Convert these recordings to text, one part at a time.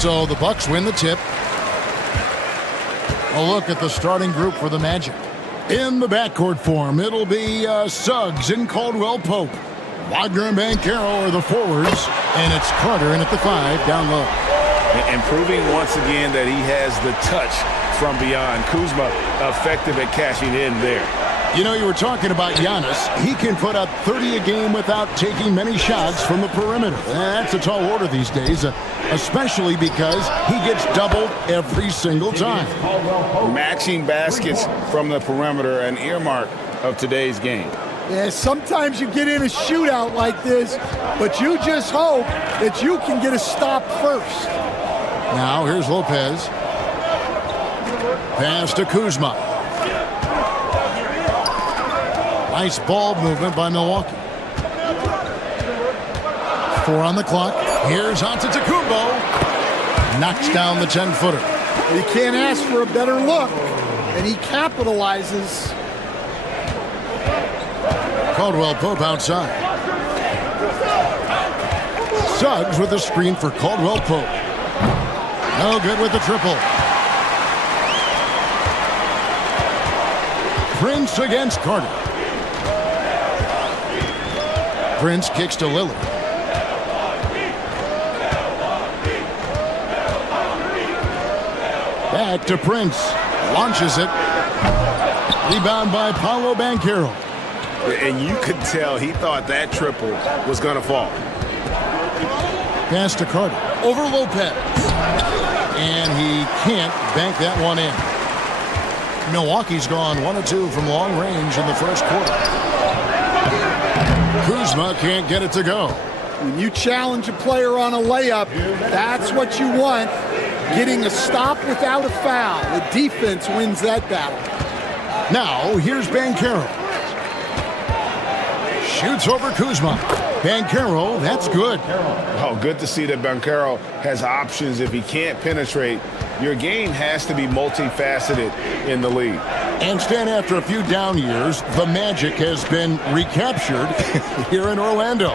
So the Bucks win the tip. A look at the starting group for the Magic. In the backcourt form, it'll be Suggs and Caldwell Pope. Wagner and Banchero are the forwards, and it's Carter in at the 5 down low. And proving once again that he has the touch from beyond. Kuzma effective at cashing in there. You know, you were talking about Giannis. He can put up 30 a game without taking many shots from the perimeter. That's a tall order these days, especially because he gets doubled every single time. Matching baskets from the perimeter, an earmark of today's game. Yeah, sometimes you get in a shootout like this, but you just hope that you can get a stop first. Now, here's Lopez. Pass to Kuzma. Nice ball movement by Milwaukee. 4 on the clock. Here's Antetokounmpo. Knocks down the 10-footer. You can't ask for a better look, and he capitalizes. Caldwell Pope outside. Suggs with the screen for Caldwell Pope. No good with the triple. Prince against Carter. Prince kicks to Lillard. Back to Prince. Launches it. Rebound by Paolo Banchero. And you could tell he thought that triple was going to fall. Pass to Carter. Over Lopez. And he can't bank that one in. Milwaukee's gone 1 of 2 from long range in the first quarter. Kuzma can't get it to go. When you challenge a player on a layup, that's what you want. Getting a stop without a foul. The defense wins that battle. Now, here's Banchero. Shoots over Kuzma. Banchero, that's good. Oh, good to see that Banchero has options if he can't penetrate. Your game has to be multifaceted in the league. And Stan, after a few down years, the Magic has been recaptured here in Orlando.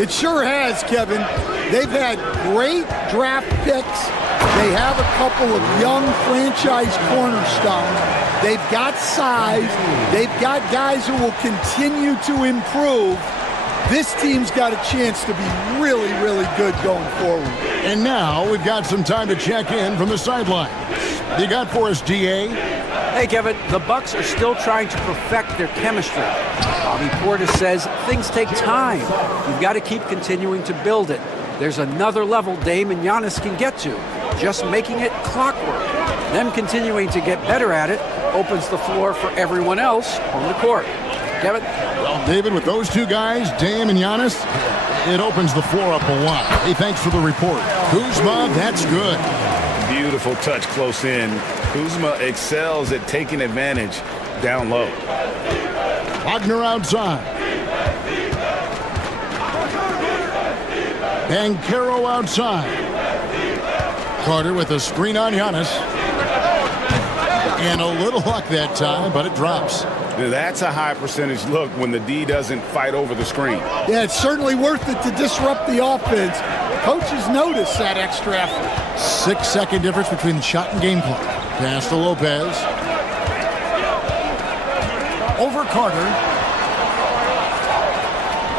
It sure has, Kevin. They've had great draft picks. They have a couple of young franchise cornerstones. They've got size. They've got guys who will continue to improve. This team's got a chance to be really, really good going forward. And now we've got some time to check in from the sideline. You got for us, DA? Hey, Kevin, the Bucks are still trying to perfect their chemistry. Bobby Portis says things take time. You've got to keep continuing to build it. There's another level Dame and Giannis can get to. Just making it clockwork. Them continuing to get better at it opens the floor for everyone else on the court. Kevin? Well, David, with those two guys, Dame and Giannis, it opens the floor up a lot. Hey, thanks for the report. Kuzma, that's good. Beautiful touch close in. Kuzma excels at taking advantage down low. Wagner outside. Banchero outside. Carter with a screen on Giannis. And a little luck that time, but it drops. That's a high percentage look when the D doesn't fight over the screen. Yeah, it's certainly worth it to disrupt the offense. Coaches notice that extra effort. 6-second difference between the shot and game clock. Pass to Lopez. Over Carter.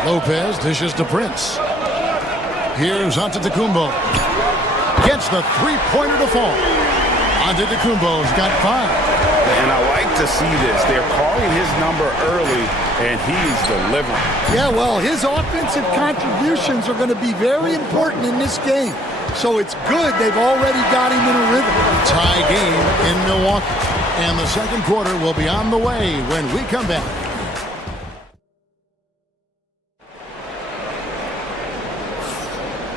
Lopez dishes to Prince. Here's Antetokounmpo. Gets the three-pointer to fall. Antetokounmpo's got 5. And I like to see this. They're calling his number early, and he's delivering. Yeah, well, his offensive contributions are going to be very important in this game. So it's good they've already got him in a rhythm. Tie game in Milwaukee. And the second quarter will be on the way when we come back.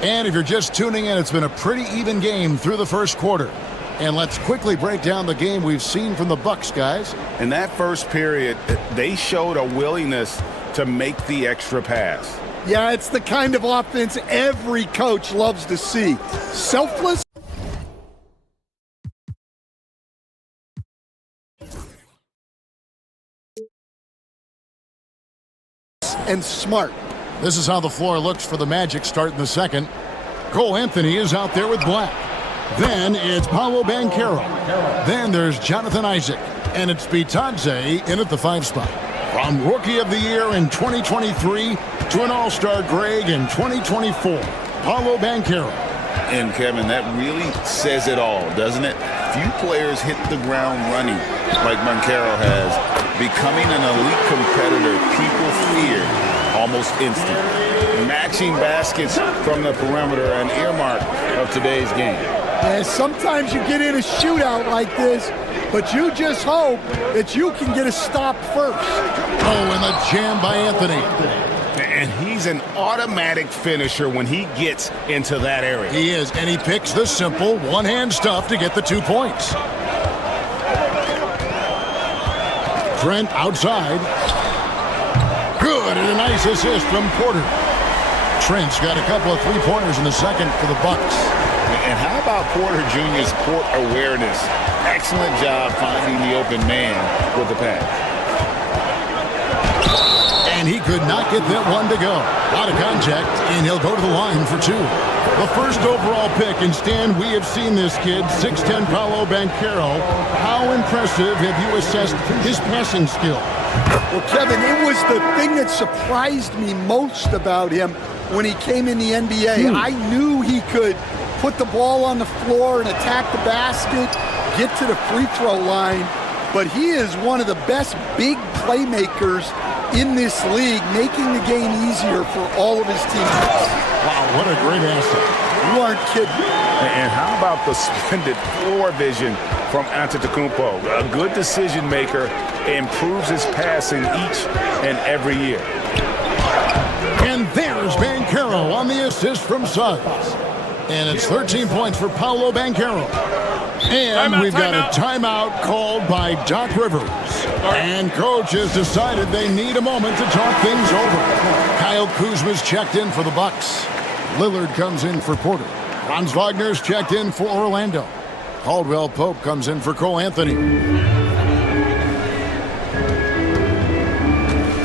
And if you're just tuning in, it's been a pretty even game through the first quarter. And let's quickly break down the game we've seen from the Bucks, guys. In that first period, they showed a willingness to make the extra pass. Yeah, it's the kind of offense every coach loves to see. Selfless and smart. This is how the floor looks for the Magic starting the second. Cole Anthony is out there with Black. Then it's Paolo Banchero. Then there's Jonathan Isaac. And it's Bitadze in at the 5 spot. From Rookie of the Year in 2023 to an All-Star Greg in 2024, Paolo Banchero. And, Kevin, that really says it all, doesn't it? Few players hit the ground running like Banchero has, becoming an elite competitor people fear almost instant. Matching baskets from the perimeter, an earmark of today's game. And sometimes you get in a shootout like this, but you just hope that you can get a stop first. Oh, and the jam by Anthony. And he's an automatic finisher when he gets into that area. He is, and he picks the simple one-hand stuff to get the 2 points. Trent outside. Good, and a nice assist from Porter. Trent's got a couple of three-pointers in the second for the Bucks. And how about Porter Jr.'s court awareness? Excellent job finding the open man with the pass. And he could not get that one to go. Out of contact, and he'll go to the line for 2. The first overall pick, and Stan, we have seen this kid, 6'10" Paolo Banchero. How impressive have you assessed his passing skill? Well, Kevin, it was the thing that surprised me most about him when he came in the NBA. I knew he could put the ball on the floor and attack the basket, get to the free throw line, but he is one of the best big playmakers in this league, making the game easier for all of his teammates. Wow, what a great asset. You aren't kidding. And how about the splendid floor vision from Antetokounmpo? A good decision maker, improves his passing each and every year. And there's Banchero on the assist from Suggs. And it's 13 points for Paolo Banchero. And we've got a timeout called by Doc Rivers. And coach has decided they need a moment to talk things over. Kyle Kuzma's checked in for the Bucks. Lillard comes in for Porter. Franz Wagner's checked in for Orlando. Caldwell Pope comes in for Cole Anthony.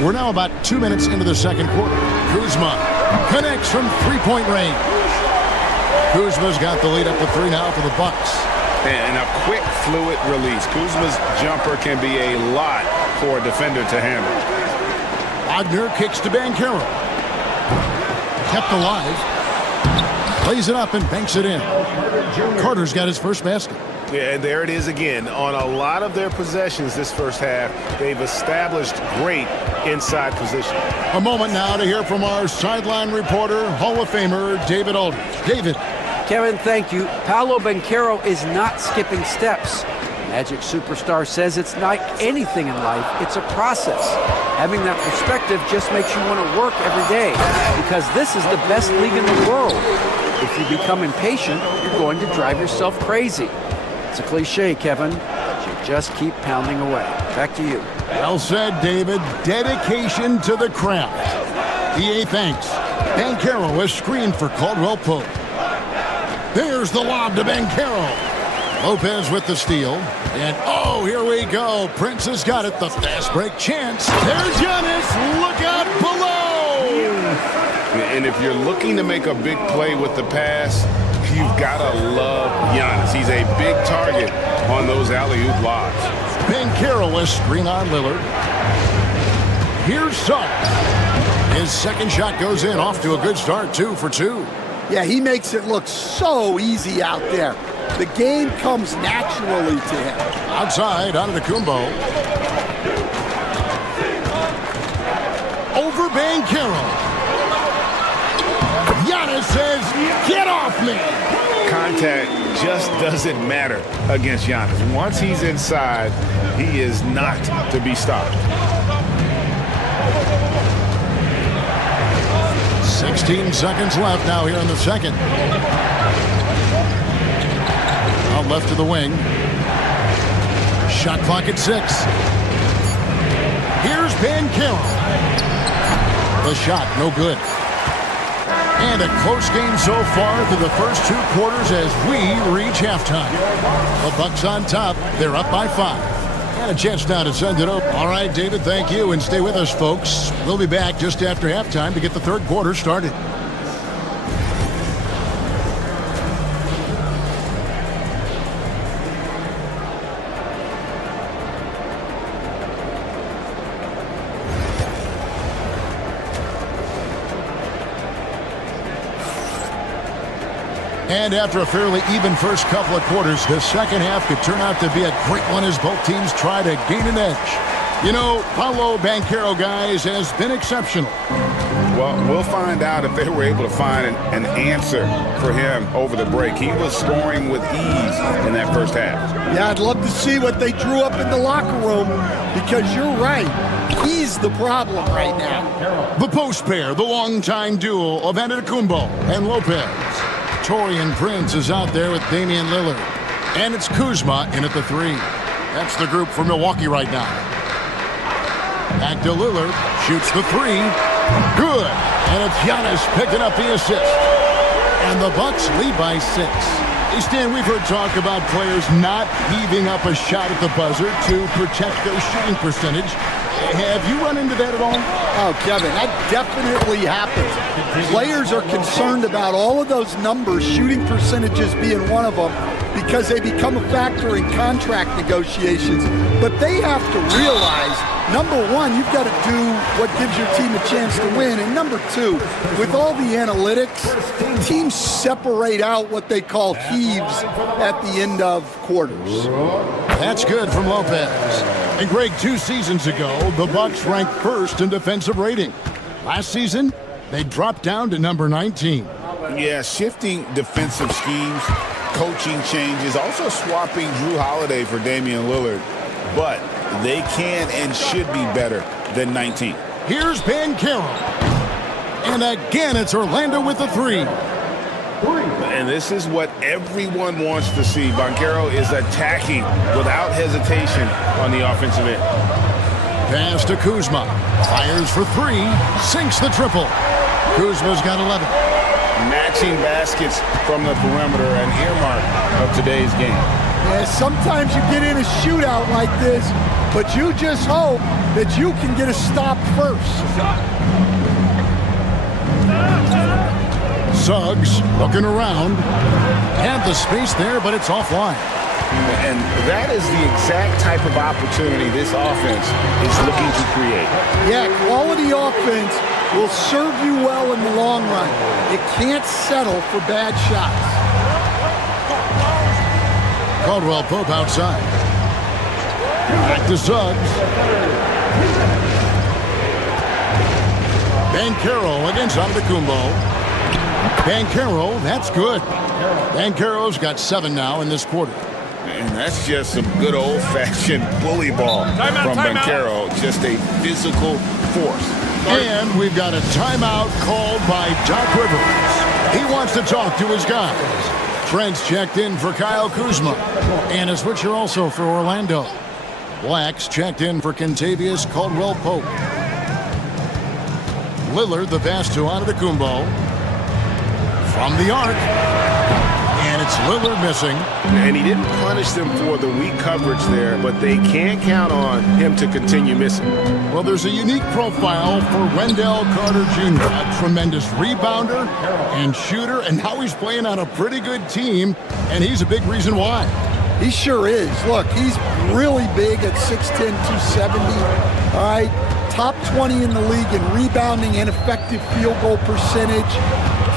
We're now about 2 minutes into the second quarter. Kuzma connects from three-point range. Kuzma's got the lead up to 3 now for the Bucks. And a quick, fluid release. Kuzma's jumper can be a lot for a defender to handle. Wagner kicks to Banchero. Kept alive. Plays it up and banks it in. Carter's got his first basket. Yeah, there it is again. On a lot of their possessions this first half, they've established great inside position. A moment now to hear from our sideline reporter, Hall of Famer David Aldridge. David. Kevin, thank you. Paolo Banchero is not skipping steps. Magic Superstar says it's like anything in life, it's a process. Having that perspective just makes you want to work every day because this is the best league in the world. If you become impatient, you're going to drive yourself crazy. It's a cliche, Kevin, but you just keep pounding away. Back to you. Well said, David. Dedication to the craft. EA thanks. Banchero is screened for Caldwell Pope. There's the lob to Banchero. Lopez with the steal. And, oh, here we go. Prince has got it. The fast break chance. There's Giannis. Look out below. And if you're looking to make a big play with the pass, you've got to love Giannis. He's a big target on those alley-oop lobs. Banchero is screen on Lillard. Here's Suggs. His second shot goes in. Off to a good start. 2 for 2. Yeah, he makes it look so easy out there. The game comes naturally to him. Outside, Antetokounmpo. Over Banchero. Giannis says, get off me. Contact just doesn't matter against Giannis. Once he's inside, he is not to be stopped. 16 seconds left now here in the second. Out left to the wing. Shot clock at 6. Here's Banchero. The shot, no good. And a close game so far through the first 2 quarters as we reach halftime. The Bucks on top. They're up by 5. And a chance now to send it over. All right, David, thank you. And stay with us, folks. We'll be back just after halftime to get the third quarter started. And after a fairly even first couple of quarters, the second half could turn out to be a great one as both teams try to gain an edge. You know, Paolo Banchero, guys, has been exceptional. Well, we'll find out if they were able to find an answer for him over the break. He was scoring with ease in that first half. Yeah, I'd love to see what they drew up in the locker room, because you're right. He's the problem right now. The post pair, the longtime duo of Antetokounmpo and Lopez. Taurean Prince is out there with Damian Lillard. And it's Kuzma in at the 3. That's the group for Milwaukee right now. Back to Lillard, shoots the 3. Good. And it's Giannis picking up the assist. And the Bucks lead by 6. Hey, Stan, we've heard talk about players not heaving up a shot at the buzzer to protect their shooting percentage. Have you run into that at all? Oh, Kevin, that definitely happens. Players are concerned about all of those numbers, shooting percentages being one of them, because they become a factor in contract negotiations. But they have to realize, number one, you've got to do what gives your team a chance to win. And number two, with all the analytics, teams separate out what they call heaves at the end of quarters. That's good from Lopez. And Greg, 2 seasons ago, the Bucks ranked first in defensive rating. Last season, they dropped down to number 19. Yeah, shifting defensive schemes, coaching changes, also swapping Drew Holiday for Damian Lillard. But they can and should be better than 19. Here's Banchero. And again, it's Orlando with the 3. And this is what everyone wants to see. Banchero is attacking without hesitation on the offensive end. Pass to Kuzma. Fires for 3. Sinks the triple. Kuzma's got 11. Matching baskets from the perimeter, an earmark of today's game. Yeah, sometimes you get in a shootout like this, but you just hope that you can get a stop first. Suggs looking around. Had the space there, but it's offline. And that is the exact type of opportunity this offense is looking to create. Yeah, quality offense will serve you well in the long run. You can't settle for bad shots. Caldwell Pope outside. Back to Suggs. Banchero against Antetokounmpo. Banchero, that's good. Banchero's got 7 now in this quarter. And that's just some good old-fashioned bully ball from Banchero. Just a physical force. And we've got a timeout called by Doc Rivers. He wants to talk to his guys. Trent's checked in for Kyle Kuzma. And a switcher also for Orlando. Black's checked in for Kentavious Caldwell Pope. Lillard, the pass to Antetokounmpo. From the arc. And it's Lillard missing. And he didn't punish them for the weak coverage there, but they can't count on him to continue missing. Well, there's a unique profile for Wendell Carter Jr., a tremendous rebounder and shooter, and now he's playing on a pretty good team, and he's a big reason why. He sure is. Look, he's really big at 6'10", 270. All right, top 20 in the league in rebounding and effective field goal percentage.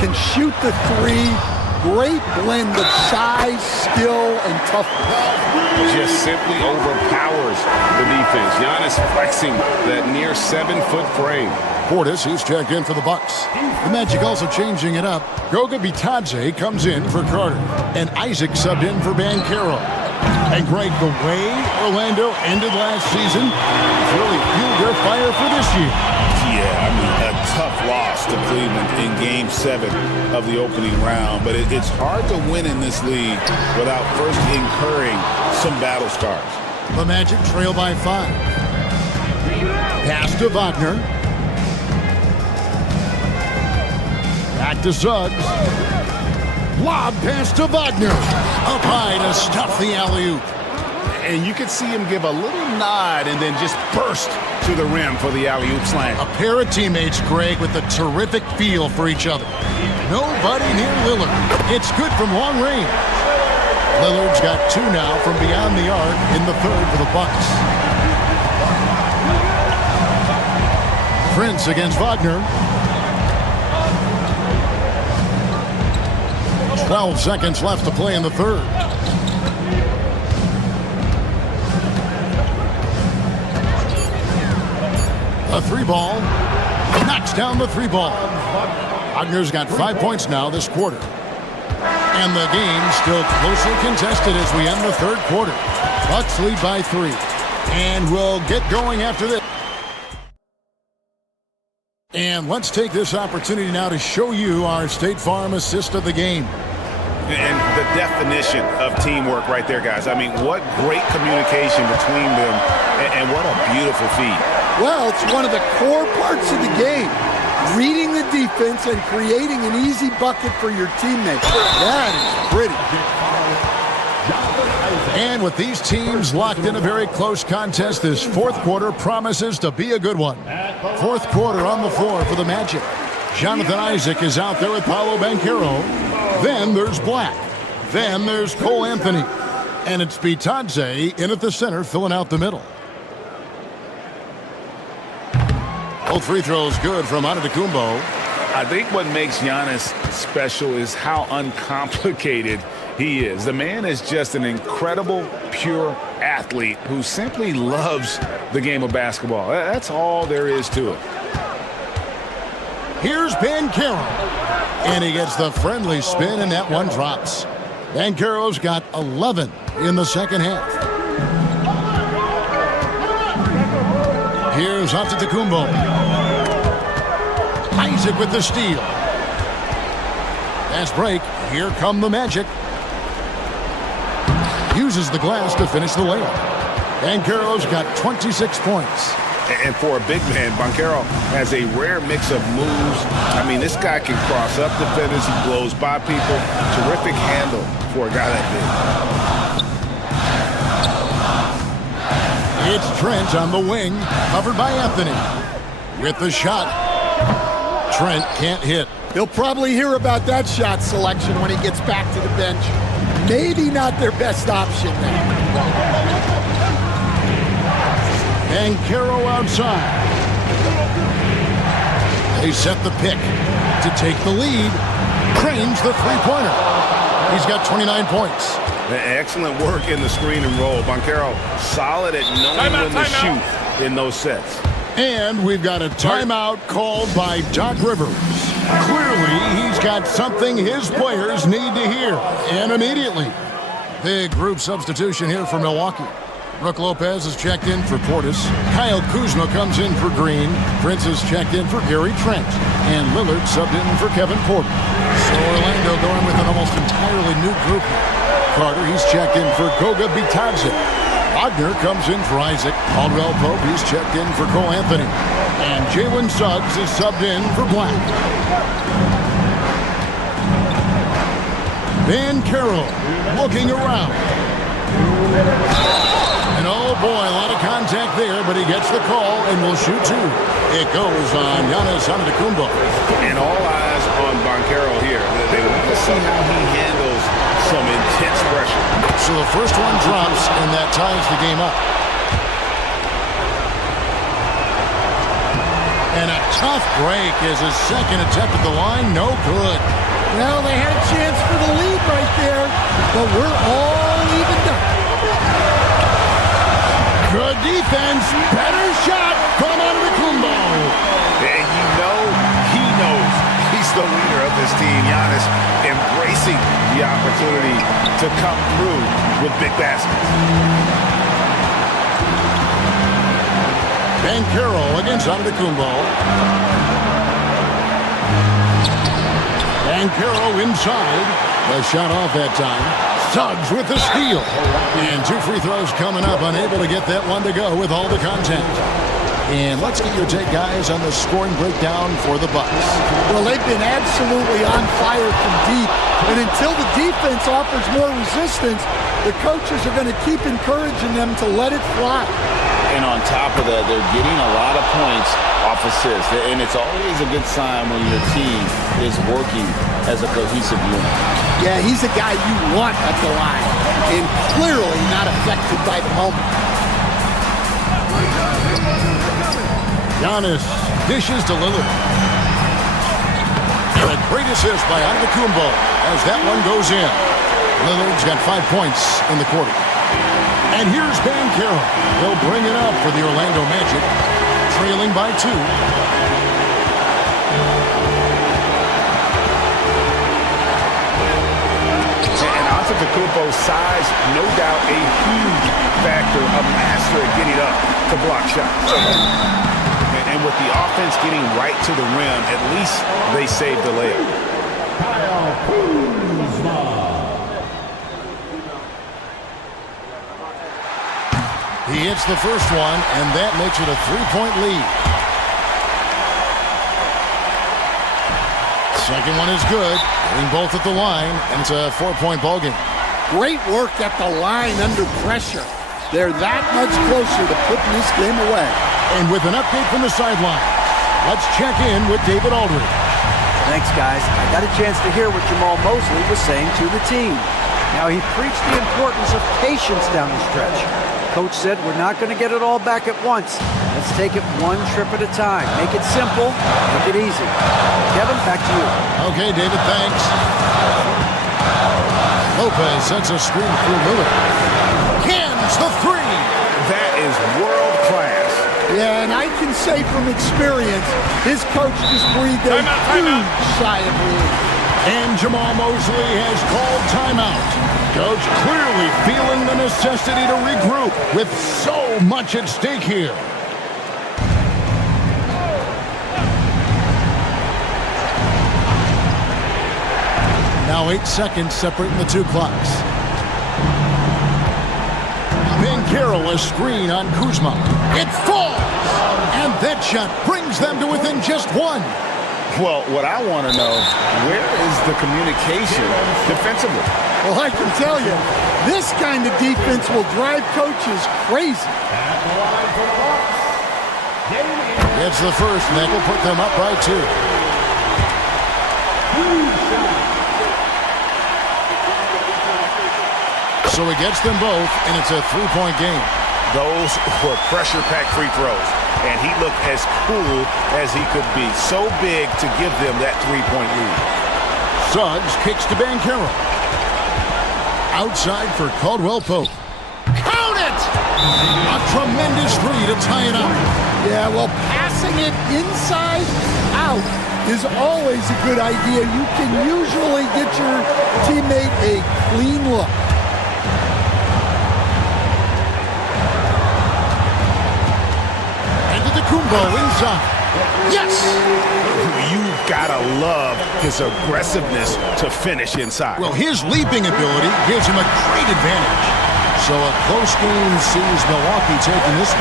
Can shoot the 3. Great blend of size, skill, and toughness. Just simply overpowers the defense. Giannis flexing that near 7-foot frame. Portis, he's checked in for the Bucks. The Magic also changing it up. Goga Bitadze comes in for Carter. And Isaac subbed in for Banchero. And Greg, the way Orlando ended last season really fueled their fire for this year. Yeah, I mean, a tough loss to Cleveland in Game 7 of the opening round. But it's hard to win in this league without first incurring some battle scars. The Magic trail by 5. Pass to Wagner. Back to Suggs. Lob pass to Wagner. Up high to stuff the alley-oop. And you could see him give a little nod and then just burst to the rim for the alley-oop slam. A pair of teammates, Greg, with a terrific feel for each other. Nobody near Lillard. It's good from long range. Lillard's got 2 now from beyond the arc in the 3rd for the Bucks. Prince against Wagner. 12 seconds left to play in the third. A three ball. Knocks down the three ball. Wagner's got 5 points now this quarter. And the game still closely contested as we end the third quarter. Bucks lead by 3. And we'll get going after this. And let's take this opportunity now to show you our State Farm assist of the game. And the definition of teamwork right there, guys. I mean, what great communication between them, and what a beautiful feed. Well, it's one of the core parts of the game. Reading the defense and creating an easy bucket for your teammates. That is pretty. And with these teams locked in a very close contest, this fourth quarter promises to be a good one. Fourth quarter on the floor for the Magic. Jonathan Isaac is out there with Paolo Banchero. Then there's Black. Then there's Cole Anthony. And it's Bitadze in at the center, filling out the middle. Both free throws good from Antetokounmpo. I think what makes Giannis special is how uncomplicated he is. The man is just an incredible, pure athlete who simply loves the game of basketball. That's all there is to it. Here's Banchero. And he gets the friendly spin, and that one drops. Banchero's got 11 in the second half. Here's Antetokounmpo. Isaac with the steal. Fast break. Here come the Magic. Uses the glass to finish the layup. Banchero's got 26 points. And for a big man, Banchero has a rare mix of moves. I mean, this guy can cross up defenders. He blows by people. Terrific handle for a guy that big. It's Trent on the wing, covered by Anthony. With the shot, Trent can't hit. He'll probably hear about that shot selection when he gets back to the bench. Maybe not their best option there. Banchero outside. They set the pick to take the lead. Cranes the three-pointer. He's got 29 points. Excellent work in the screen and roll. Banchero solid at knowing when to shoot in those sets. And we've got a timeout called by Doc Rivers. Clearly, he's got something his players need to hear. And immediately. Big group substitution here for Milwaukee. Brook Lopez is checked in for Portis. Kyle Kuzma comes in for Green. Prince is checked in for Gary Trent. And Lillard subbed in for Kevin Porter. So Orlando going with an almost entirely new group. Carter, he's checked in for Goga Bitadze. Wagner comes in for Isaac. Caldwell Pope, he's checked in for Cole Anthony. And Jalen Suggs is subbed in for Black. Banchero looking around. And oh boy, a lot of contact there, but he gets the call and will shoot two. It goes on Giannis Antetokounmpo. And all eyes on Banchero here. They want to see how he handles some intense pressure. So the first one drops, and that ties the game up. And a tough break is his second attempt at the line. No good. Well, they had a chance for the lead right there, but we're all evened up. Good defense. Better shot from Antetokounmpo. And you know he knows he's the leader of this team. Giannis embracing the opportunity to come through with big baskets. Banchero against Antetokounmpo. Banchero inside. The shot off that time. Suggs with the steal. And two free throws coming up. Unable to get that one to go with all the contact. And let's get your take, guys, on the scoring breakdown for the Bucks. Well, they've been absolutely on fire from deep. And until the defense offers more resistance, the coaches are going to keep encouraging them to let it fly. And on top of that, they're getting a lot of points off assists. And it's always a good sign when your team is working as a cohesive unit. Yeah, he's a guy you want at the line. And clearly not affected by the moment. Giannis dishes to Lillard. The Great assist by Antetokounmpo as that one goes in. Lillard's got 5 points in the quarter. And here's Banchero. They'll bring it up for the Orlando Magic, trailing by 2. And Antetokounmpo's size, no doubt a huge factor, a master at getting up to block shots. And with the offense getting right to the rim, at least they saved the layup. He hits the first one, and that makes it a 3-point lead. Second one is good. Getting both at the line, and it's a 4-point ballgame. Great work at the line under pressure. They're that much closer to putting this game away. And with an update from the sideline, let's check in with David Aldridge. Thanks, guys. I got a chance to hear what Jamal Mosley was saying to the team. Now, he preached the importance of patience down the stretch. Coach said, we're not going to get it all back at once. Let's take it one trip at a time. Make it simple, make it easy. Kevin, back to you. Okay, David, thanks. Lopez sets a screen through Lillard. Cans the 3. That is world class. Yeah, and I can say from experience, his coach just breathed a huge sigh of relief. And Jamal Mosley has called timeout. Coach clearly feeling the necessity to regroup with so much at stake here. Now 8 seconds separating the two clocks. Banchero a screen on Kuzma. It falls! And that shot brings them to within just 1. Well, what I want to know, where is the communication defensively? Well, I can tell you, this kind of defense will drive coaches crazy. It's the first, and that will put them up by 2. So he gets them both, and it's a 3-point game. Those were pressure-packed free throws, and he looked as cool as he could be. So big to give them that 3-point lead. Suggs kicks to Banchero. Outside for Caldwell Pope. Count it! A tremendous 3 to tie it up. Yeah, well, passing it inside out is always a good idea. You can usually get your teammate a clean look. Kumbo inside. Yes! You've got to love his aggressiveness to finish inside. Well, his leaping ability gives him a great advantage. So a close game sees Milwaukee taking this.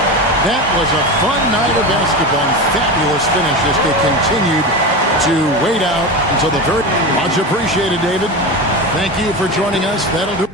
That was a fun night of basketball and fabulous finish as they continued to wait out until the very... Much appreciated, David. Thank you for joining us. That'll do.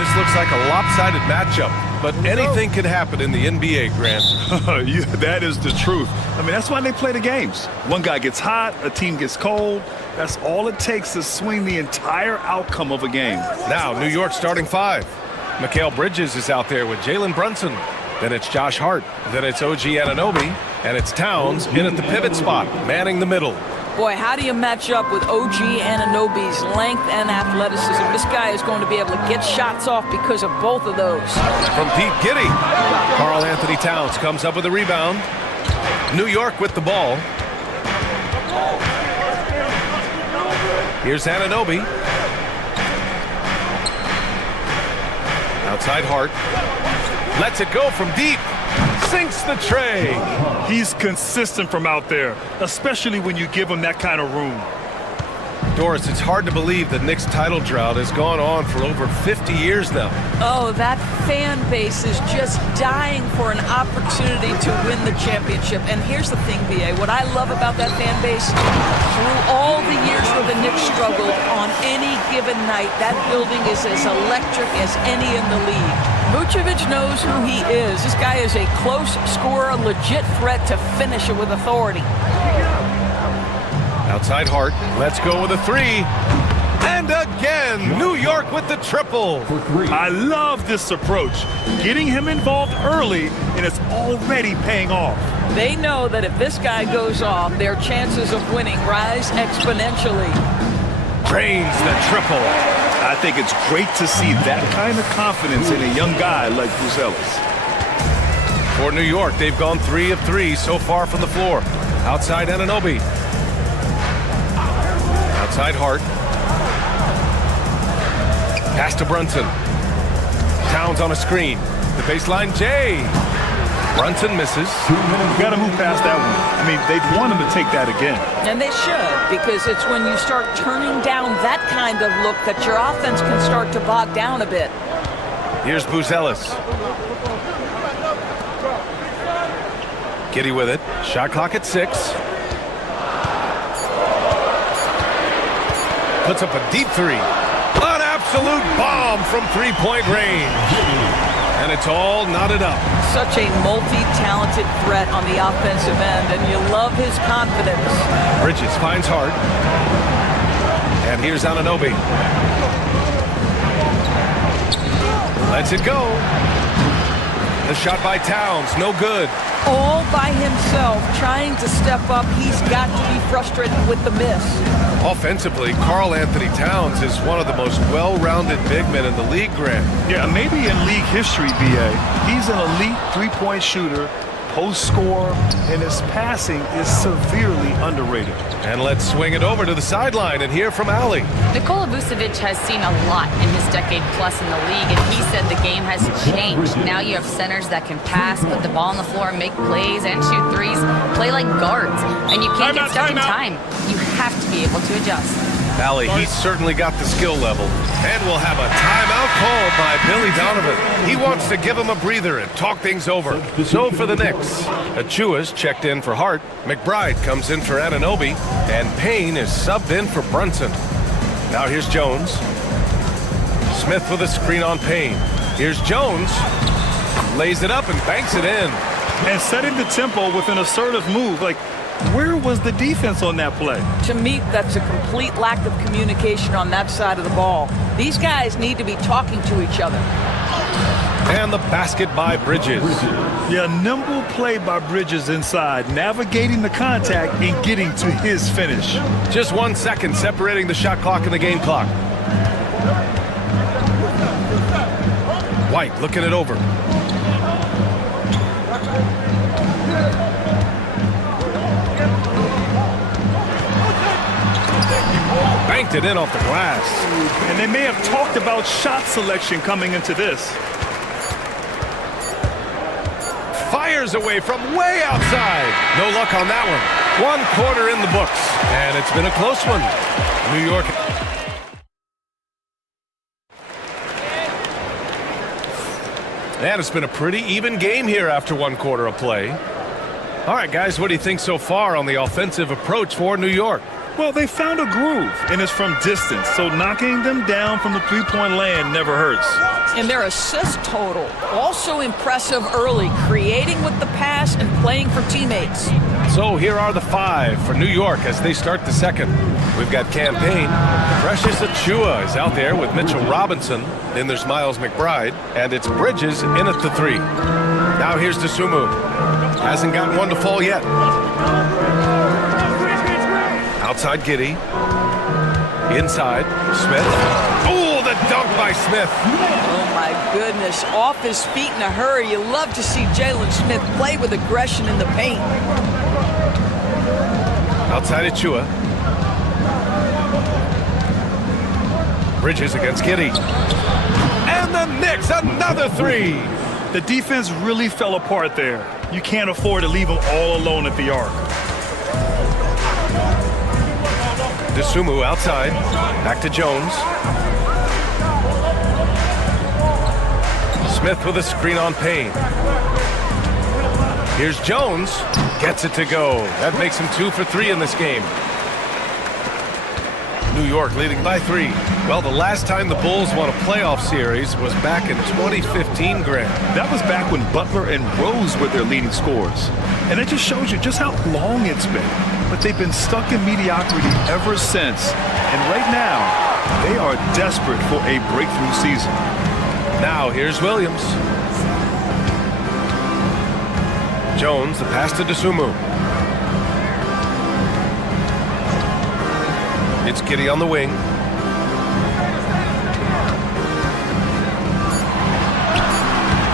This looks like a lopsided matchup, but anything can happen in the NBA, Grant. That is the truth. I mean, that's why they play the games. One guy gets hot, a team gets cold. That's all it takes to swing the entire outcome of a game. Now, New York starting five. Mikal Bridges is out there with Jalen Brunson. Then it's Josh Hart. Then it's OG Anunoby. And it's Towns in at the pivot spot, manning the middle. Boy, how do you match up with OG Anunoby's length and athleticism? This guy is going to be able to get shots off because of both of those. From Pete Giddy, Karl Anthony Towns comes up with a rebound. New York with the ball. Here's Anunoby. Outside Hart. Lets it go from deep. Sinks the tray. He's consistent from out there, especially when you give him that kind of room. Doris, it's hard to believe the Knicks title drought has gone on for over 50 years now. Oh, that fan base is just dying for an opportunity to win the championship. And here's the thing, B.A., what I love about that fan base, through all the years where the Knicks struggled, on any given night, that building is as electric as any in the league. Vucevic knows who he is. This guy is a close scorer, legit threat to finish it with authority. Outside Hart, let's go with a three. And again, New York with the triple. I love this approach. Getting him involved early, and it's already paying off. They know that if this guy goes off, their chances of winning rise exponentially. Drains the triple. I think it's great to see that kind of confidence in a young guy like Bruce Ellis. For New York, they've gone 3 of 3 so far from the floor. Outside Anunoby. Outside Hart. Pass to Brunson. Towns on a screen. The baseline, Jay. Brunson misses. Got to move past that one. I mean, they'd want him to take that again. And they should, because it's when you start turning down that kind of look that your offense can start to bog down a bit. Here's Bruce Ellis. Giddy with it. Shot clock at 6. Puts up a deep 3. An absolute bomb from three-point range. And it's all knotted up. Such a multi-talented threat on the offensive end, and you love his confidence. Bridges finds Hart. And here's Anunoby. Lets it go. The shot by Towns, no good. All by himself, trying to step up. He's got to be frustrated with the miss. Offensively, Karl Anthony Towns is one of the most well-rounded big men in the league, Grant. Yeah, maybe in league history, B.A. He's an elite three-point shooter, post scorer, and his passing is severely underrated. And let's swing it over to the sideline and hear from Allie. Nikola Vucevic has seen a lot in his decade plus in the league, and he said the game has changed. Now you have centers that can pass, put the ball on the floor, make plays, and shoot threes, play like guards. And you can't get stuck in time. You have to be able to adjust. Allie, he's certainly got the skill level. And we'll have a timeout called by Billy Donovan. He wants to give him a breather and talk things over. So for the Knicks, Achua's checked in for Hart. McBride comes in for Anunoby. And Payne is subbed in for Brunson. Now here's Jones. Smith with a screen on Payne. Here's Jones. Lays it up and banks it in. And setting the tempo with an assertive move. Like, where was the defense on that play? To me, that's a complete lack of communication on that side of the ball. These guys need to be talking to each other. And the basket by Bridges. Yeah, nimble play by Bridges inside, navigating the contact and getting to his finish. Just 1 second separating the shot clock and the game clock. White looking it over. Banked it in off the glass. And they may have talked about shot selection coming into this. Fires away from way outside. No luck on that one. 1 quarter in the books. And it's been a close one. New York. And it's been a pretty even game here after 1 quarter of play. All right, guys, what do you think so far on the offensive approach for New York? Well, they found a groove, and it's from distance, so knocking them down from the three-point land never hurts. And their assist total, also impressive early, creating with the pass and playing for teammates. So here are the 5 for New York as they start the second. We've got Campaign. Precious Achiuwa is out there with Mitchell Robinson. Then there's Miles McBride, and it's Bridges in at the 3. Now here's Dosunmu. Hasn't gotten one to fall yet. Outside Giddy. Inside, Smith. Oh, the dunk by Smith. Oh, my goodness. Off his feet in a hurry. You love to see Jalen Smith play with aggression in the paint. Outside Achiuwa. Bridges against Giddy. And the Knicks, another 3. The defense really fell apart there. You can't afford to leave them all alone at the arc. Dosunmu outside. Back to Jones. Smith with a screen on Payne. Here's Jones. Gets it to go. That makes him 2 for 3 in this game. New York leading by 3. Well, the last time the Bulls won a playoff series was back in 2015, Grant. That was back when Butler and Rose were their leading scorers. And it just shows you just how long it's been. But they've been stuck in mediocrity ever since. And right now, they are desperate for a breakthrough season. Now, here's Williams. Jones, the pass to Dosunmu. It's Giddy on the wing.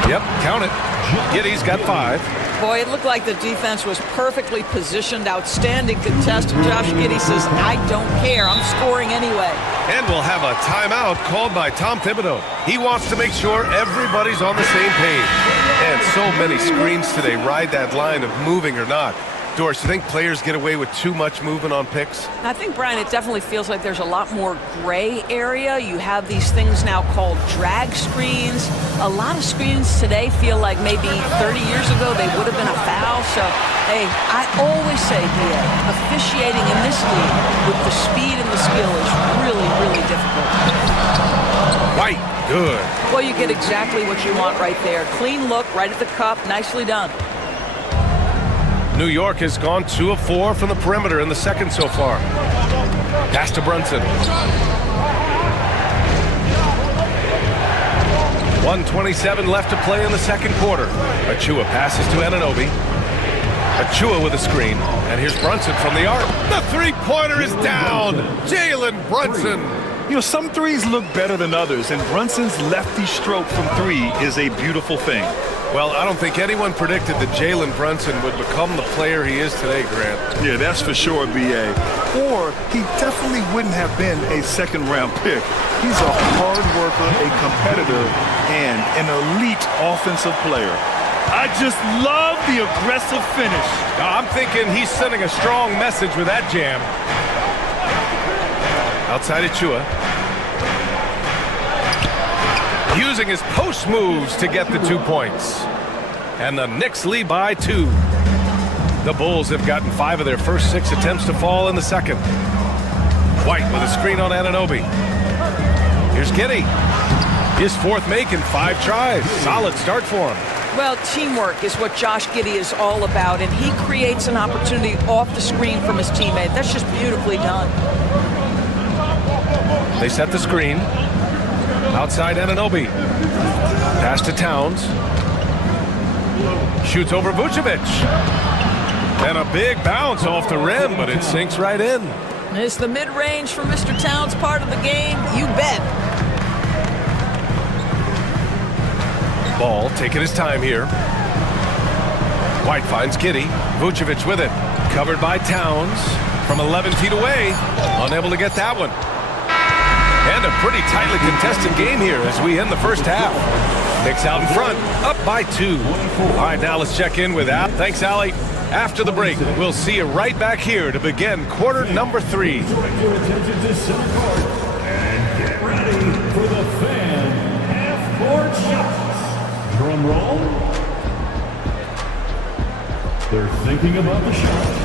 Yep, count it. Giddey's got 5. Boy, it looked like the defense was perfectly positioned. Outstanding contest. And Josh Giddey says, I don't care. I'm scoring anyway. And we'll have a timeout called by Tom Thibodeau. He wants to make sure everybody's on the same page. And so many screens today ride that line of moving or not. Doris, you think players get away with too much movement on picks? I think, Brian, it definitely feels like there's a lot more gray area. You have these things now called drag screens. A lot of screens today feel like maybe 30 years ago they would have been a foul. So, hey, I always say, officiating in this league with the speed and the skill is really, really difficult. White, good. Well, you get exactly what you want right there. Clean look, right at the cup, nicely done. New York has gone 2 of 4 from the perimeter in the second so far. Pass to Brunson. 1:27 left to play in the second quarter. Achua passes to Anunoby. Achua with a screen. And here's Brunson from the arc. The three-pointer is down. Jalen Brunson. You know, some threes look better than others, and Brunson's lefty stroke from 3 is a beautiful thing. Well, I don't think anyone predicted that Jalen Brunson would become the player he is today, Grant. Yeah, that's for sure, B.A. Or he definitely wouldn't have been a second-round pick. He's a hard worker, a competitor, and an elite offensive player. I just love the aggressive finish. Now, I'm thinking he's sending a strong message with that jam. Outside Achua. Using his post moves to get the 2 points. And the Knicks lead by 2. The Bulls have gotten 5 of their first 6 attempts to fall in the second. White with a screen on Anunoby. Here's Giddey. His 4th make in 5 tries. Solid start for him. Well, teamwork is what Josh Giddey is all about, and he creates an opportunity off the screen from his teammate. That's just beautifully done. They set the screen. Outside Anunoby. Pass to Towns. Shoots over Vucevic. And a big bounce off the rim, but it sinks right in. Is the mid-range for Mr. Towns part of the game? You bet. Ball taking his time here. White finds Giddey. Vucevic with it. Covered by Towns from 11 feet away. Unable to get that one. And a pretty tightly contested game here as we end the first half. Knicks out in front, up by 2. All right, now let's check in with Al. Thanks, Allie. After the break, we'll see you right back here to begin quarter number 3. And get ready for the fan half-court shots. Drum roll. They're thinking about the shot.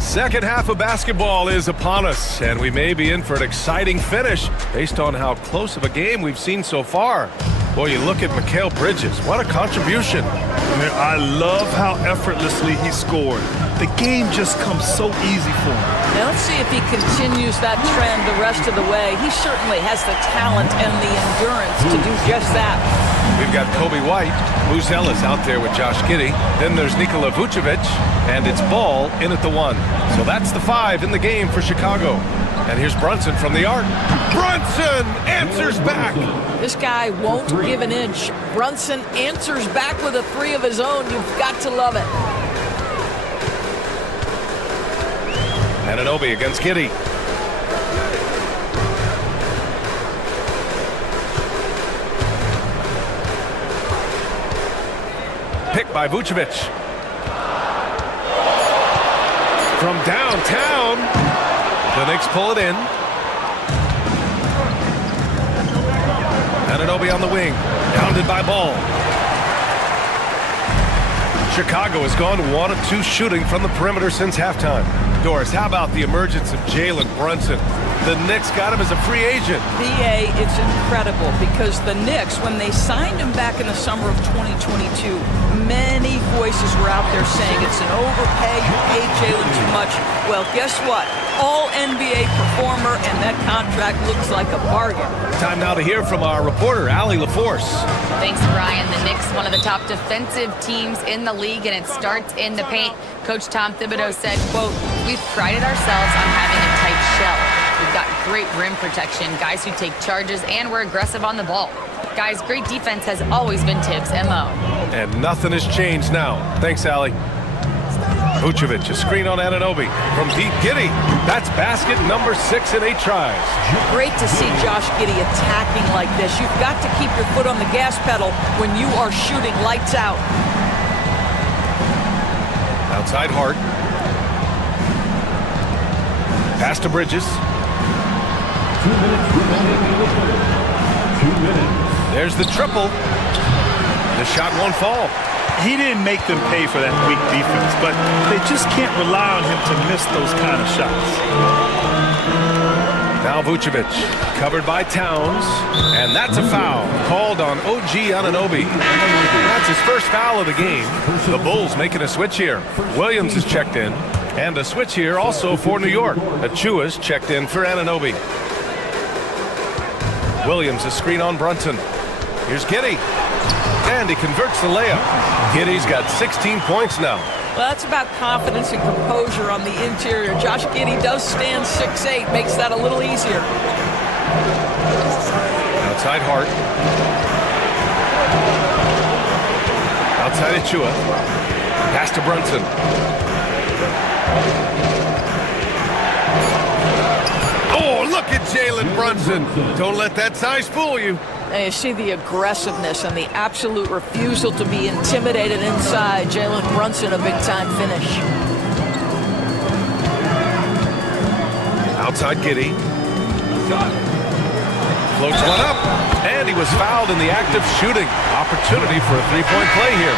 Second half of basketball is upon us, and we may be in for an exciting finish based on how close of a game we've seen so far. Boy, you look at Mikal Bridges. What a contribution. I love how effortlessly he scored. The game just comes so easy for him. Now let's see if he continues that trend the rest of the way. He certainly has the talent and the endurance to do just that. We've got Kobe White, Moose Ellis out there with Josh Giddey. Then there's Nikola Vucevic, and it's Ball in at the 1. So that's the 5 in the game for Chicago. And here's Brunson from the arc. Brunson answers back. This guy won't give an inch. Brunson answers back with a 3 of his own. You've got to love it. Anunoby against Giddey. Picked by Vucevic. From downtown, the Knicks pull it in. Anunoby on the wing, pounded by Ball. Chicago has gone 1 of 2 shooting from the perimeter since halftime. Doris, how about the emergence of Jalen Brunson? The Knicks got him as a free agent. BA, it's incredible because the Knicks, when they signed him back in the summer of 2022, many voices were out there saying it's an overpay, you paid Jalen too much. Well, guess what? All NBA performer, and that contract looks like a bargain. Time now to hear from our reporter, Allie LaForce. Thanks, Brian. The Knicks, one of the top defensive teams in the league, and it starts in the paint. Coach Tom Thibodeau said, quote, "We've prided ourselves on having a tight shell. We've got great rim protection, guys who take charges, and were aggressive on the ball. Guys, great defense has always been Tibbs' MO. And nothing has changed now. Thanks, Allie. Vucevic, a screen on Anunoby. From deep, Giddey. That's basket number 6 in 8 tries. Great to see Josh Giddey attacking like this. You've got to keep your foot on the gas pedal when you are shooting lights out. Outside Hart. Pass to Bridges. 2 minutes remaining in the third. 2 minutes. There's the triple. The shot won't fall. He didn't make them pay for that weak defense, but they just can't rely on him to miss those kind of shots. Now Vucevic, covered by Towns, and that's a foul called on OG Anunoby. That's his first foul of the game. The Bulls making a switch here. Williams is checked in, and a switch here also for New York. Achua's checked in for Anunoby. Williams, a screen on Brunson. Here's Giddey. And he converts the layup. Giddey's got 16 points now. Well, that's about confidence and composure on the interior. Josh Giddey does stand 6'8", makes that a little easier. Outside Hart. Outside Achua. Pass to Brunson. Oh, look at Jalen Brunson. Don't let that size fool you. And you see the aggressiveness and the absolute refusal to be intimidated inside. Jalen Brunson, a big-time finish. Outside Giddey. Floats one up. And he was fouled in the act of shooting. Opportunity for a three-point play here.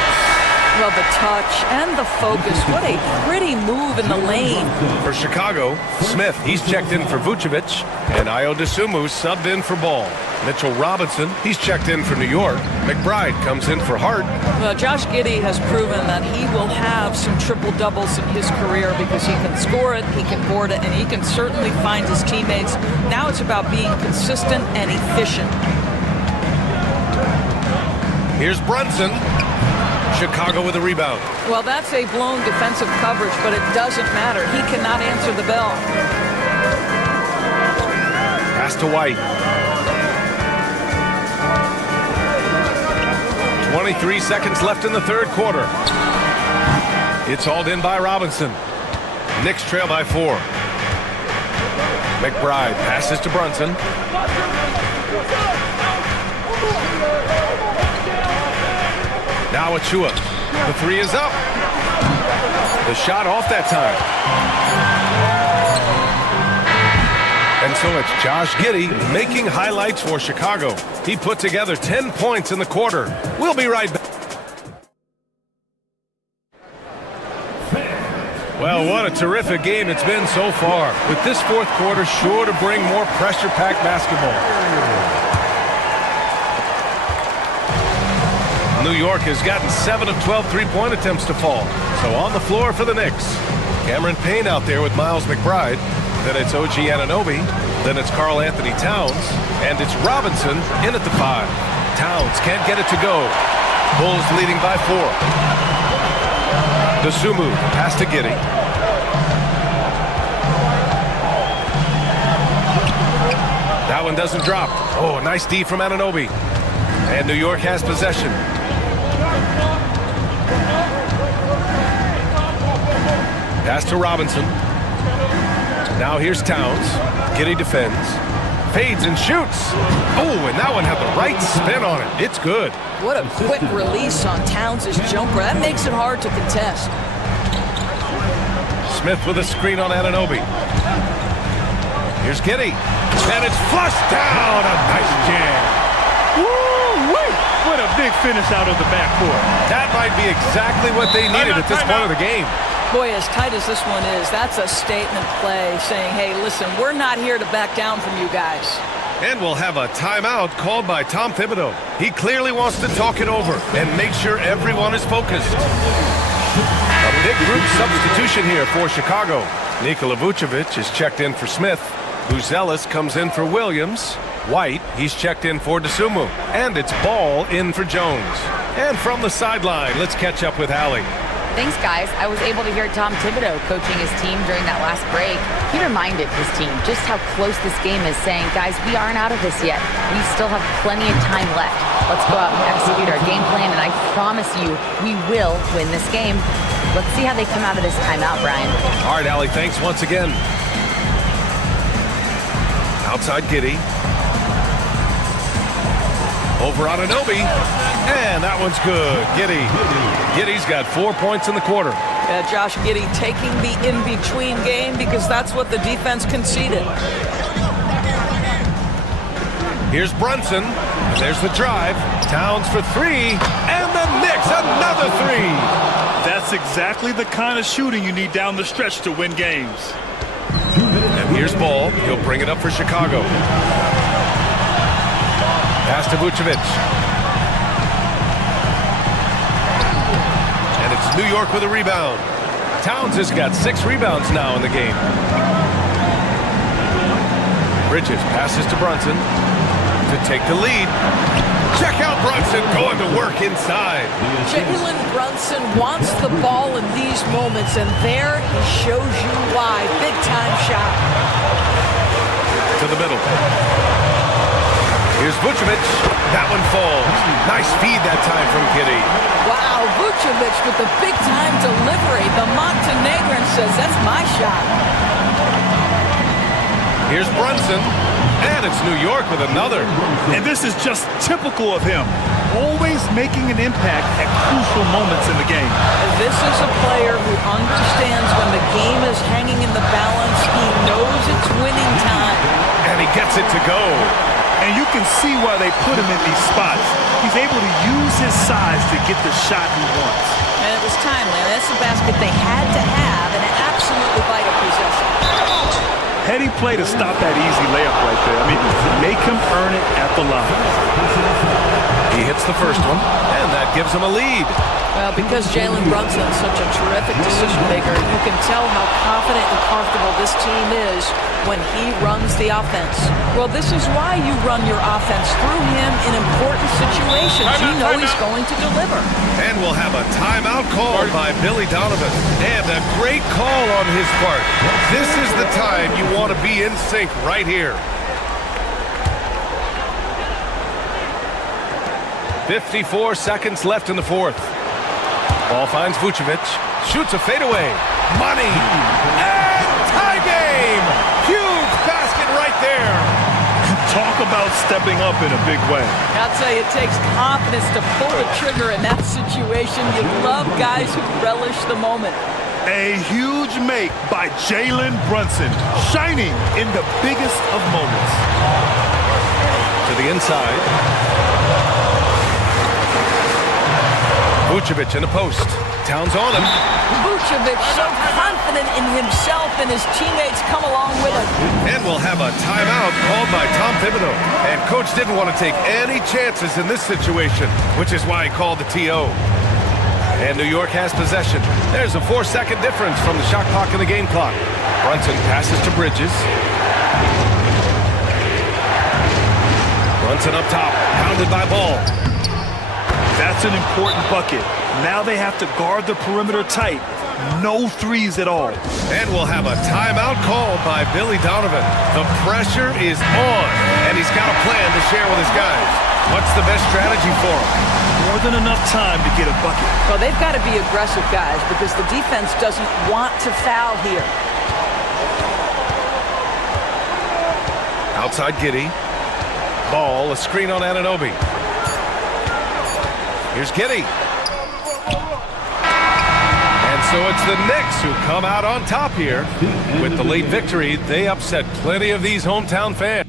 Well, the touch and the focus. What a pretty move in the lane. For Chicago, Smith, he's checked in for Vucevic. And Ayo Dosunmu subbed in for Ball. Mitchell Robinson, he's checked in for New York. McBride comes in for Hart. Well, Josh Giddey has proven that he will have some triple-doubles in his career because he can score it, he can board it, and he can certainly find his teammates. Now it's about being consistent and efficient. Here's Brunson. Chicago with a rebound. Well, that's a blown defensive coverage, but it doesn't matter. He cannot answer the bell. Pass to White. 23 seconds left in the third quarter. It's hauled in by Robinson. Knicks trail by 4. McBride passes to Brunson. Now Achua. The three is up. The shot off that time. And so it's Josh Giddey making highlights for Chicago. He put together 10 points in the quarter. We'll be right back. Well, what a terrific game it's been so far. With this fourth quarter sure to bring more pressure-packed basketball. New York has gotten 7 of 12 three-point attempts to fall. So on the floor for the Knicks. Cameron Payne out there with Miles McBride. Then it's OG Anunoby. Then it's Karl Anthony Towns. And it's Robinson in at the 5. Towns can't get it to go. Bulls leading by 4. Dosunmu pass to Giddey. That one doesn't drop. Oh, nice D from Anunoby. And New York has possession. Pass to Robinson. Now here's Towns. Giddey defends. Fades and shoots. Oh, and that one had the right spin on it. It's good. What a quick release on Towns' jumper. That makes it hard to contest. Smith with a screen on Anunoby. Here's Giddey. And it's flushed down. A nice jam. Woo-wee! What a big finish out of the backcourt. That might be exactly what they needed at this point of the game. Boy, as tight as this one is, that's a statement play saying, hey, listen, we're not here to back down from you guys. And we'll have a timeout called by Tom Thibodeau. He clearly wants to talk it over and make sure everyone is focused. A big group substitution here for Chicago. Nikola Vucevic is checked in for Smith. Buzelis comes in for Williams. White, he's checked in for Dosunmu. And it's Ball in for Jones. And from the sideline, let's catch up with Allie. Thanks, guys. I was able to hear Tom Thibodeau coaching his team during that last break. He reminded his team just how close this game is, saying, guys, we aren't out of this yet. We still have plenty of time left. Let's go out and execute our game plan, and I promise you, we will win this game. Let's see how they come out of this timeout, Brian. All right, Allie, thanks once again. Outside Giddey. Over Anunoby. And that one's good. Giddey's got 4 points in the quarter. Yeah, Josh Giddey taking the in-between game because that's what the defense conceded. Here's Brunson. And there's the drive. Towns for three. And the Knicks, another three. That's exactly the kind of shooting you need down the stretch to win games. And here's Ball. He'll bring it up for Chicago. Pass to Vucevic. And it's New York with a rebound. Towns has got 6 rebounds now in the game. Bridges passes to Brunson to take the lead. Check out Brunson going to work inside. Jalen Brunson wants the ball in these moments, and there he shows you why. Big-time shot. To the middle. Here's Vucevic. That one falls. Nice feed that time from Giddey. Wow, Vucevic with the big-time delivery. The Montenegrin says, that's my shot. Here's Brunson. And it's New York with another. And this is just typical of him. Always making an impact at crucial moments in the game. This is a player who understands when the game is hanging in the balance. He knows it's winning time. And he gets it to go. And you can see why they put him in these spots. He's able to use his size to get the shot he wants. And it was timely. That's the basket they had to have, and an absolutely vital possession. Heady play to stop that easy layup right there. I mean, make him earn it at the line. He hits the first one, and that gives him a lead. Well, because Jalen Brunson is such a terrific decision maker, you can tell how confident and comfortable this team is when he runs the offense. Well, this is why you run your offense through him in important situations. You know he's going to deliver. And we'll have a timeout called by Billy Donovan. And a great call on his part. This is the time you want to be in sync right here. 54 seconds left in the fourth. Ball finds Vucevic. Shoots a fadeaway. Money. And tie game. Huge basket right there. Talk about stepping up in a big way. I'll tell you, it takes confidence to pull the trigger in that situation. You love guys who relish the moment. A huge make by Jalen Brunson, shining in the biggest of moments. To the inside. Vucevic in the post. Towns on him. Vucevic so confident in himself, and his teammates come along with him. And we'll have a timeout called by Tom Thibodeau. And Coach didn't want to take any chances in this situation, which is why he called the TO. And New York has possession. There's a 4-second difference from the shot clock and the game clock. Brunson passes to Bridges. Brunson up top, pounded by Ball. That's an important bucket. Now they have to guard the perimeter tight. No threes at all. And we'll have a timeout called by Billy Donovan. The pressure is on, and he's got a plan to share with his guys. What's the best strategy for him? More than enough time to get a bucket. Well, they've got to be aggressive, guys, because the defense doesn't want to foul here. Outside Giddey. Ball, a screen on Anunoby. Here's Giddey. And so it's the Knicks who come out on top here. With the late victory, they upset plenty of these hometown fans.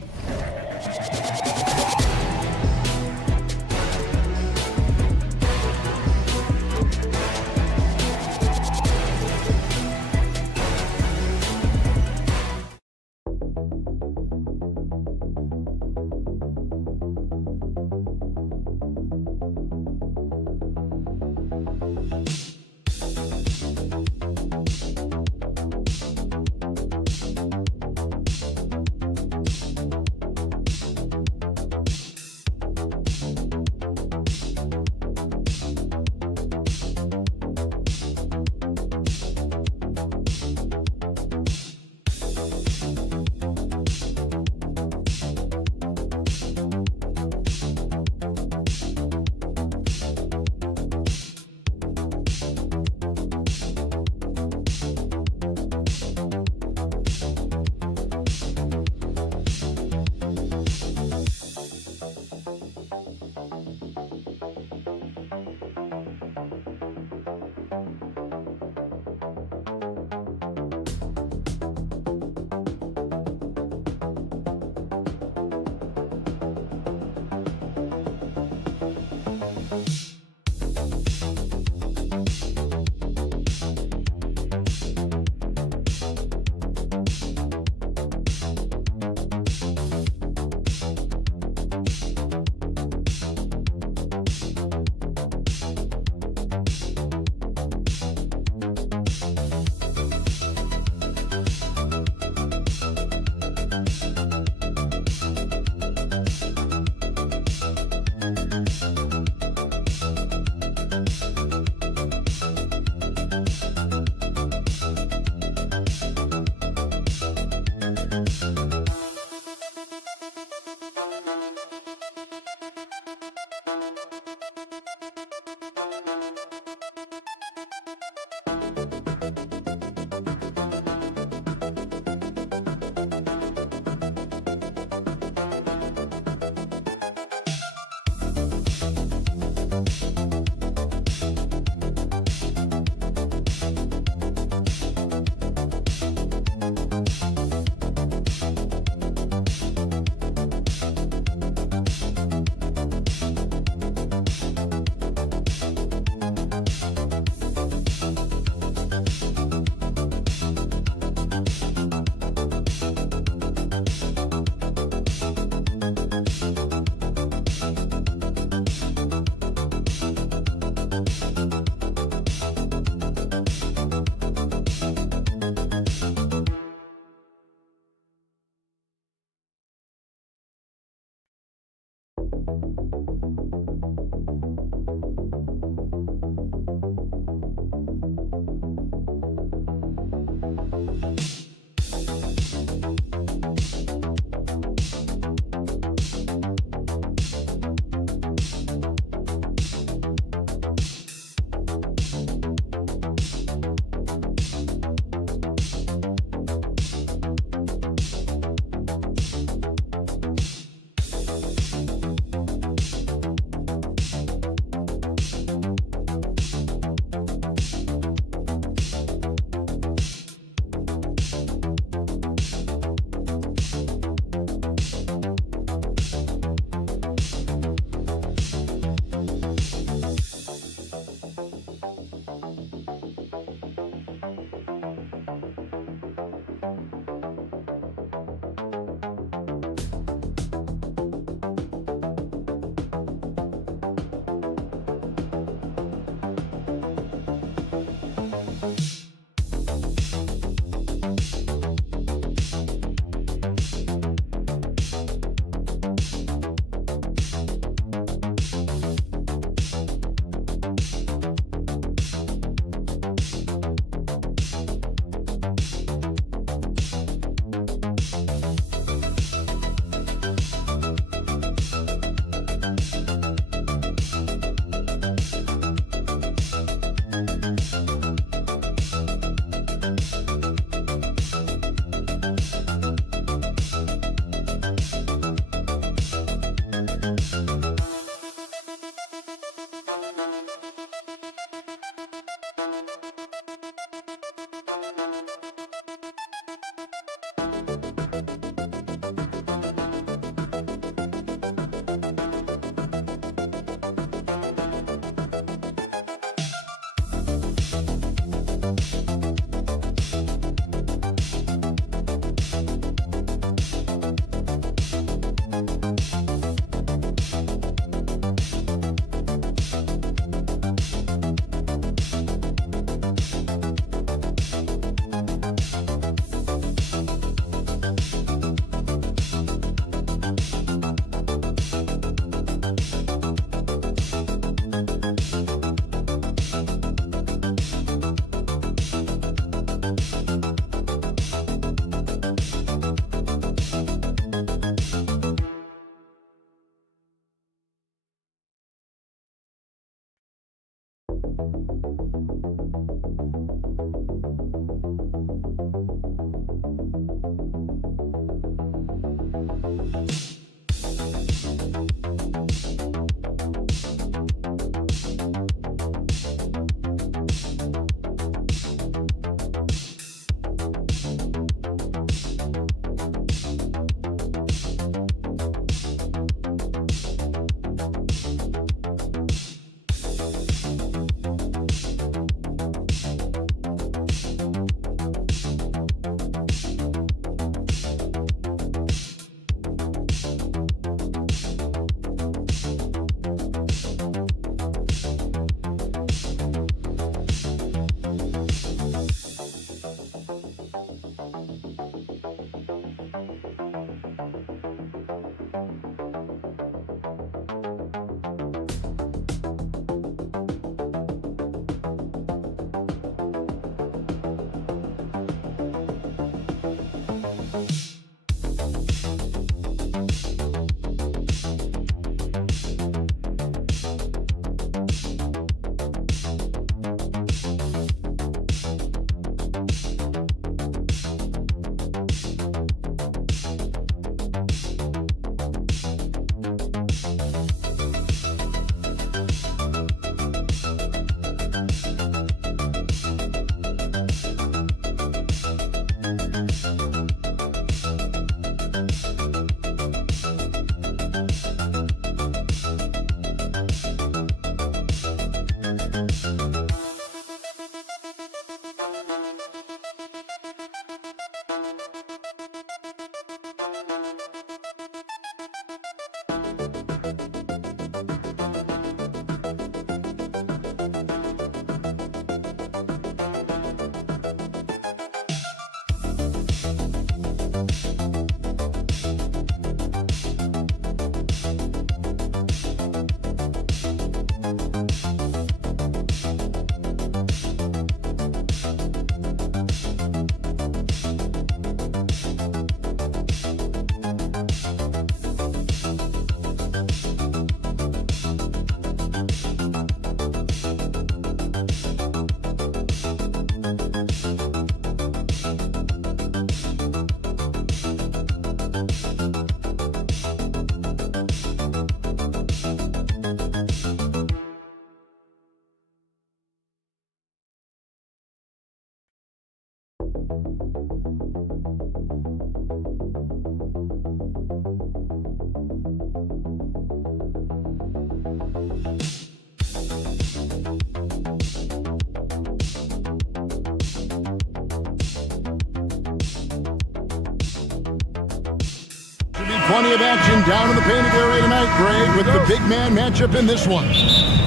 Plenty of action down in the painted area tonight, Greg, with the big man matchup in this one.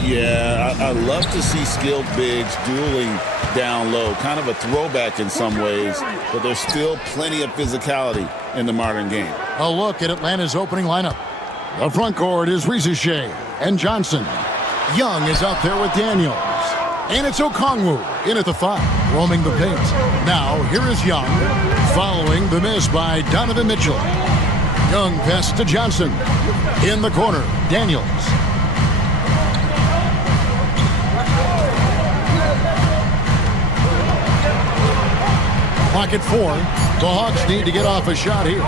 Yeah, I love to see skilled bigs dueling down low. Kind of a throwback in some ways, but there's still plenty of physicality in the modern game. A look at Atlanta's opening lineup. The front court is Shea and Johnson. Young is out there with Daniels. And it's Okongwu in at the 5, roaming the paint. Now, here is Young, following the miss by Donovan Mitchell. Young pass to Johnson. In the corner, Daniels. Clock at 4. The Hawks need to get off a shot here.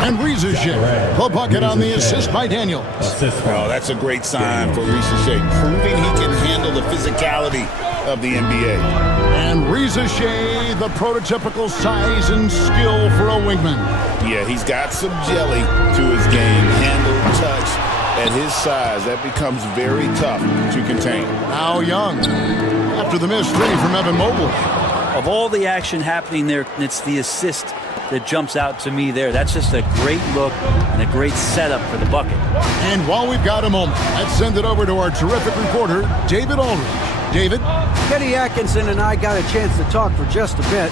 And Shea, the bucket on the assist by Daniels. Oh, that's a great sign for Shea, proving he can handle the physicality of the NBA. And Shea, the prototypical size and skill for a wingman. Yeah, he's got some jelly to his game. Handle, touch, at his size, that becomes very tough to contain. Now Young, after the missed 3 from Evan Mobley. Of all the action happening there, it's the assist that jumps out to me there. That's just a great look and a great setup for the bucket. And while we've got a moment, let's send it over to our terrific reporter, David Aldridge. David? Kenny Atkinson and I got a chance to talk for just a bit.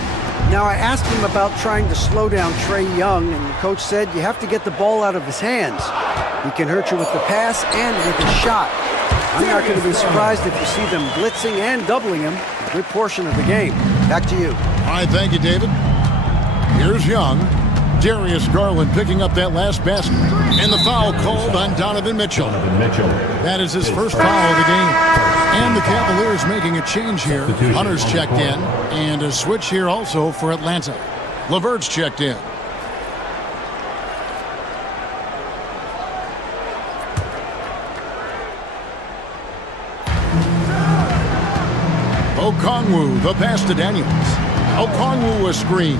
Now, I asked him about trying to slow down Trae Young, and the coach said you have to get the ball out of his hands. He can hurt you with the pass and with a shot. I'm not going to be surprised if you see them blitzing and doubling him a good portion of the game. Back to you. All right, thank you, David. Here's Young. Darius Garland picking up that last basket. And the foul called on Donovan Mitchell. That is his first foul of the game. And the Cavaliers making a change here. Hunter's checked in. And a switch here also for Atlanta. LeVert's checked in. Okongwu, the pass to Daniels. Okongwu a screen.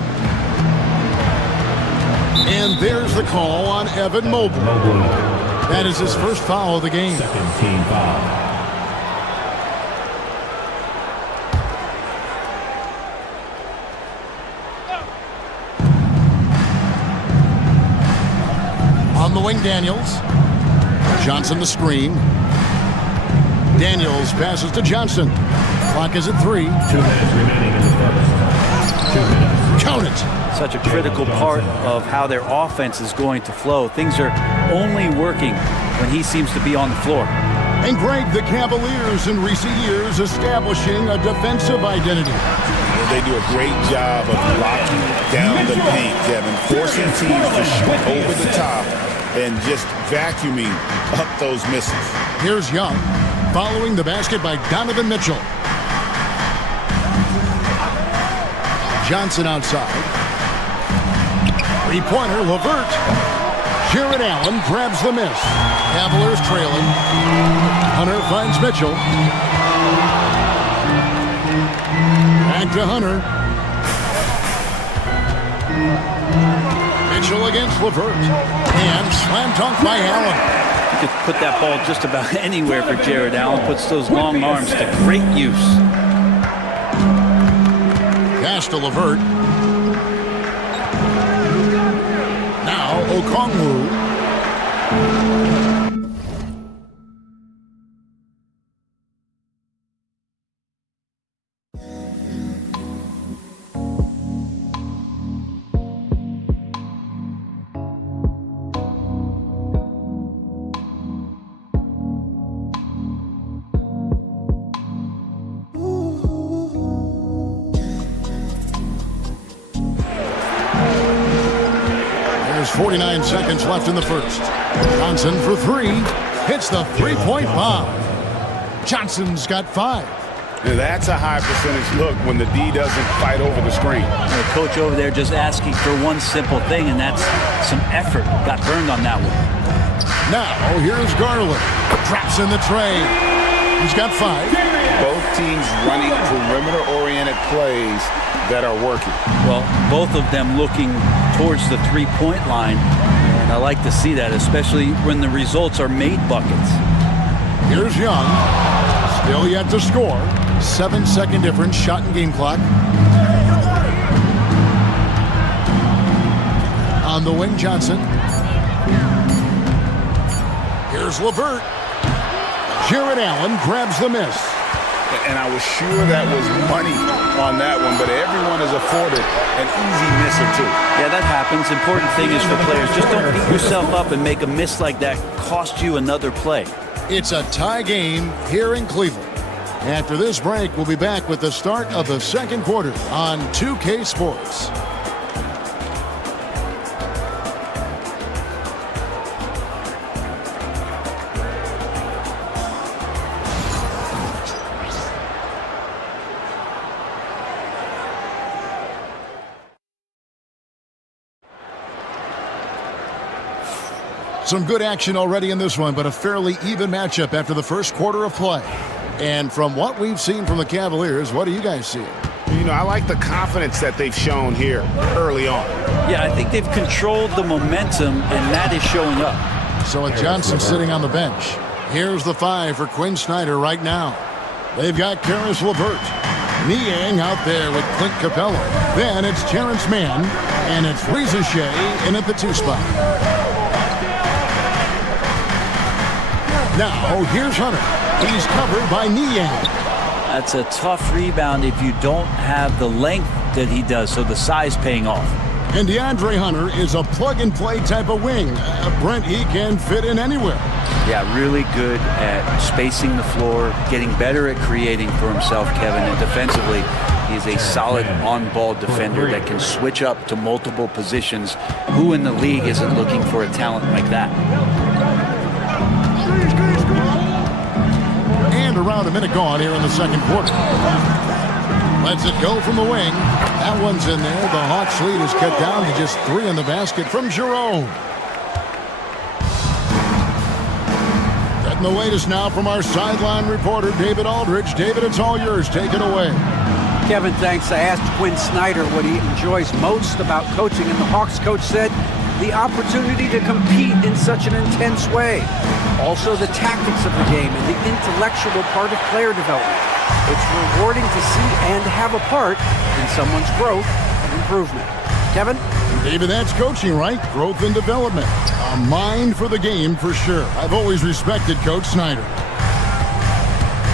And there's the call on Evan Mobley. That is his first foul of the game. Second team foul. On the wing, Daniels. Johnson the screen. Daniels passes to Johnson. Clock is at 3. 2 minutes remaining in the first. 2 minutes. Count it. Such a critical part of how their offense is going to flow. Things are only working when he seems to be on the floor. And Greg, the Cavaliers in recent years establishing a defensive identity. They do a great job of locking down the paint, Kevin, forcing teams to shoot over the top and just vacuuming up those misses. Here's Young, following the basket by Donovan Mitchell. Johnson outside. Three-pointer, LeVert. Jared Allen grabs the miss. Cavaliers trailing. Hunter finds Mitchell. Back to Hunter. Mitchell against LeVert. And slam dunk by Allen. You could put that ball just about anywhere for Jared Allen. Puts those long arms to great use. Pass to LeVert. Now Okongwu. There's 49 seconds left in the first. Johnson for 3. Hits the three-point bomb. Johnson's got 5. Yeah, that's a high percentage look when the D doesn't fight over the screen. The coach over there just asking for one simple thing, and that's some effort. Got burned on that one. Now here's Garland. Traps in the tray. He's got 5. Both teams running perimeter-oriented plays that are working. Well, both of them looking towards the three-point line, and I like to see that, especially when the results are made buckets. Here's Young. Still yet to score. 7-second difference, shot and game clock. On the wing, Johnson. Here's LeVert. Jared Allen grabs the miss. And I was sure that was money on that one, but everyone is afforded an easy miss or two. Yeah, that happens. Important thing is for players, just don't beat yourself up and make a miss like that cost you another play. It's a tie game here in Cleveland. After this break, we'll be back with the start of the second quarter on 2K Sports. Some good action already in this one, but a fairly even matchup after the first quarter of play. And from what we've seen from the Cavaliers, what do you guys see? You know, I like the confidence that they've shown here early on. Yeah, I think they've controlled the momentum, and that is showing up. So with Johnson sitting on the bench, here's the 5 for Quinn Snyder right now. They've got Karis LeVert. Niang out there with Clint Capella. Then it's Terrence Mann, and it's Reza Shea in at the 2 spot. Now, here's Hunter. He's covered by Niang. That's a tough rebound if you don't have the length that he does, so the size paying off. And DeAndre Hunter is a plug-and-play type of wing. Brent, he can fit in anywhere. Yeah, really good at spacing the floor, getting better at creating for himself, Kevin. And defensively, he's a solid on-ball defender that can switch up to multiple positions. Who in the league isn't looking for a talent like that? And around a minute gone here in the second quarter. Lets it go from the wing. That one's in there. The Hawks lead is cut down to just 3 in the basket from Jerome. Getting the latest now from our sideline reporter, David Aldridge. David, it's all yours. Take it away. Kevin, thanks. I asked Quinn Snyder what he enjoys most about coaching, and the Hawks coach said the opportunity to compete in such an intense way. Also the tactics of the game and the intellectual part of player development. It's rewarding to see and have a part in someone's growth and improvement. Kevin? David, that's coaching, right? Growth and development. A mind for the game for sure. I've always respected Coach Snyder.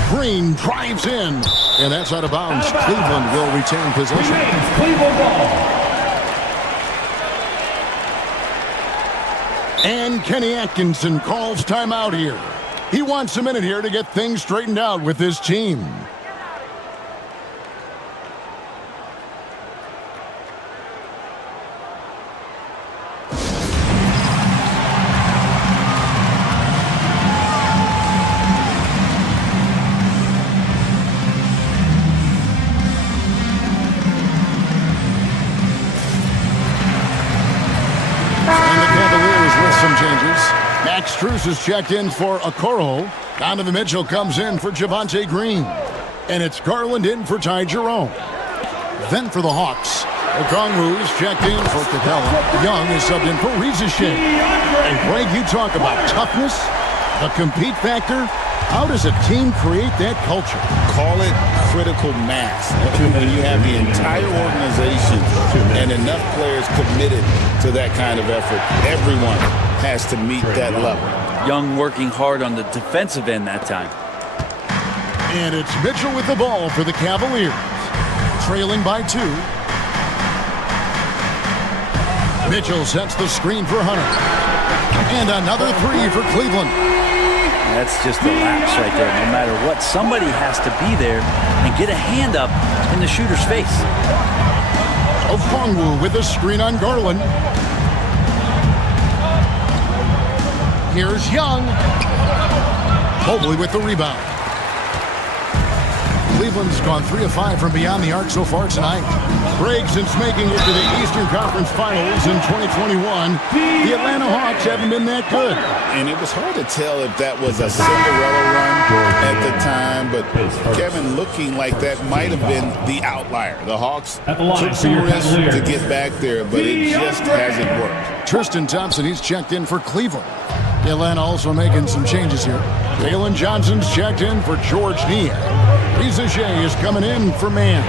Green drives in, and that's out of bounds. Cleveland will retain possession. Cleveland ball. And Kenny Atkinson calls timeout here. He wants a minute here to get things straightened out with his team. Max Strus is checked in for Okoro. Donovan Mitchell comes in for Javonte Green. And it's Garland in for Ty Jerome. Then for the Hawks, Okongwu is checked in for Capella. Young is subbed in for Reza Shea. And Greg, you talk about toughness, the compete factor. How does a team create that culture? Call it critical mass. When you have the entire organization and enough players committed to that kind of effort, everyone has to meet that level. Young working hard on the defensive end that time. And it's Mitchell with the ball for the Cavaliers. Trailing by 2. Mitchell sets the screen for Hunter. And another 3 for Cleveland. That's just a lapse right there. No matter what, somebody has to be there and get a hand up in the shooter's face. Okongwu with a screen on Garland. Here's Young. Mobley with the rebound. Cleveland's gone 3 of 5 from beyond the arc so far tonight. Greg, since making it to the Eastern Conference Finals in 2021, the Atlanta Hawks haven't been that good. And it was hard to tell if that was a Cinderella run at the time, but Kevin, looking like that might have been the outlier. The Hawks took some risks to get back there, but it just hasn't worked. Tristan Thompson, he's checked in for Cleveland. Atlanta also making some changes here. Jalen Johnson's checked in for George Niang. Reza Shea is coming in for Mann.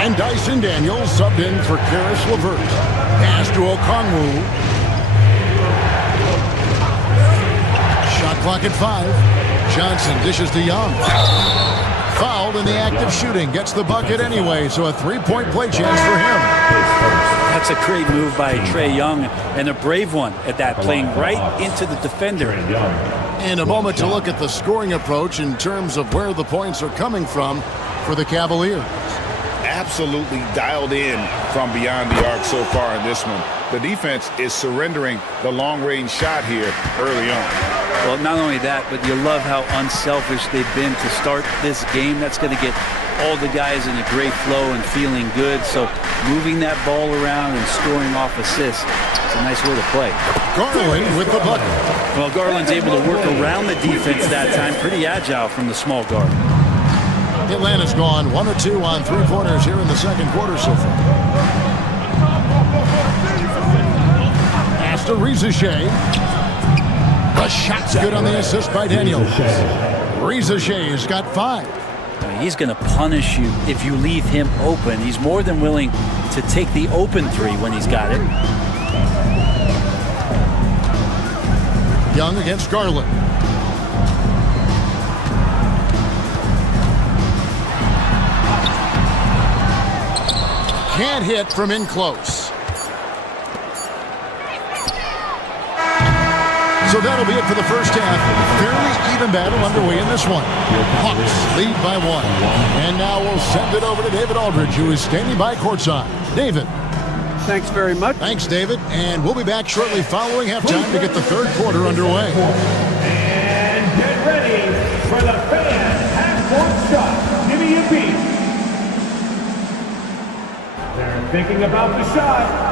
And Dyson Daniels subbed in for Karis LeVert. Pass to Okongwu. Shot clock at 5. Johnson dishes to Young. Fouled in the act of shooting. Gets the bucket anyway, so a 3-point play chance for him. That's a great move by Trae Young, and a brave one at that, playing right into the defender. In a moment to look at the scoring approach in terms of where the points are coming from for the Cavaliers. Absolutely dialed in from beyond the arc so far in this one. The defense is surrendering the long-range shot here early on. Well, not only that, but you love how unselfish they've been to start this game. That's going to get all the guys in a great flow and feeling good. So moving that ball around and scoring off assists, it's a nice way to play. Garland with the bucket. Well, Garland's able to work around the defense that time. Pretty agile from the small guard. Atlanta's gone 1 of 2 on 3-pointers here in the second quarter so far. Pass to Reza Shea. The shot's good on the assist by Daniels. Reza Shea's got 5. He's going to punish you if you leave him open. He's more than willing to take the open 3 when he's got it. Young against Garland. Can't hit from in close. So that'll be it for the first half. Fairly even battle underway in this one. Hawks lead by 1. And now we'll send it over to David Aldridge, who is standing by courtside. David. Thanks very much. Thanks, David. And we'll be back shortly following halftime to get the third quarter underway. And get ready for the fan half-court shot. Give me a beat. They're thinking about the shot.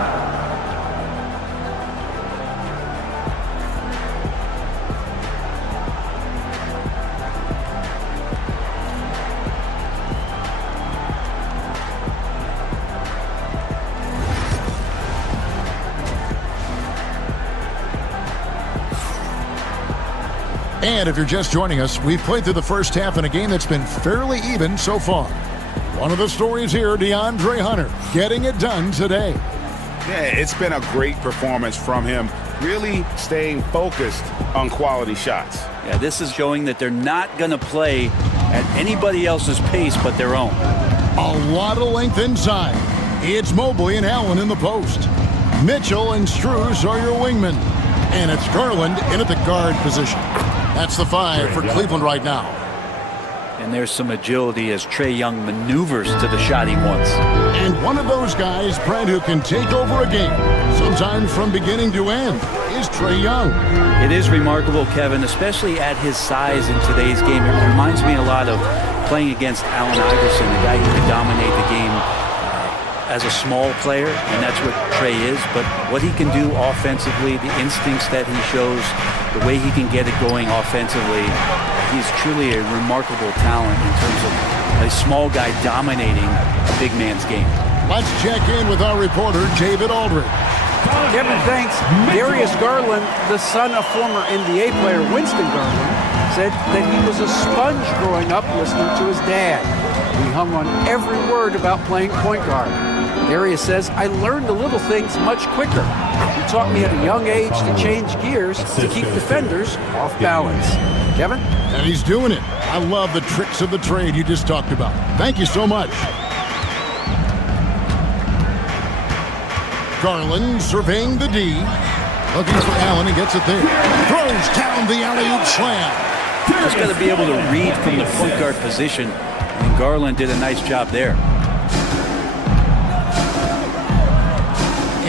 And if you're just joining us, we've played through the first half in a game that's been fairly even so far. One of the stories here, DeAndre Hunter, getting it done today. Yeah, it's been a great performance from him, really staying focused on quality shots. Yeah, this is showing that they're not going to play at anybody else's pace but their own. A lot of length inside. It's Mobley and Allen in the post. Mitchell and Strus are your wingmen. And it's Garland in at the guard position. That's the 5 for Cleveland right now. And there's some agility as Trae Young maneuvers to the shot he wants. And one of those guys, Brent, who can take over a game, sometimes from beginning to end, is Trae Young. It is remarkable, Kevin, especially at his size in today's game. It reminds me a lot of playing against Allen Iverson, the guy who can dominate the game as a small player, and that's what Trae is. But what he can do offensively, the instincts that he shows, the way he can get it going offensively, he's truly a remarkable talent in terms of a small guy dominating a big man's game. Let's check in with our reporter, David Aldridge. Kevin, thanks. Darius Garland, the son of former NBA player Winston Garland, said that he was a sponge growing up listening to his dad. He hung on every word about playing point guard. Darius says, I learned the little things much quicker. He taught me at a young age to change gears to keep defenders off balance. Kevin? And he's doing it. I love the tricks of the trade you just talked about. Thank you so much. Garland surveying the D. Looking for Allen and gets it there. Throws down the alley-oop slam. Just got to be able to read from the point guard position, and Garland did a nice job there.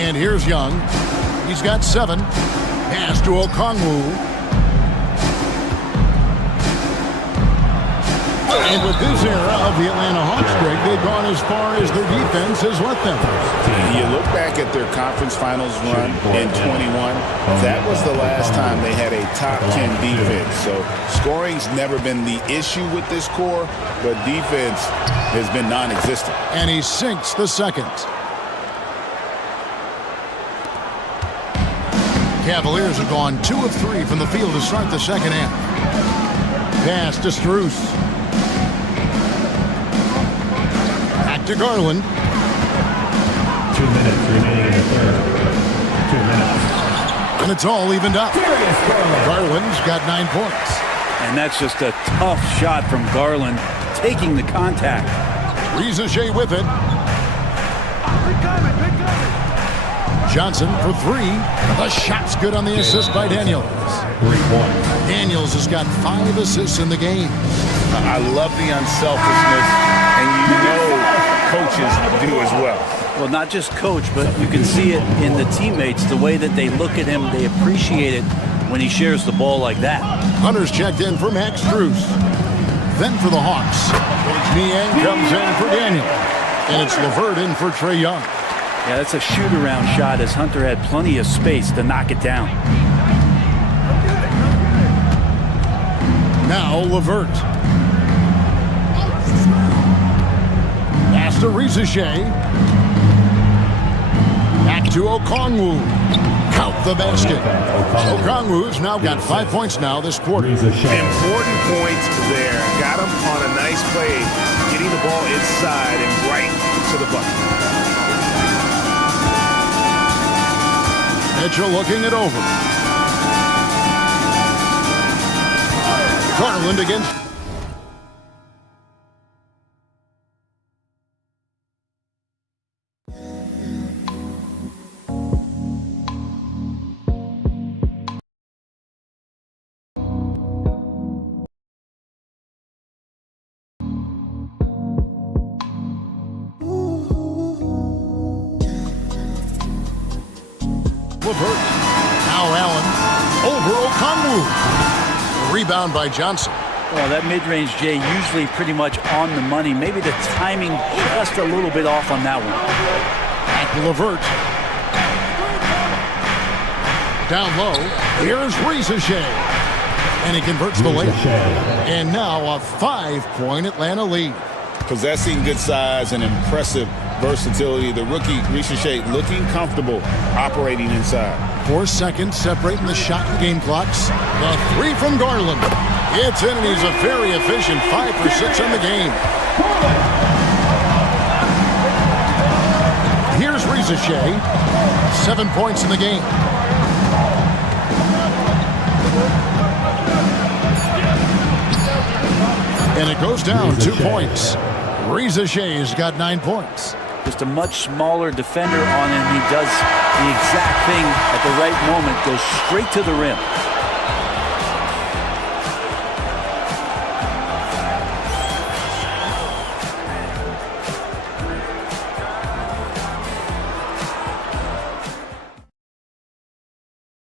And here's Young. He's got 7. Pass to Okongwu. And with this era of the Atlanta Hawks streak, they've gone as far as their defense has let them. You look back at their conference finals run in 21, that was the last time they had a top 10 defense. So scoring's never been the issue with this core, but defense has been non-existent. And he sinks the second. Cavaliers have gone 2 of 3 from the field to start the second half. Pass to Strus. Back to Garland. 2 minutes remaining in the third. 2 minutes. And it's all evened up. Garland's got 9 points. And that's just a tough shot from Garland, taking the contact. Rizachet with it. Johnson for 3. The shot's good on the assist by Daniels. 3 points. Daniels has got 5 assists in the game. I love the unselfishness, and you know coaches do as well. Well, not just coach, but you can see it in the teammates, the way that they look at him. They appreciate it when he shares the ball like that. Hunter's checked in for Max Strus. Then for the Hawks, Niang comes in for Daniel. And it's LeVert in for Trae Young. Yeah, that's a shoot-around shot as Hunter had plenty of space to knock it down. Now LeVert. Pass to Rizachet. Back to Okongwu. Count the basket. Okongwu's now got 5 points now this quarter. Important points there. Got him on a nice play, getting the ball inside and right to the bucket. Mitchell looking it over. Garland against. LeVert. Now Allen over Okongwu. Rebound by Johnson. Well, that mid-range, Jay, usually pretty much on the money. Maybe the timing just a little bit off on that one. Back to LeVert. Down low. Here's Rizachet. And he converts the layup. And now a 5-point Atlanta lead. Possessing good size and impressive versatility. The rookie, Rizachet, looking comfortable operating inside. 4 seconds separating the shot and game clocks. The 3 from Garland. It's in, and he's a very efficient 5 for 6 in the game. Here's Rizachet. 7 points in the game. And it goes down 2 points. Rizachet's got 9 points. Just a much smaller defender on him. He does the exact thing at the right moment, goes straight to the rim.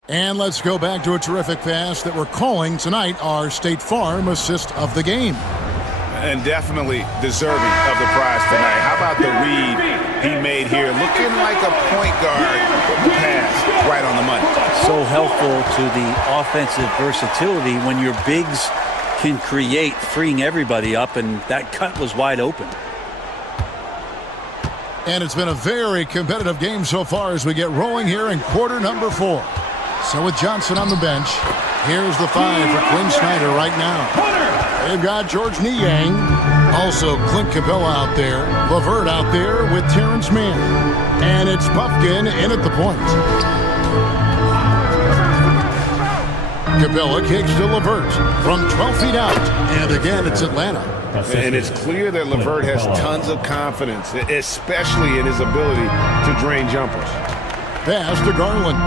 And let's go back to a terrific pass that we're calling tonight our State Farm assist of the game. And definitely deserving of the prize tonight. How about the read he made here? Looking like a point guard. The pass right on the money. So helpful to the offensive versatility when your bigs can create, freeing everybody up, and that cut was wide open. And it's been a very competitive game so far as we get rolling here in quarter number 4. So with Johnson on the bench, here's the 5 for Quinn Snyder right now. They've got George Niang, also Clint Capella out there, LeVert out there with Terrence Mann. And it's Puffkin in at the point. Capella kicks to LeVert from 12 feet out. And again, it's Atlanta. And it's clear that LeVert has tons of confidence, especially in his ability to drain jumpers. Pass to Garland.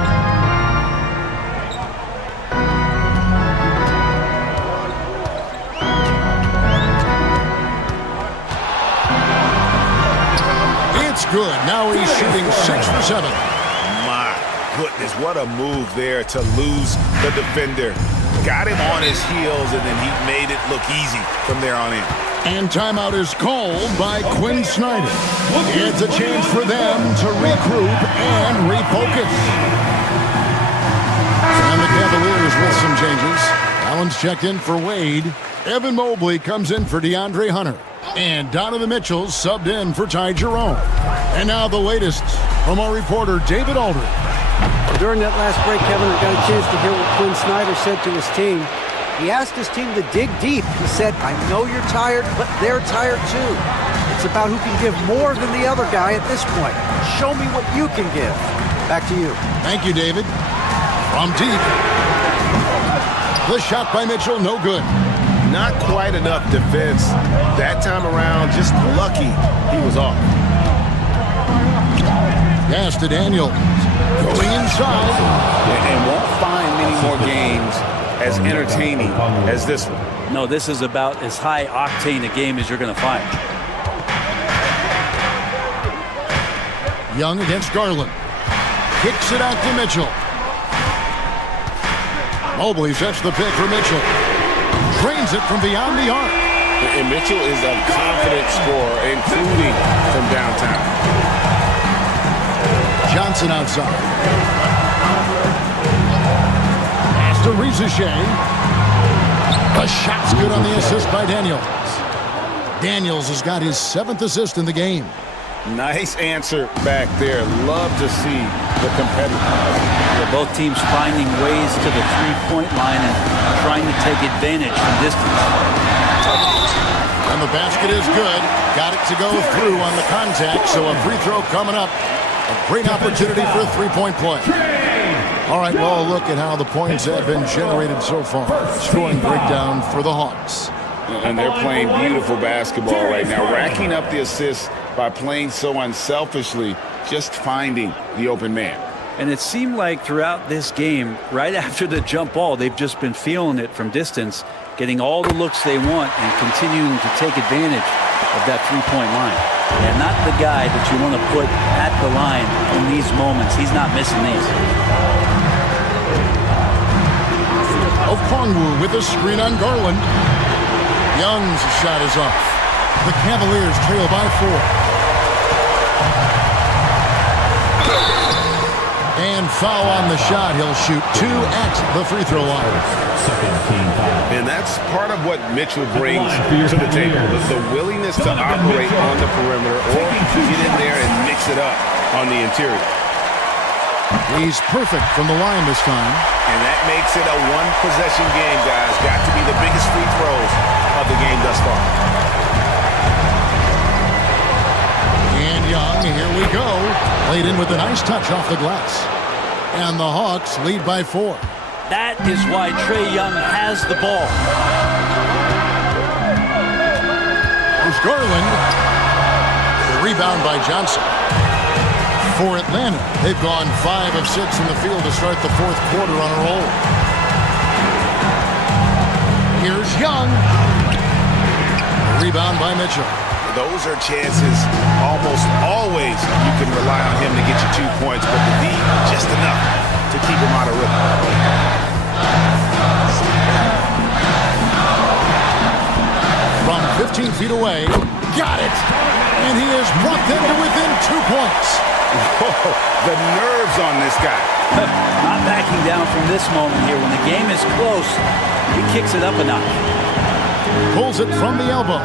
Good. Now he's shooting 6 for 7. My goodness, what a move there to lose the defender. got him on his heels, and then he made it look easy from there on in. And timeout is called by Quinn Snyder. It's a chance for them to regroup and refocus. And the Cavaliers with some changes. Allen's checked in for Wade. Evan Mobley comes in for DeAndre Hunter. And Donovan Mitchell subbed in for Ty Jerome. And now the latest from our reporter, David Aldridge. During that last break, Kevin, I got a chance to hear what Quinn Snyder said to his team. He asked his team to dig deep. He said, I know you're tired, but they're tired too. It's about who can give more than the other guy at this point. Show me what you can give. Back to you. Thank you, David. From deep. The shot by Mitchell, no good. Not quite enough defense. That time around, just lucky he was off. Pass to Daniel. Going inside. And won't find many more games as entertaining as this one. No, this is about as high octane a game as you're going to find. Young against Garland. Kicks it out to Mitchell. Mobley sets the pick for Mitchell. Drains it from beyond the arc. And Mitchell is a confident scorer, including from downtown. Johnson outside. Pass to Rizichet. The shot's good on the assist by Daniels. Daniels has got his 7th assist in the game. Nice answer back there. Love to see the competitiveness. Both teams finding ways to the three-point line and trying to take advantage from distance. And the basket is good. Got it to go through on the contact, so a free throw coming up. A great opportunity for a three-point play. All right, well, look at how the points have been generated so far. Scoring breakdown for the Hawks. And they're playing beautiful basketball right now, racking up the assists by playing so unselfishly, just finding the open man. And it seemed like throughout this game, right after the jump ball, they've just been feeling it from distance, getting all the looks they want and continuing to take advantage of that three-point line. And not the guy that you want to put at the line in these moments. He's not missing these. Okongwu with a screen on Garland. Young's shot is off. The Cavaliers trail by 4. And foul on the shot. He'll shoot 2 at the free throw line. And that's part of what Mitchell brings to the table. The willingness to operate on the perimeter or get in there and mix it up on the interior. He's perfect from the line this time. And that makes it a one-possession game, guys. Got to be the biggest free throws of the game thus far. And Young, here we go. Played in with a nice touch off the glass. And the Hawks lead by 4. That is why Trae Young has the ball. Here's Garland. The rebound by Johnson. For Atlanta, they've gone 5 of 6 in the field to start the 4th quarter on a roll. Here's Young. Rebound by Mitchell. Those are chances almost always you can rely on him to get you 2 points, but the D just enough to keep him out of rhythm. From 15 feet away, got it! And he has brought them to within 2 points. Whoa, the nerves on this guy. Not backing down from this moment here. When the game is close, he kicks it up a notch. Pulls it from the elbow.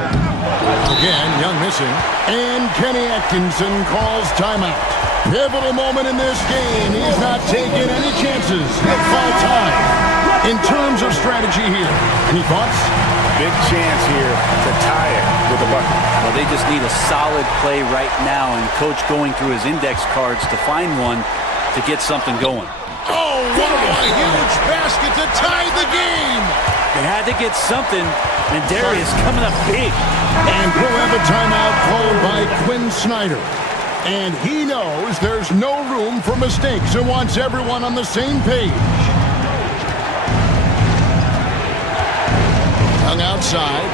Again, Young missing. And Kenny Atkinson calls timeout. Pivotal moment in this game. He's not taking any chances. He'll call time. In terms of strategy here, any thoughts? Big chance here to tie it with a bucket. Well, they just need a solid play right now, and Coach going through his index cards to find one to get something going. Oh, what a huge basket to tie the game! They had to get something, and Darius coming up big. And we'll have a timeout called by Quinn Snyder. And he knows there's no room for mistakes and wants everyone on the same page. Young outside.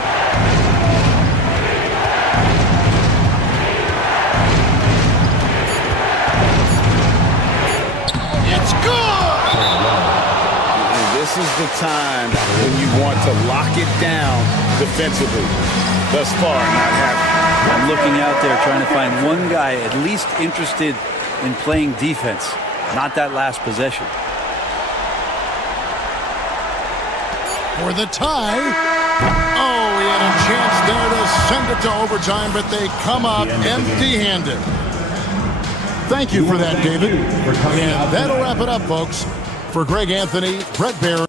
It's good! And this is the time when you want to lock it down defensively. Thus far, not happening. I'm looking out there trying to find one guy at least interested in playing defense, not that last possession. For the tie. Oh, he had a chance there to send it to overtime, but they come out empty-handed. Thank you for that, David. And that'll wrap it up, folks. For Greg Anthony, Brett Barron.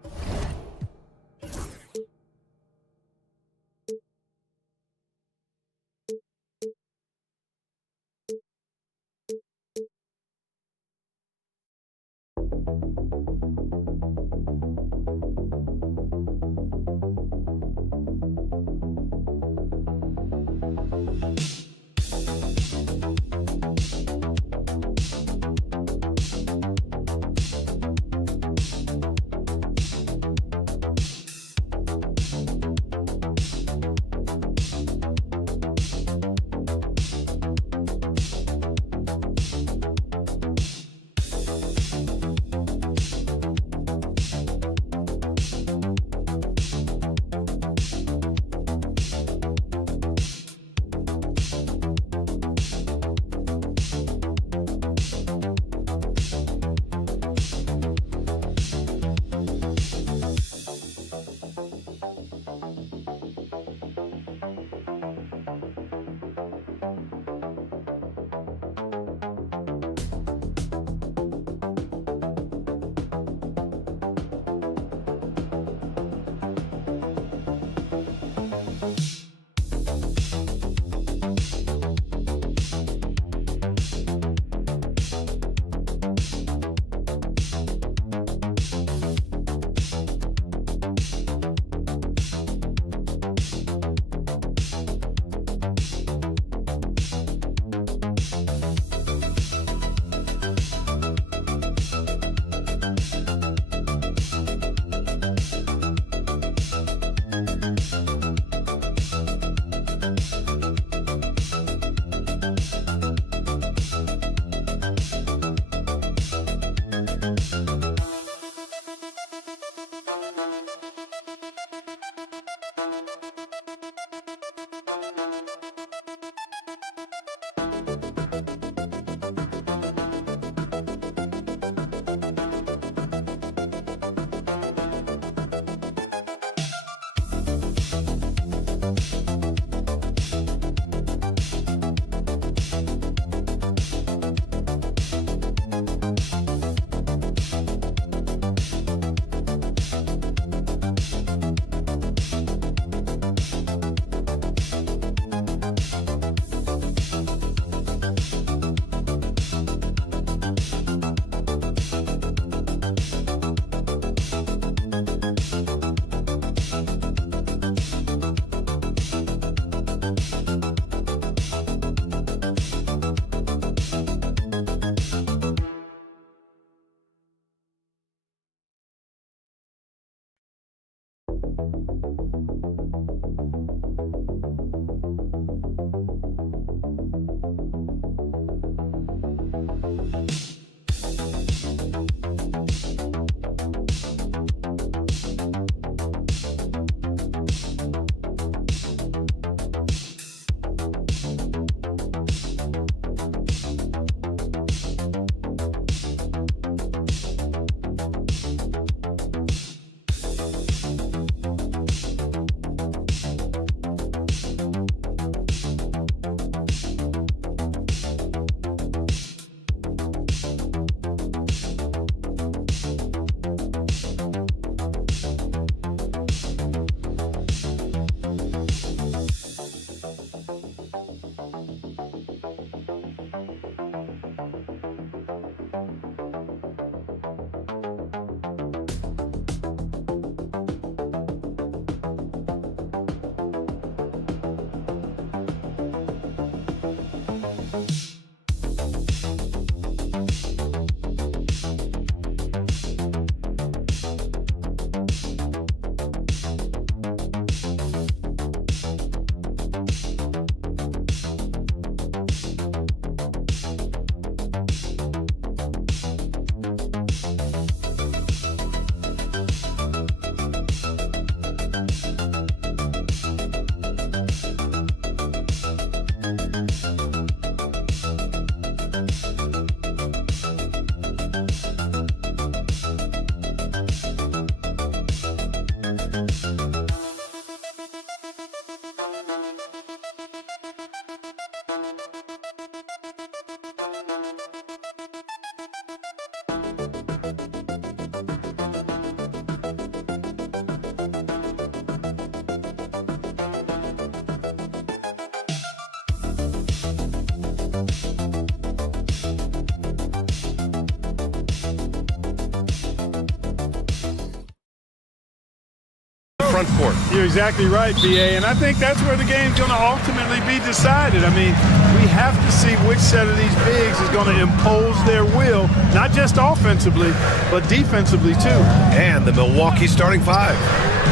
front court. You're exactly right, B.A., and I think that's where the game's going to ultimately be decided. I mean, we have to see which set of these bigs is going to impose their will, not just offensively, but defensively, too. And the Milwaukee starting five.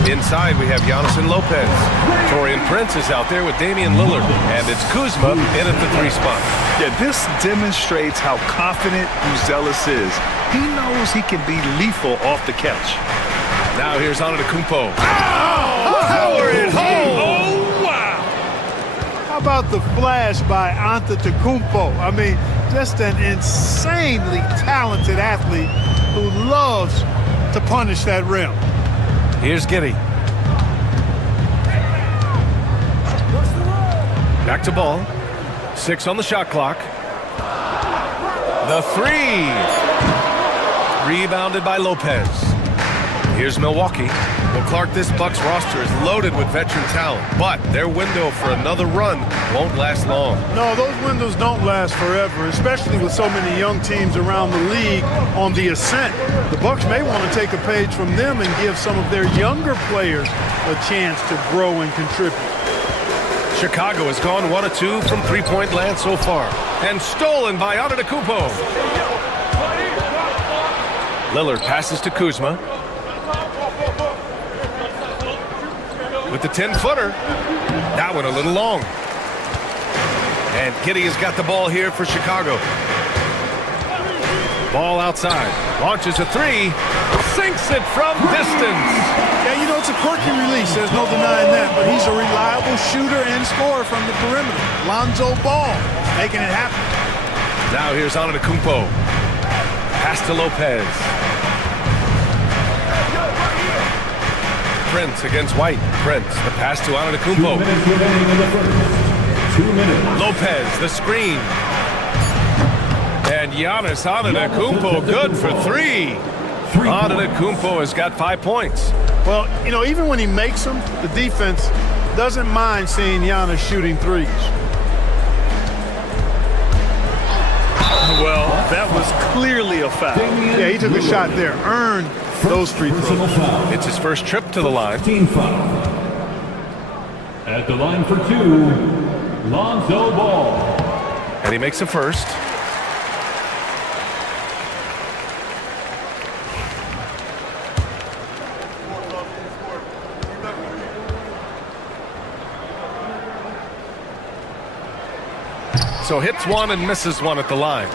Inside, we have Giannis and Lopez. Taurean Prince is out there with Damian Lillard. And it's Kuzma in at the 3 spot. Yeah, this demonstrates how confident Uzelis is. He knows he can be lethal off the catch. Now here's Antetokounmpo. Power it home! Oh, wow! How about the flash by Antetokounmpo? I mean, just an insanely talented athlete who loves to punish that rim. Here's Giddey. Back to ball. 6 on the shot clock. The 3. Rebounded by Lopez. Here's Milwaukee. Well, Clark, this Bucks roster is loaded with veteran talent, but their window for another run won't last long. No, those windows don't last forever, especially with so many young teams around the league on the ascent. The Bucks may want to take a page from them and give some of their younger players a chance to grow and contribute. Chicago has gone 1 of 2 from three-point land so far, and stolen by Antetokounmpo. Lillard passes to Kuzma. With the 10-footer. That one a little long. And Giddey has got the ball here for Chicago. Ball outside. Launches a 3. Sinks it from distance. Yeah, you know, it's a quirky release. There's no denying that. But he's a reliable shooter and scorer from the perimeter. Lonzo Ball making it happen. Now here's Antetokounmpo. Pass to Lopez. Prince against White. Prince, the pass to Antetokounmpo. 2 minutes remaining in the first. 2 minutes. Lopez, the screen. And Giannis Antetokounmpo, good for 3. Antetokounmpo has got 5 points. Well, you know, even when he makes them, the defense doesn't mind seeing Giannis shooting threes. Well, that was clearly a foul. Yeah, he took a shot there. Earned those free throws. It's his first trip to the line. Team foul. At the line for 2, Lonzo Ball. And he makes a first. So hits 1 and misses 1 at the line.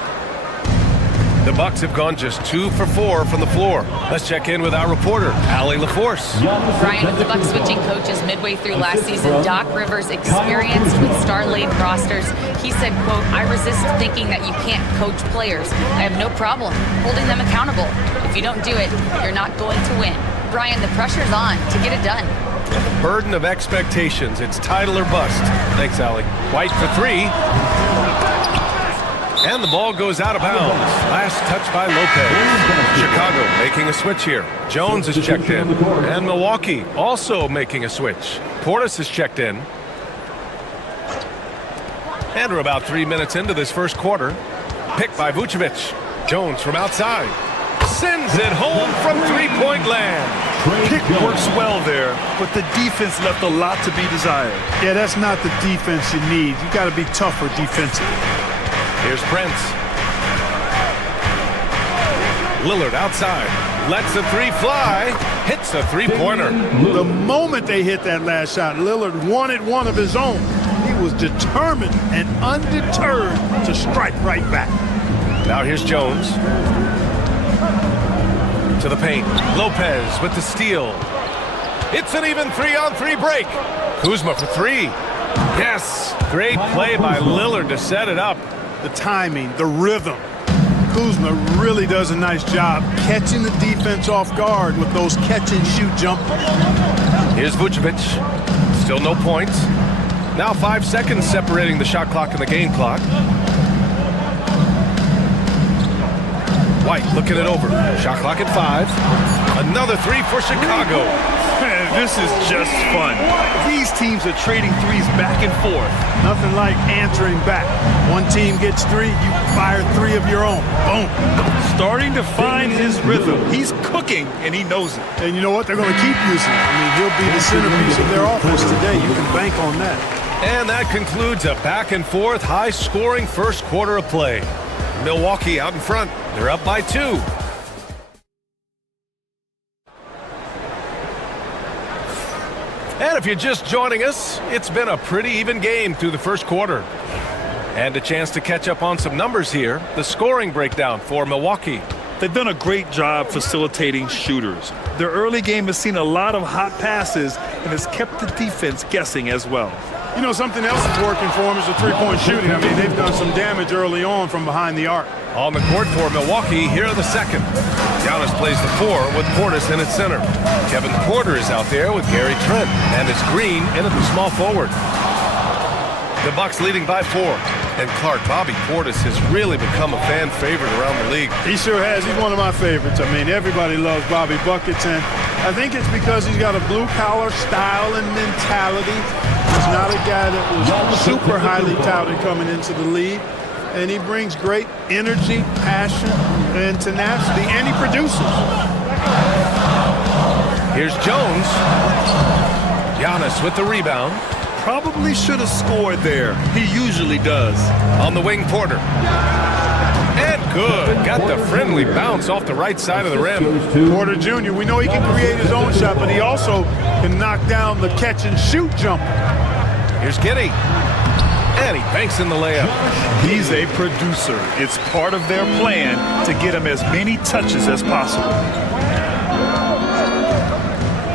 The Bucks have gone just 2 for 4 from the floor. Let's check in with our reporter, Allie LaForce. Brian, with the Bucks switching coaches midway through last season, Doc Rivers, experienced with star-laden rosters, he said, quote, "I resist thinking that you can't coach players. I have no problem holding them accountable. If you don't do it, you're not going to win." Brian, the pressure's on to get it done. Burden of expectations. It's title or bust. Thanks, Allie. White for 3. And the ball goes out of bounds. Last touch by Lopez. Chicago making a switch here. Jones is checked in. And Milwaukee also making a switch. Portis is checked in. And we're about 3 minutes into this first quarter. Picked by Vucevic. Jones from outside. Sends it home from three-point land. Pick works well there, but the defense left a lot to be desired. Yeah, that's not the defense you need. You got to be tougher defensively. Here's Prince. Lillard outside. Lets the 3 fly. Hits a three-pointer. The moment they hit that last shot, Lillard wanted one of his own. He was determined and undeterred to strike right back. Now here's Jones. To the paint. Lopez with the steal. It's an even 3-on-3 break. Kuzma for 3. Yes. Great play by Lillard to set it up. The timing, the rhythm. Kuzma really does a nice job catching the defense off guard with those catch-and-shoot jumpers. Here's Vucevic. Still no points. Now 5 seconds separating the shot clock and the game clock. White looking it over. Shot clock at 5. Another 3 for Chicago. Man, this is just fun. These teams are trading threes back and forth. Nothing like answering back. One team gets 3, you fire 3 of your own. Boom. Starting to find his rhythm. He's cooking, and he knows it. And you know what? They're going to keep using it. I mean, he'll be the centerpiece of their offense today. You can bank on that. And that concludes a back-and-forth, high-scoring first quarter of play. Milwaukee out in front. They're up by 2. And if you're just joining us, it's been a pretty even game through the first quarter. And a chance to catch up on some numbers here. The scoring breakdown for Milwaukee. They've done a great job facilitating shooters. Their early game has seen a lot of hot passes and has kept the defense guessing as well. You know, something else that's working for them is the three-point shooting. I mean, they've done some damage early on from behind the arc. On the court for Milwaukee, here are the second. Giannis plays the 4 with Portis in at center. Kevin Porter is out there with Gary Trent, and it's Green in at the small forward. The Bucks leading by 4. And Clark, Bobby Portis has really become a fan favorite around the league. He sure has. He's one of my favorites. I mean, everybody loves Bobby Buckets, and I think it's because he's got a blue-collar style and mentality. He's not a guy that was super highly touted coming into the league, and he brings great energy, passion, and tenacity, and he produces. Here's Jones. Giannis with the rebound. Probably should have scored there. He usually does. On the wing, Porter. And good. Got the friendly bounce off the right side of the rim. Porter Jr., we know he can create his own shot, but he also can knock down the catch-and-shoot jumper. Here's Giddey. And he banks in the layup. He's a producer. It's part of their plan to get him as many touches as possible.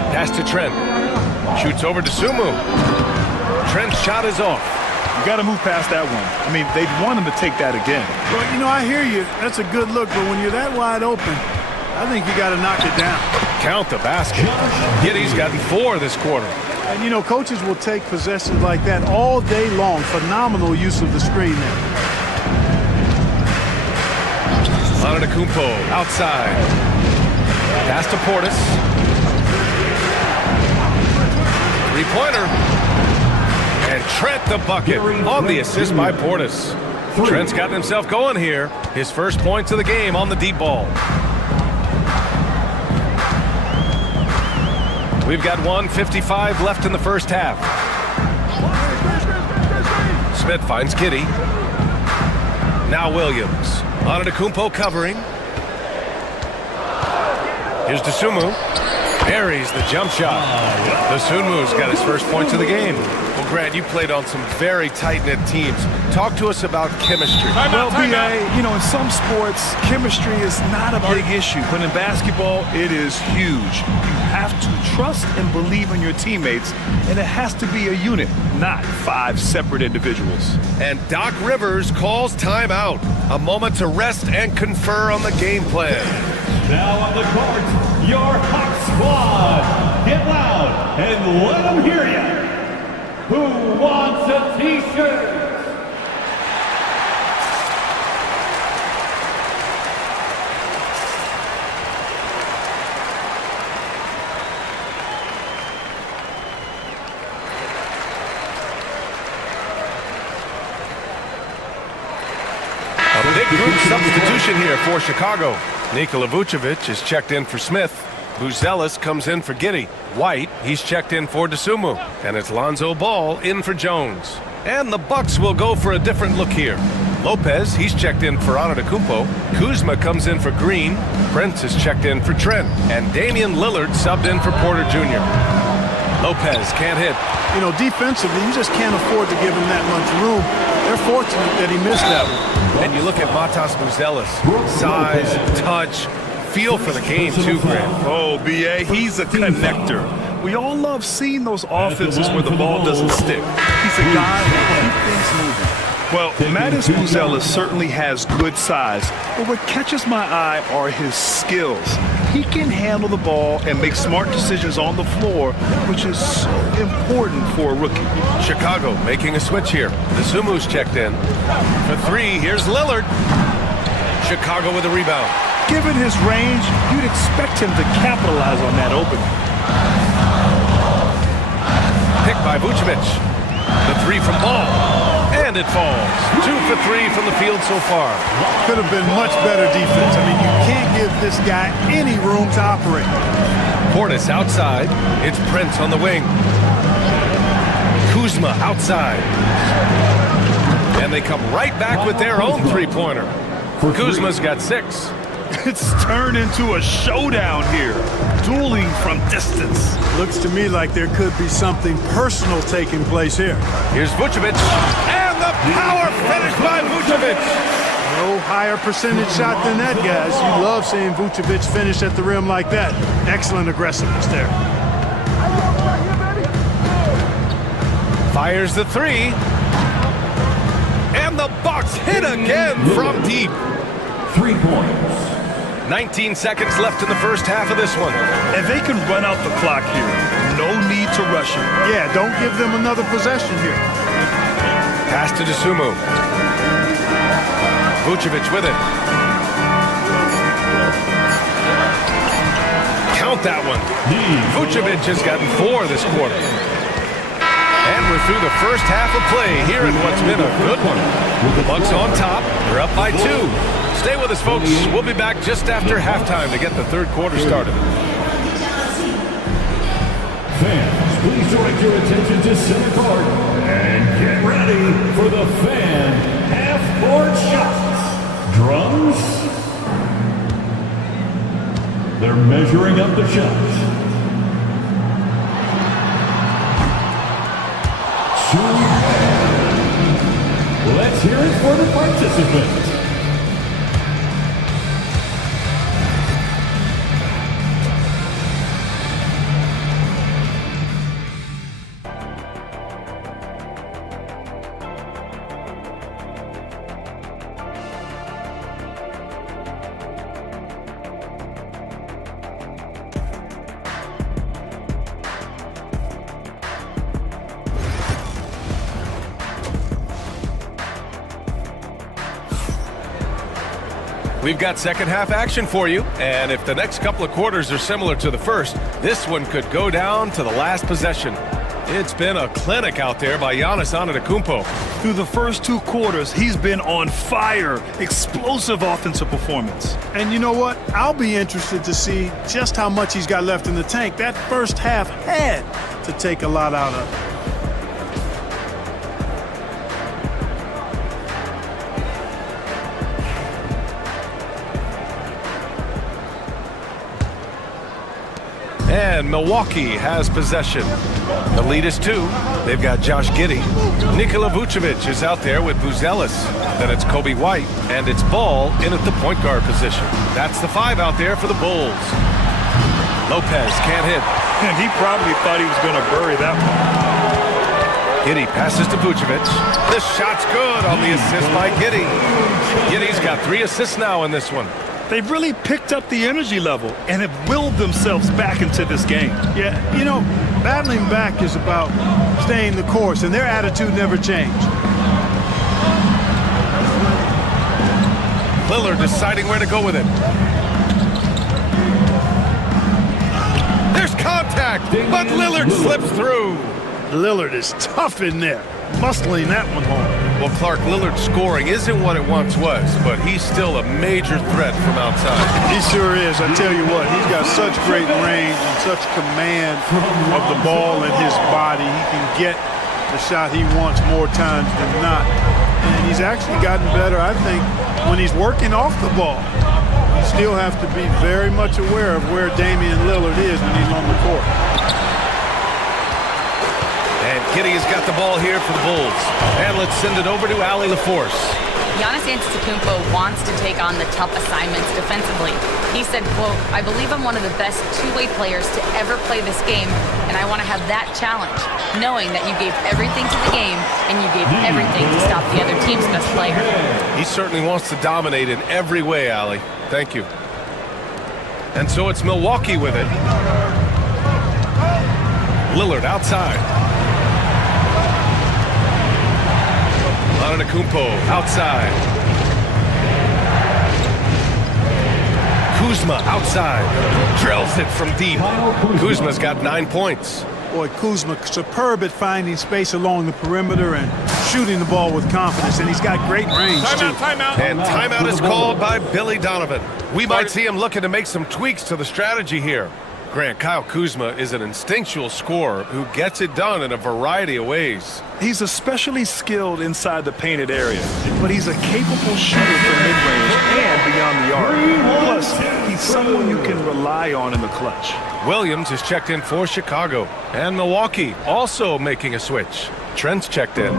Pass to Trent. Shoots over to Sumu. Trent's shot is off. You got to move past that one. I mean, they'd want him to take that again. Well, you know, I hear you. That's a good look, but when you're that wide open, I think you got to knock it down. Count the basket. Giddey's gotten 4 this quarter. And, you know, coaches will take possessions like that all day long. Phenomenal use of the screen there. Antetokounmpo outside. Pass to Portis. Three-pointer. And Trent the bucket on the assist by Portis. Trent's gotten himself going here. His first points of the game on the deep ball. We've got 1:55 left in the first half. Smith finds Giddey. Now Williams. Antetokounmpo covering. Here's Dosunmu. Buries the jump shot. Dosunmu's got his first points of the game. Well, Grant, you played on some very tight-knit teams. Talk to us about chemistry. Well, B.A., you know, in some sports, chemistry is not a big issue. But in basketball, it is huge. You have to trust and believe in your teammates, and it has to be a unit, not 5 separate individuals. And Doc Rivers calls timeout. A moment to rest and confer on the game plan. Now on the court, your Hawk Squad. Get loud and let them hear you. Who wants a t-shirt? A big group substitution here for Chicago. Nikola Vucevic is checked in for Smith. Buzelis comes in for Giddey. White, he's checked in for Dosunmu. And it's Lonzo Ball in for Jones. And the Bucks will go for a different look here. Lopez, he's checked in for Antetokounmpo. Kuzma comes in for Green. Prince is checked in for Trent. And Damian Lillard subbed in for Porter Jr. Lopez can't hit. You know, defensively, you just can't afford to give him that much room. They're fortunate that he missed that one. And you look at Matas Buzelis. Size, touch, feel for the game too, Grant. Oh, B.A., he's a connector. We all love seeing those offenses where the ball doesn't stick. He's a guy who keeps things moving. Well, Matas Buzelis certainly has good size, but what catches my eye are his skills. He can handle the ball and make smart decisions on the floor, which is so important for a rookie. Chicago making a switch here. Dosunmu's checked in. For 3, here's Lillard. Chicago with a rebound. Given his range, you'd expect him to capitalize on that opening. by Vucevic. The three from Ball. And it falls. 2 for 3 from the field so far. Could have been much better defense. I mean, you can't give this guy any room to operate. Portis outside. It's Prince on the wing. Kuzma outside. And they come right back with their own three-pointer. Kuzma's got 6. It's turned into a showdown here. Dueling from distance. Looks to me like there could be something personal taking place here. Here's Vucevic. And the power finish by Vucevic. No higher percentage shot than that, guys. You love seeing Vucevic finish at the rim like that. Excellent aggressiveness there. Fires the 3. And the Bucks hit again from deep. 3 points. 19 seconds left in the first half of this one. And they can run out the clock here. No need to rush it. Yeah, don't give them another possession here. Pass to Dosunmu. Vucevic with it. Count that one. Vucevic has gotten 4 this quarter. And we're through the first half of play here in what's been a good one. The Bucks on top. They're up by 2. Stay with us, folks. We'll be back just after halftime to get the third quarter started. Fans, please direct your attention to center court and get ready for the fan half-court shots. Drums. They're measuring up the shots. 2. Let's hear it for the participants. We've got second half action for you, and if the next couple of quarters are similar to the first, this one could go down to the last possession. It's been a clinic out there by Giannis Antetokounmpo. Through the first 2 quarters, he's been on fire. Explosive offensive performance. And you know what? I'll be interested to see just how much he's got left in the tank. That first half had to take a lot out of it. And Milwaukee has possession. The lead is 2. They've got Josh Giddey. Nikola Vucevic is out there with Buzelis. Then it's Kobe White, and it's Ball in at the point guard position. That's the 5 out there for the Bulls. Lopez can't hit. And he probably thought he was going to bury that one. Giddey passes to Vucevic. The shot's good on the assist by Giddey. Giddey's got 3 assists now in this one. They've really picked up the energy level and have willed themselves back into this game. Yeah, you know, battling back is about staying the course, and their attitude never changed. Lillard deciding where to go with it. There's contact, but Lillard slips through. Lillard is tough in there, muscling that one home. Well, Clark, Lillard's scoring isn't what it once was, but he's still a major threat from outside. He sure is. I tell you what, he's got such great range and such command of the ball in his body. He can get the shot he wants more times than not. And he's actually gotten better, I think, when he's working off the ball. You still have to be very much aware of where Damian Lillard is when he's on the court. And Giddey has got the ball here for the Bulls. And let's send it over to Allie LaForce. Giannis Antetokounmpo wants to take on the tough assignments defensively. He said, quote, "I believe I'm one of the best two-way players to ever play this game, and I want to have that challenge, knowing that you gave everything to the game and you gave everything to stop the other team's best player." He certainly wants to dominate in every way, Allie. Thank you. And so it's Milwaukee with it. Lillard outside. Antetokounmpo outside. Kuzma outside. Drills it from deep. Kuzma's got 9 points. Boy, Kuzma, superb at finding space along the perimeter and shooting the ball with confidence, and he's got great range, too. Timeout. And timeout is called by Billy Donovan. We might see him looking to make some tweaks to the strategy here. Grant, Kyle Kuzma is an instinctual scorer who gets it done in a variety of ways. He's especially skilled inside the painted area, but he's a capable shooter from mid-range and beyond the arc. Plus, he's someone you can rely on in the clutch. Williams is checked in for Chicago, and Milwaukee also making a switch. Trent's checked in.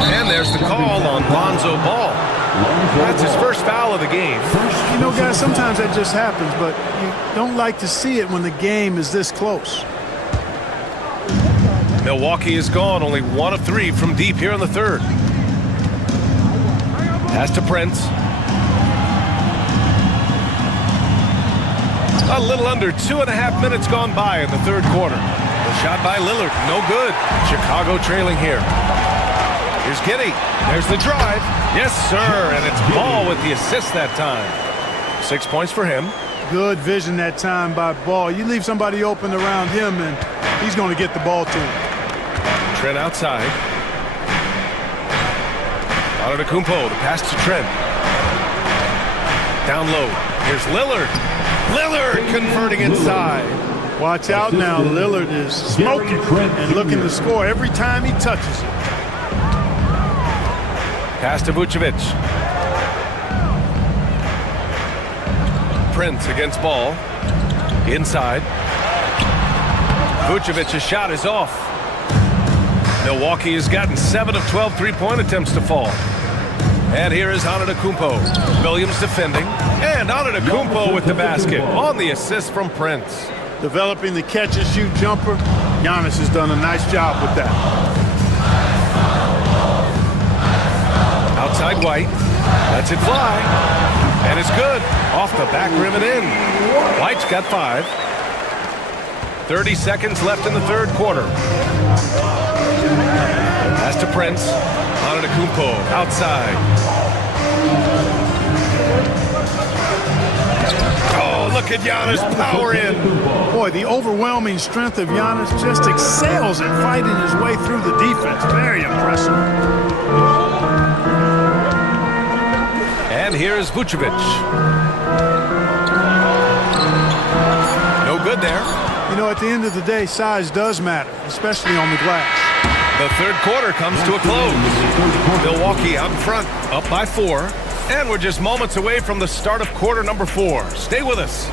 And there's the call on Lonzo Ball. That's his first foul of the game. You know, guys, sometimes that just happens, but you don't like to see it when the game is this close. Milwaukee is gone, only 1 of 3 from deep here in the third. Pass to Prince. A little under 2.5 minutes gone by in the third quarter. The shot by Lillard, no good. Chicago trailing here. Here's Giddey. There's the drive. Yes, sir. And it's Ball with the assist that time. 6 points for him. Good vision that time by Ball. You leave somebody open around him, and he's going to get the ball to him. Trent outside. Antetokounmpo, the pass to Trent. Down low. Here's Lillard. Lillard converting inside. Watch out now. Lillard is smoking and looking to score every time he touches it. Pass to Vucevic. Prince against Ball. Inside. Vucevic's shot is off. Milwaukee has gotten 7 of 12 three-point attempts to fall. And here is Antetokounmpo. Williams defending. And Antetokounmpo with the basket on the assist from Prince. Developing the catch-and-shoot jumper. Giannis has done a nice job with that. Outside White. Lets it fly. And it's good. Off the back rim and in. White's got 5. 30 seconds left in the third quarter. Pass to Prince. Antetokounmpo outside. Oh, look at Giannis power in. Boy, the overwhelming strength of Giannis just excels in fighting his way through the defense. Very impressive. And here's Vucevic. No good there. You know, at the end of the day, size does matter, especially on the glass. The third quarter comes to a close. Milwaukee out in front, up by 4. And we're just moments away from the start of quarter number 4. Stay with us.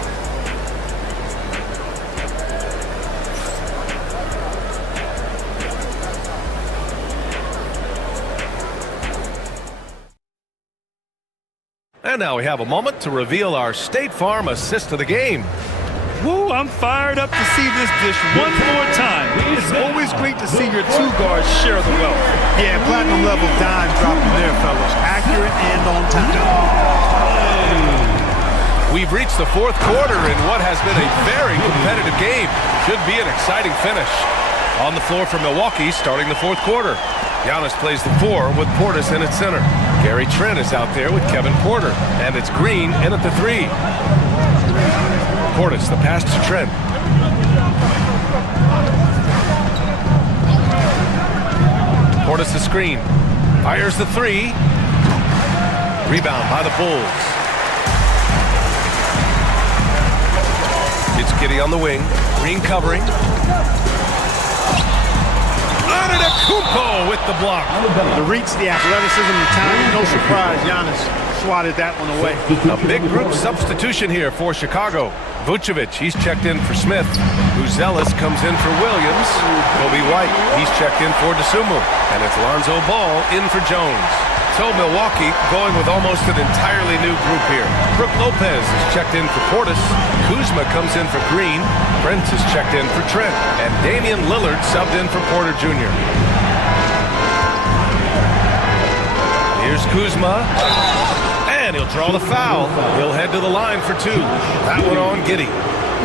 And now we have a moment to reveal our State Farm assist of the game. Woo, I'm fired up to see this dish one more time. It's always great to see your two guards share the wealth. Yeah, platinum level dime dropping there, fellas. Accurate and on time. We've reached the fourth quarter in what has been a very competitive game. Should be an exciting finish. On the floor for Milwaukee starting the fourth quarter. Giannis plays the 4 with Portis in at center. Gary Trent is out there with Kevin Porter. And it's Green in at the 3. Portis, the pass to Trent. Portis the screen. Fires the 3. Rebound by the Bulls. It's Giddey on the wing. Green covering. Antetokounmpo with the block. The reach, the athleticism, the timing, no surprise. Giannis swatted that one away. A big group substitution here for Chicago. Vucevic, he's checked in for Smith. Buzelis comes in for Williams. Kobe White, he's checked in for DeSumo. And it's Lonzo Ball in for Jones. So Milwaukee going with almost an entirely new group here. Brook Lopez is checked in for Portis. Kuzma comes in for Green. Prince is checked in for Trent. And Damian Lillard subbed in for Porter Jr. Here's Kuzma. And he'll draw the foul. He'll head to the line for 2. That one on Giddey.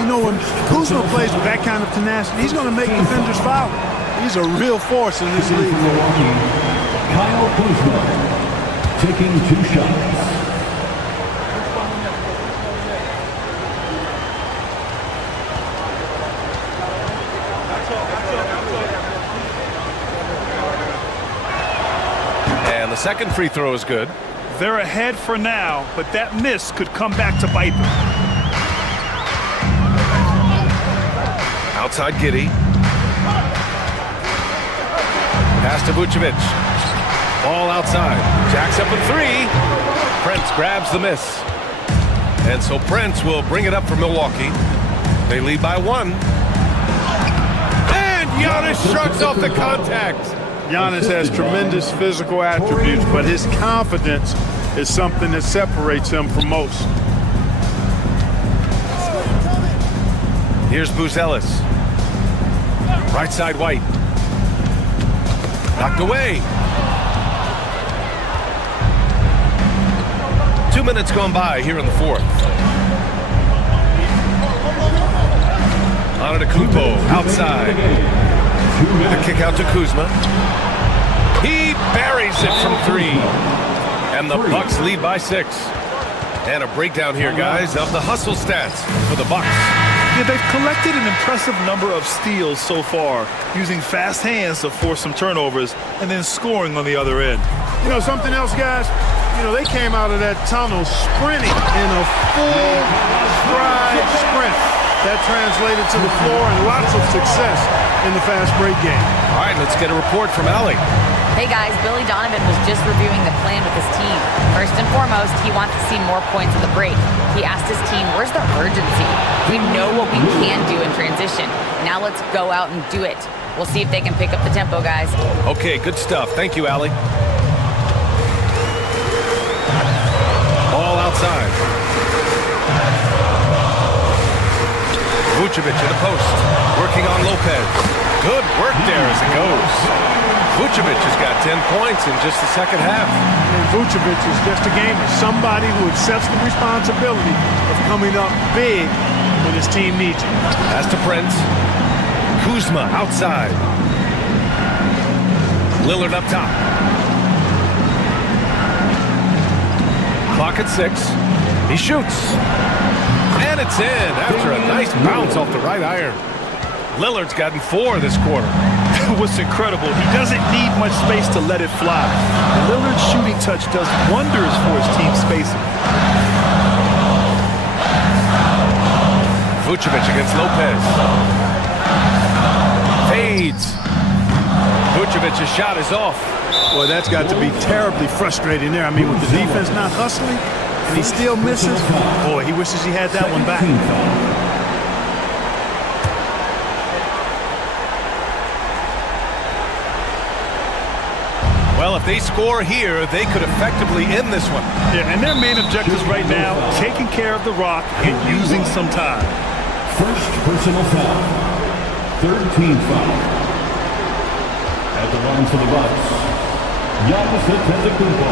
You know, when Kuzma plays with that kind of tenacity, he's going to make defenders foul. He's a real force in this league. Kyle Kuzma taking 2 shots. second free throw is good. They're ahead for now, but that miss could come back to bite them. Outside Giddey. Pass to Vucevic. Ball outside. Jacks up a three. Prince grabs the miss. And so Prince will bring it up for Milwaukee. They lead by 1. And Giannis shrugs off the contact. Giannis has tremendous physical attributes, but his confidence is something that separates him from most. Here's Buzelis. Right side White. Knocked away. 2 minutes gone by here in the fourth. Antetokounmpo outside. The kick out to Kuzma. He buries it from 3. And the Bucks lead by 6. And a breakdown here, guys, of the hustle stats for the Bucks. Yeah, they've collected an impressive number of steals so far, using fast hands to force some turnovers and then scoring on the other end. You know, something else, guys? You know, they came out of that tunnel sprinting in a full stride sprint. That translated to the floor and lots of success in the fast break game. All right, let's get a report from Allie. Hey guys, Billy Donovan was just reviewing the plan with his team. First and foremost, he wants to see more points at the break. He asked his team, where's the urgency? We know what we can do in transition. Now let's go out and do it. We'll see if they can pick up the tempo, guys. Okay, good stuff. Thank you, Allie. Ball outside. Vucevic in the post. Working on Lopez. Good work there as it goes. Vucevic has got 10 points in just the second half. And Vucevic is just a gamer, somebody who accepts the responsibility of coming up big when his team needs it. Pass to Prince. Kuzma outside. Lillard up top. Clock at 6. He shoots. And it's in after a nice bounce off the right iron. Lillard's gotten 4 this quarter. What's incredible, he doesn't need much space to let it fly. Lillard's shooting touch does wonders for his team spacing. Vucevic against Lopez. Fades. Vucevic's shot is off. Boy, that's got to be terribly frustrating there. I mean, with the defense not hustling, and he still misses. Boy, he wishes he had that one back. Well, if they score here, they could effectively end this one. Yeah, and their main objectives right now, taking care of the rock and using some time. First personal foul. Third team foul. At the line for the Bucks, Giannis Antetokounmpo.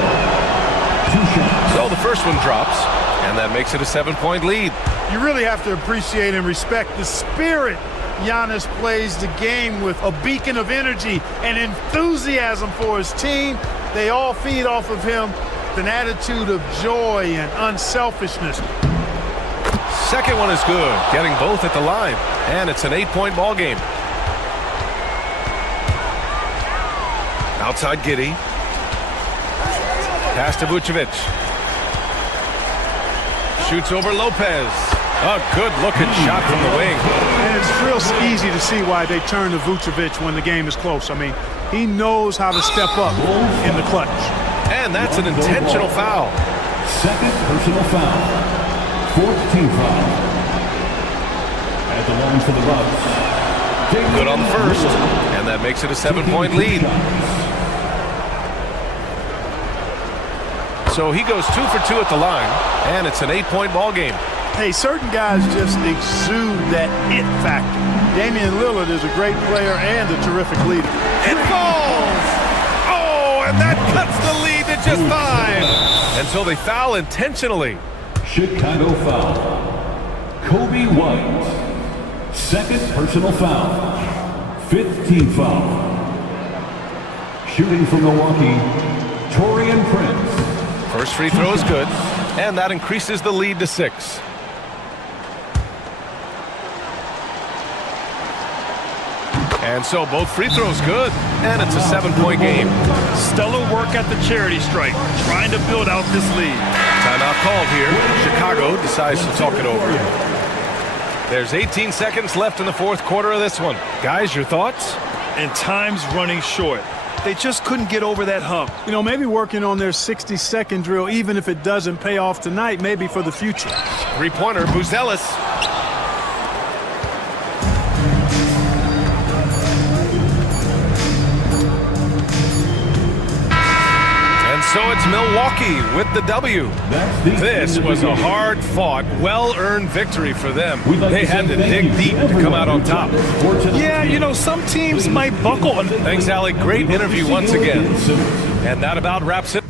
2 shots. So the first one drops, and that makes it a 7-point lead. You really have to appreciate and respect the spirit Giannis plays the game with, a beacon of energy and enthusiasm for his team. They all feed off of him with an attitude of joy and unselfishness. Second one is good, getting both at the line, and it's an 8-point ball game. Outside Giddey. Pass to Vucevic. Shoots over Lopez. A good-looking shot from the wing. And it's real easy to see why they turn to Vucevic when the game is close. I mean, he knows how to step up in the clutch. And that's an intentional foul. Second personal foul. Fourth team foul. At the line for the Bucks. Good on the first, and that makes it a 7-point lead. So he goes 2 for 2 at the line, and it's an 8-point ball game. Hey, certain guys just exude that it factor. Damian Lillard is a great player and a terrific leader. It falls! Oh, and that cuts the lead to just 5. And so they foul intentionally. Chicago foul. Kobe White. Second personal foul. Fifth team foul. Shooting from Milwaukee, Taurean Prince. First free throw is good, and that increases the lead to 6. And so both free throws good, and it's a 7-point game. Stellar work at the charity stripe, trying to build out this lead. Timeout called here. Chicago decides to talk it over. There's 18 seconds left in the fourth quarter of this one. Guys, your thoughts? And time's running short. They just couldn't get over that hump. You know, maybe working on their 60-second drill, even if it doesn't pay off tonight, maybe for the future. Three-pointer, Buzelis. So it's Milwaukee with the W. This was a hard-fought, well-earned victory for them. They had to dig deep to come out on top. Yeah, you know, some teams might buckle. Thanks, Alec. Great interview once again. And that about wraps it.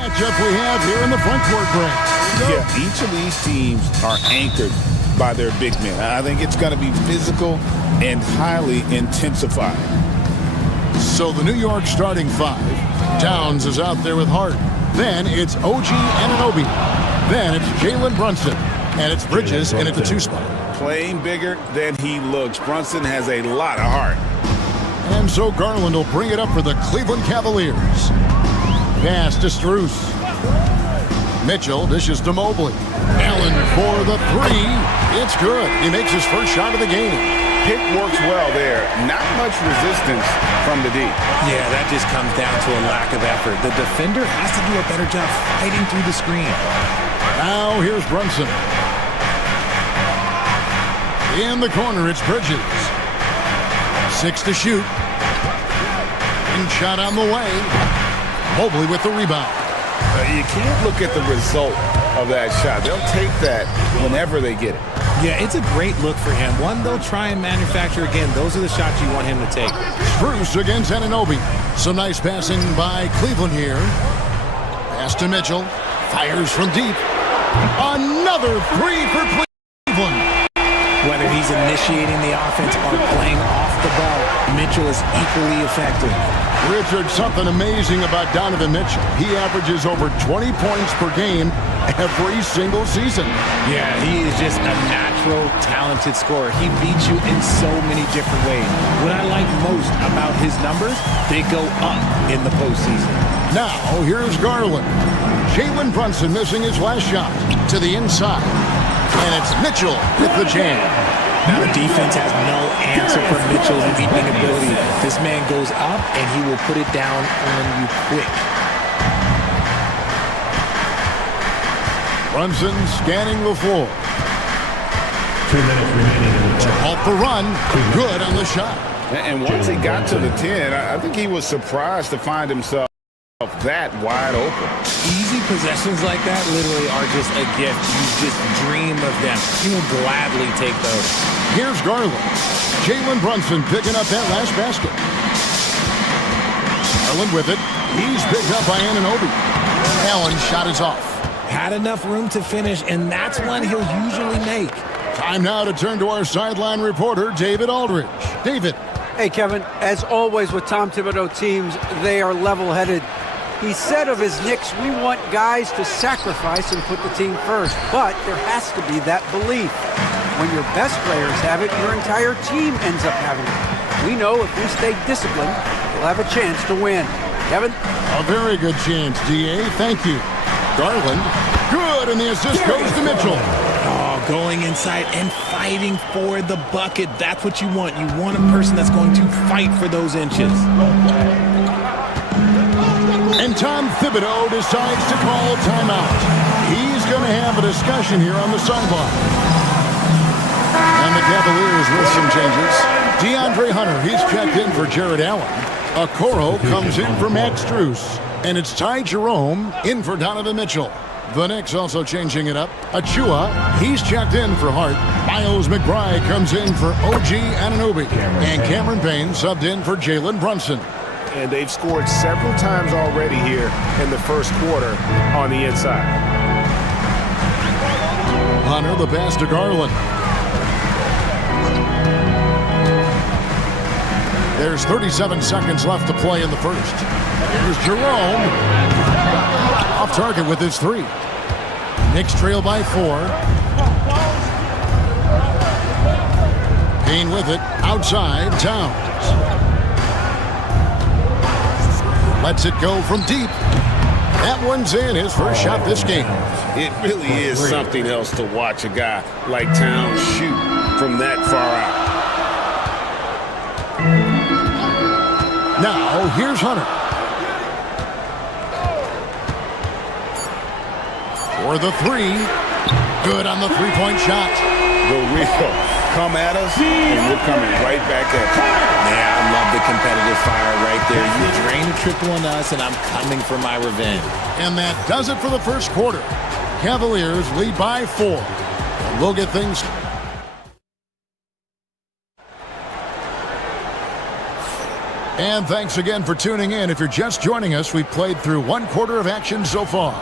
matchup we have here in the front court break. Yeah, each of these teams are anchored by their big men. I think it's going to be physical and highly intensified. So the New York starting five. Towns is out there with Hart. Then it's OG Anunoby. Then it's Jalen Brunson. And it's Bridges in at the 2 spot. Playing bigger than he looks. Brunson has a lot of heart. And so Garland will bring it up for the Cleveland Cavaliers. Pass to Strus. Mitchell dishes to Mobley. Allen for the 3. It's good. He makes his first shot of the game. Pick works well there. Not much resistance from the D. Yeah, that just comes down to a lack of effort. The defender has to do a better job fighting through the screen. Now here's Brunson. In the corner, it's Bridges. 6 to shoot. And shot on the way. Mobley with the rebound. You can't look at the result of that shot. They'll take that whenever they get it. Yeah, it's a great look for him. One they'll try and manufacture again. Those are the shots you want him to take. Strus against Anunoby. Some nice passing by Cleveland here. Pass to Mitchell. Fires from deep. Another 3 for Cleveland. Whether he's initiating the offense or playing off the ball, Mitchell is equally effective. Richard, something amazing about Donovan Mitchell. He averages over 20 points per game every single season. Yeah, he is just a natural, talented scorer. He beats you in so many different ways. What I like most about his numbers, they go up in the postseason. Now, here's Garland. Jalen Brunson missing his last shot to the inside. And it's Mitchell with the jam. Now the defense has no answer for Mitchell's leaping ability. This man goes up and he will put it down on you quick. Brunson scanning the floor. 2 minutes remaining in the To halt the run. Good on the shot. And once he got to the 10, I think he was surprised to find himself that wide open. Easy possessions like that literally are just a gift. You just dream of them. You will gladly take those. Here's Garland. Jalen Brunson picking up that last basket. Garland with it. He's picked up by Anunoby. Allen's shot is off. Had enough room to finish, and that's one he'll usually make. Time now to turn to our sideline reporter, David Aldridge. David. Hey, Kevin, as always with Tom Thibodeau teams, they are level-headed. He said of his Knicks, we want guys to sacrifice and put the team first, but there has to be that belief. When your best players have it, your entire team ends up having it. We know if we stay disciplined, we'll have a chance to win. Kevin? A very good chance, D.A. Thank you. Garland. Good, and the assist goes to Mitchell. Oh, going inside and fighting for the bucket. That's what you want. You want a person that's going to fight for those inches. And Tom Thibodeau decides to call timeout. He's going to have a discussion here on the sideline. And the Cavaliers with some changes. DeAndre Hunter, he's checked in for Jared Allen. Okoro comes in for Max Strus. And it's Ty Jerome in for Donovan Mitchell. The Knicks also changing it up. Achua, he's checked in for Hart. Miles McBride comes in for OG Anunoby. And Cameron Payne subbed in for Jalen Brunson. And they've scored several times already here in the first quarter on the inside. Hunter, the pass to Garland. There's 37 seconds left to play in the first. Here's Jerome. Off target with his 3. Knicks trail by 4. Payne with it. Outside, Towns. Lets it go from deep. That one's in, his first shot this game. It really is something else to watch a guy like Towns shoot from that far out. Now, here's Hunter. For the 3. Good on the 3-point shot. The real come at us, and we're coming right back at you. Yeah, I love the competitive fire right there. You drain a triple on us, and I'm coming for my revenge. And that does it for the first quarter. Cavaliers lead by 4. And we'll get things. And thanks again for tuning in. If you're just joining us, we've played through 1 quarter of action so far.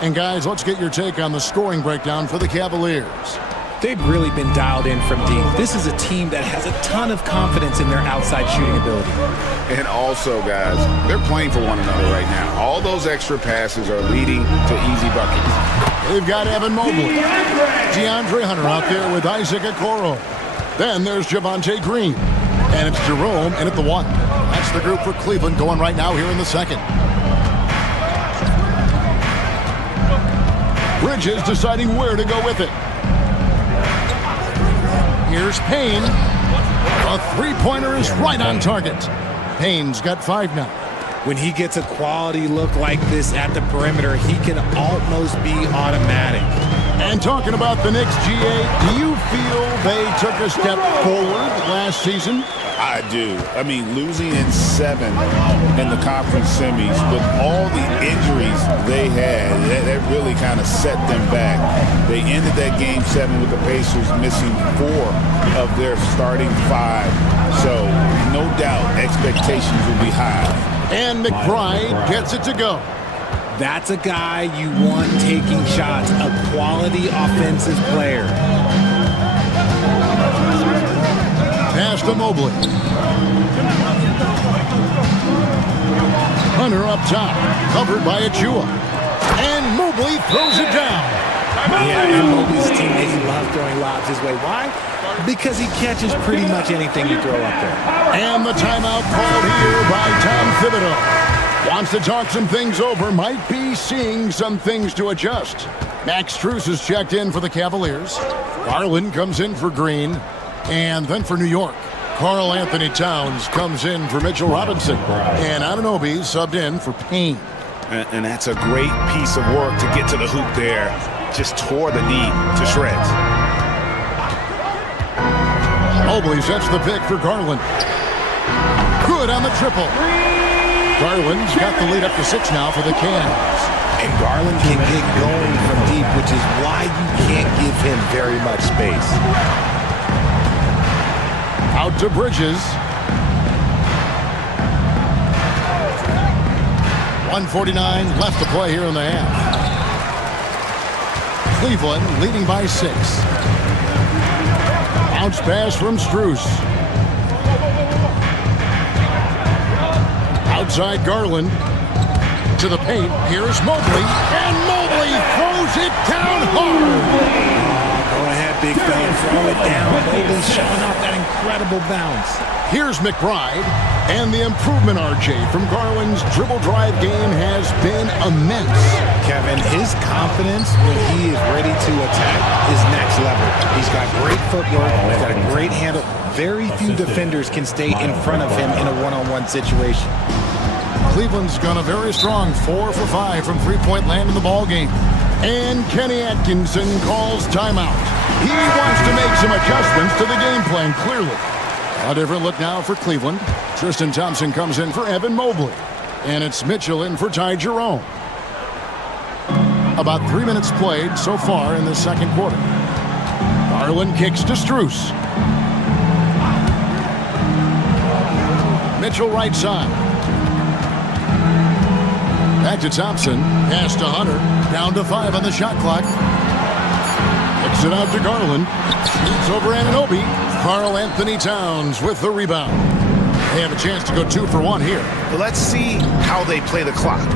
And guys, let's get your take on the scoring breakdown for the Cavaliers. They've really been dialed in from deep. This is a team that has a ton of confidence in their outside shooting ability. And also, guys, they're playing for one another right now. All those extra passes are leading to easy buckets. They've got Evan Mobley, DeAndre Hunter out there with Isaac Okoro. Then there's Javonte Green. And it's Jerome in at the 1. That's the group for Cleveland going right now here in the second. Bridges deciding where to go with it. Here's Payne. A three-pointer is right on target. Payne's got 5 now. When he gets a quality look like this at the perimeter, he can almost be automatic. And talking about the Knicks, GA, do you feel they took a step forward last season? I do. I mean, losing in 7 in the conference semis with all the injuries they had, that really kind of set them back. They ended that game 7 with the Pacers missing 4 of their starting 5. So, no doubt, expectations will be high. And McBride gets it to go. That's a guy you want taking shots, a quality offensive player. Pass to Mobley. Hunter up top, covered by Achua. And Mobley throws it down. Yeah, and Mobley's teammates love throwing lobs his way. Why? Because he catches pretty much anything you throw up there. And the timeout called here by Tom Thibodeau. Wants to talk some things over, might be seeing some things to adjust. Max Strus is checked in for the Cavaliers. Garland comes in for Green. And then for New York, Karl Anthony Towns comes in for Mitchell Robinson. And Anunoby subbed in for Payne. And that's a great piece of work to get to the hoop there. Just tore the knee to shreds. Mobley sets the pick for Garland. Good on the triple. Garland's got the lead up to 6 now for the Cavs. And Garland can get going from deep, which is why you can't give him very much space. Out to Bridges. 1:49 left to play here in the half. Cleveland leading by 6. Bounce pass from Strus. Outside Garland. To the paint. Here's Mobley. And Mobley throws it down hard. Go ahead, big fella. Throw it down. Mobley showing off that incredible bounce. Here's McBride. And the improvement, RJ, from Garland's dribble drive game has been immense. Kevin, his confidence when he is ready to attack is next level. He's got great footwork. He's got a great handle. Very few defenders can stay in front of him in a one-on-one situation. Cleveland's gone a very strong 4 for 5 from three-point land in the ballgame. And Kenny Atkinson calls timeout. He wants to make some adjustments to the game plan, clearly. A different look now for Cleveland. Tristan Thompson comes in for Evan Mobley. And it's Mitchell in for Ty Jerome. About 3 minutes played so far in the second quarter. Garland kicks to Strus. Mitchell right side. Back to Thompson. Pass to Hunter. Down to 5 on the shot clock. Kicks it out to Garland. Shoots over Anunoby. Karl Anthony Towns with the rebound. They have a chance to go 2 for 1 here. Let's see how they play the clock.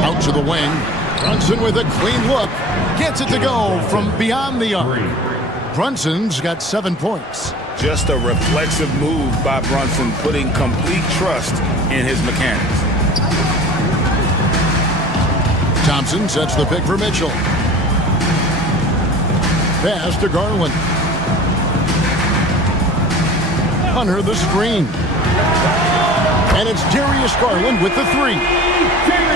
Out to the wing. Brunson with a clean look. Gets it to go from beyond the arc. Brunson's got 7 points. Just a reflexive move by Brunson, putting complete trust in his mechanics. Thompson sets the pick for Mitchell. Pass to Garland. Hunter the screen. And it's Darius Garland with the 3.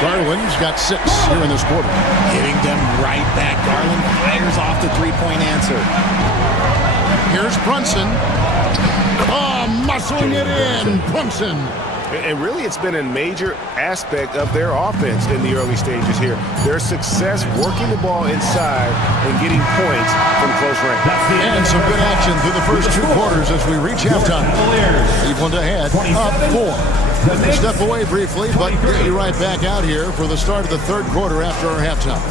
Garland's got 6 here in this quarter. Hitting them right back. Garland fires off the three-point answer. Here's Brunson. Oh, muscling it in. Brunson And really, it's been a major aspect of their offense in the early stages here. Their success working the ball inside and getting points from close range. And some good action through the first 2 quarters as we reach halftime. Cleveland ahead, up 4. Step away briefly, but get you right back out here for the start of the 3rd quarter after our halftime.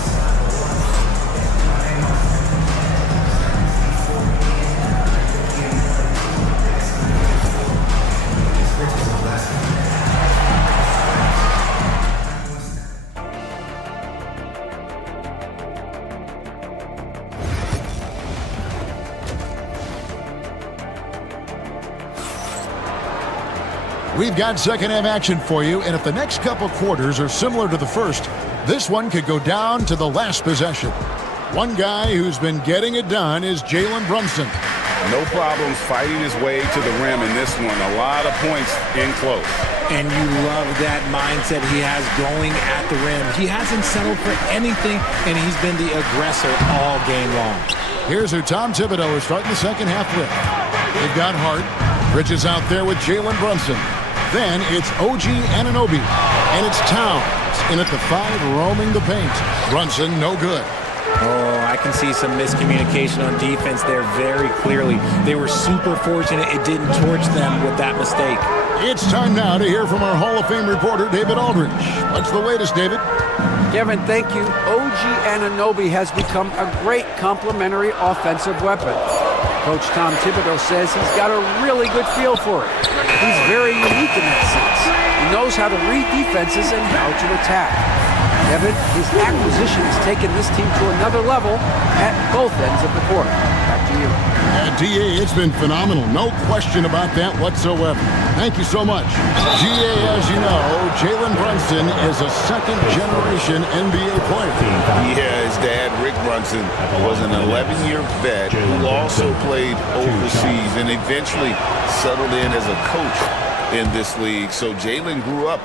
We've got second-half action for you, and if the next couple quarters are similar to the first, this one could go down to the last possession. One guy who's been getting it done is Jalen Brunson. No problems fighting his way to the rim in this one. A lot of points in close. And you love that mindset he has going at the rim. He hasn't settled for anything, and he's been the aggressor all game long. Here's who Tom Thibodeau is starting the second half with. They've got Hart. Bridges out there with Jalen Brunson. Then it's OG Anunoby, and it's Towns in at the 5 roaming the paint. Brunson, no good. Oh, I can see some miscommunication on defense there very clearly. They were super fortunate it didn't torch them with that mistake. It's time now to hear from our Hall of Fame reporter, David Aldridge. What's the latest, David? Kevin, thank you. OG Anunoby has become a great complementary offensive weapon. Coach Tom Thibodeau says he's got a really good feel for it. He's very unique in that sense. He knows how to read defenses and how to attack. Kevin, his acquisition has taken this team to another level at both ends of the court. Back to you. DA, it's been phenomenal. No question about that whatsoever. Thank you so much. GA, as you know, Jalen Brunson is a second-generation NBA player. Yeah, his dad, Rick Brunson, was an 11-year vet who also played overseas and eventually settled in as a coach in this league. So Jalen grew up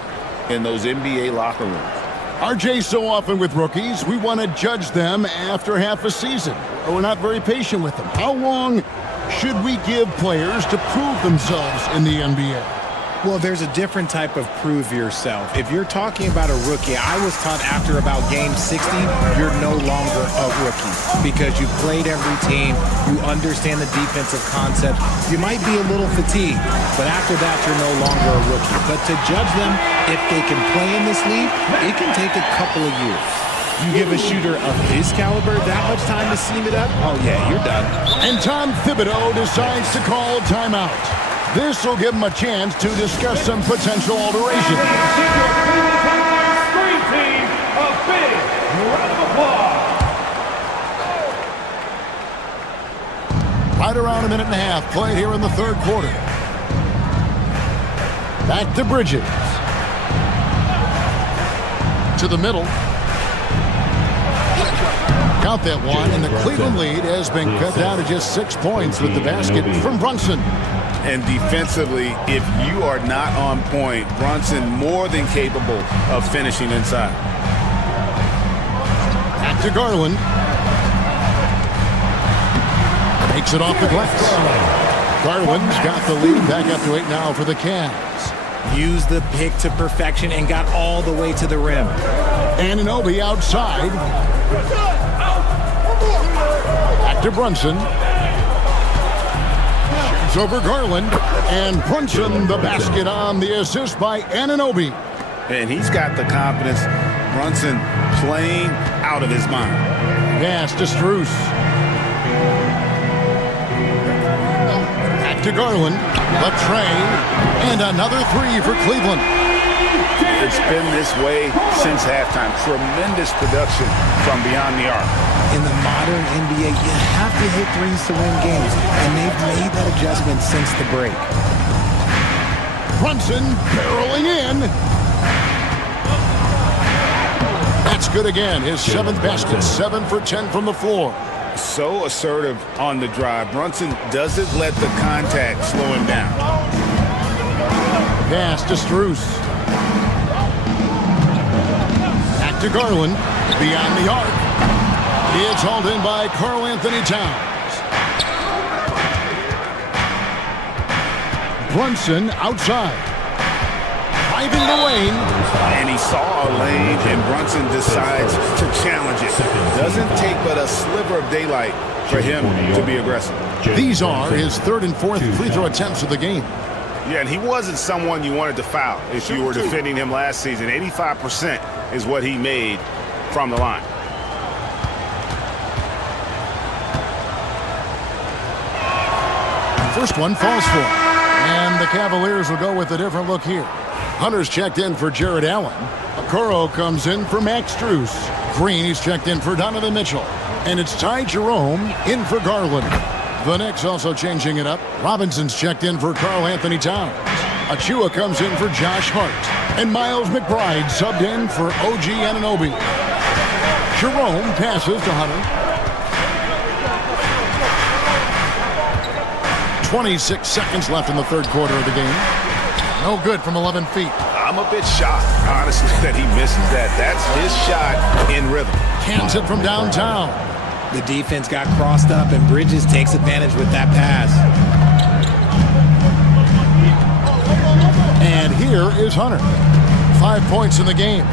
in those NBA locker rooms. RJ, so often with rookies, we want to judge them after half a season. We're not very patient with them. How long should we give players to prove themselves in the NBA? Well, there's a different type of prove yourself. If you're talking about a rookie, I was taught after about game 60, you're no longer a rookie because you played every team, you understand the defensive concept. You might be a little fatigued, but after that, you're no longer a rookie. But to judge them, if they can play in this league, it can take a couple of years. You give a shooter of his caliber that much time to seam it up, oh yeah, you're done. And Tom Thibodeau decides to call timeout. This will give him a chance to discuss some potential alteration. Right around a minute and a half played here in the 3rd quarter. Back to Bridges. To the middle. Count that one, and the Cleveland lead has been cut down to just 6 points with the basket from Brunson. And defensively, if you are not on point, Brunson more than capable of finishing inside. Back to Garland. Makes it off the glass. Garland's got the lead back up to 8 now for the Cavs. Used the pick to perfection and got all the way to the rim. Anunoby outside. Back to Brunson. Shoots over Garland. And Brunson the basket on the assist by Anunoby. And he's got the confidence. Brunson playing out of his mind. Pass to Strus. Back to Garland. The train. And another 3 for Cleveland. It's been this way since halftime. Tremendous production from beyond the arc. In the modern NBA, you have to hit threes to win games, and they've made that adjustment since the break. Brunson barreling in. That's good again. His 7th basket, 7 for 10 from the floor. So assertive on the drive. Brunson doesn't let the contact slow him down. Pass to Strus. Back to Garland. Beyond the arc. It's hauled in by Karl Anthony Towns. Brunson outside. driving the lane. And he saw a lane, and Brunson decides to challenge it. Doesn't take but a sliver of daylight for him to be aggressive. These are his third and fourth free throw attempts of the game. Yeah, and he wasn't someone you wanted to foul if you were defending him last season. 85% is what he made from the line. First one falls for him. And the Cavaliers will go with a different look here. Hunter's checked in for Jared Allen. Okoro comes in for Max Strus. Green, he's checked in for Donovan Mitchell. And it's Ty Jerome in for Garland. The Knicks also changing it up. Robinson's checked in for Karl Anthony Towns. Achua comes in for Josh Hart. And Miles McBride subbed in for OG Anunoby. Jerome passes to Hunter. 26 seconds left in the third quarter of the game. No good from 11 feet. I'm a bit shocked, honestly, that he misses that. That's his shot in rhythm. Cans it from downtown. The defense got crossed up, and Bridges takes advantage with that pass. And here is Hunter. 5 points in the game.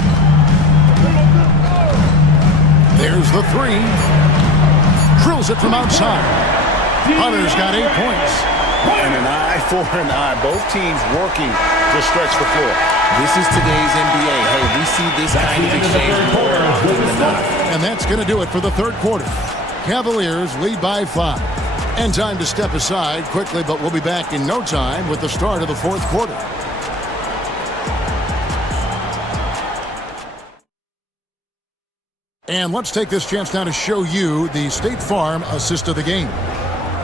There's the three. Drills it from outside. Hunter's got 8 points. And an eye for an eye. Both teams working to stretch the floor. This is today's NBA. Hey, we see this kind of exchange more often than not. And that's going to do it for the third quarter. Cavaliers lead by 5. And time to step aside quickly, but we'll be back in no time with the start of the fourth quarter. And let's take this chance now to show you the State Farm assist of the game.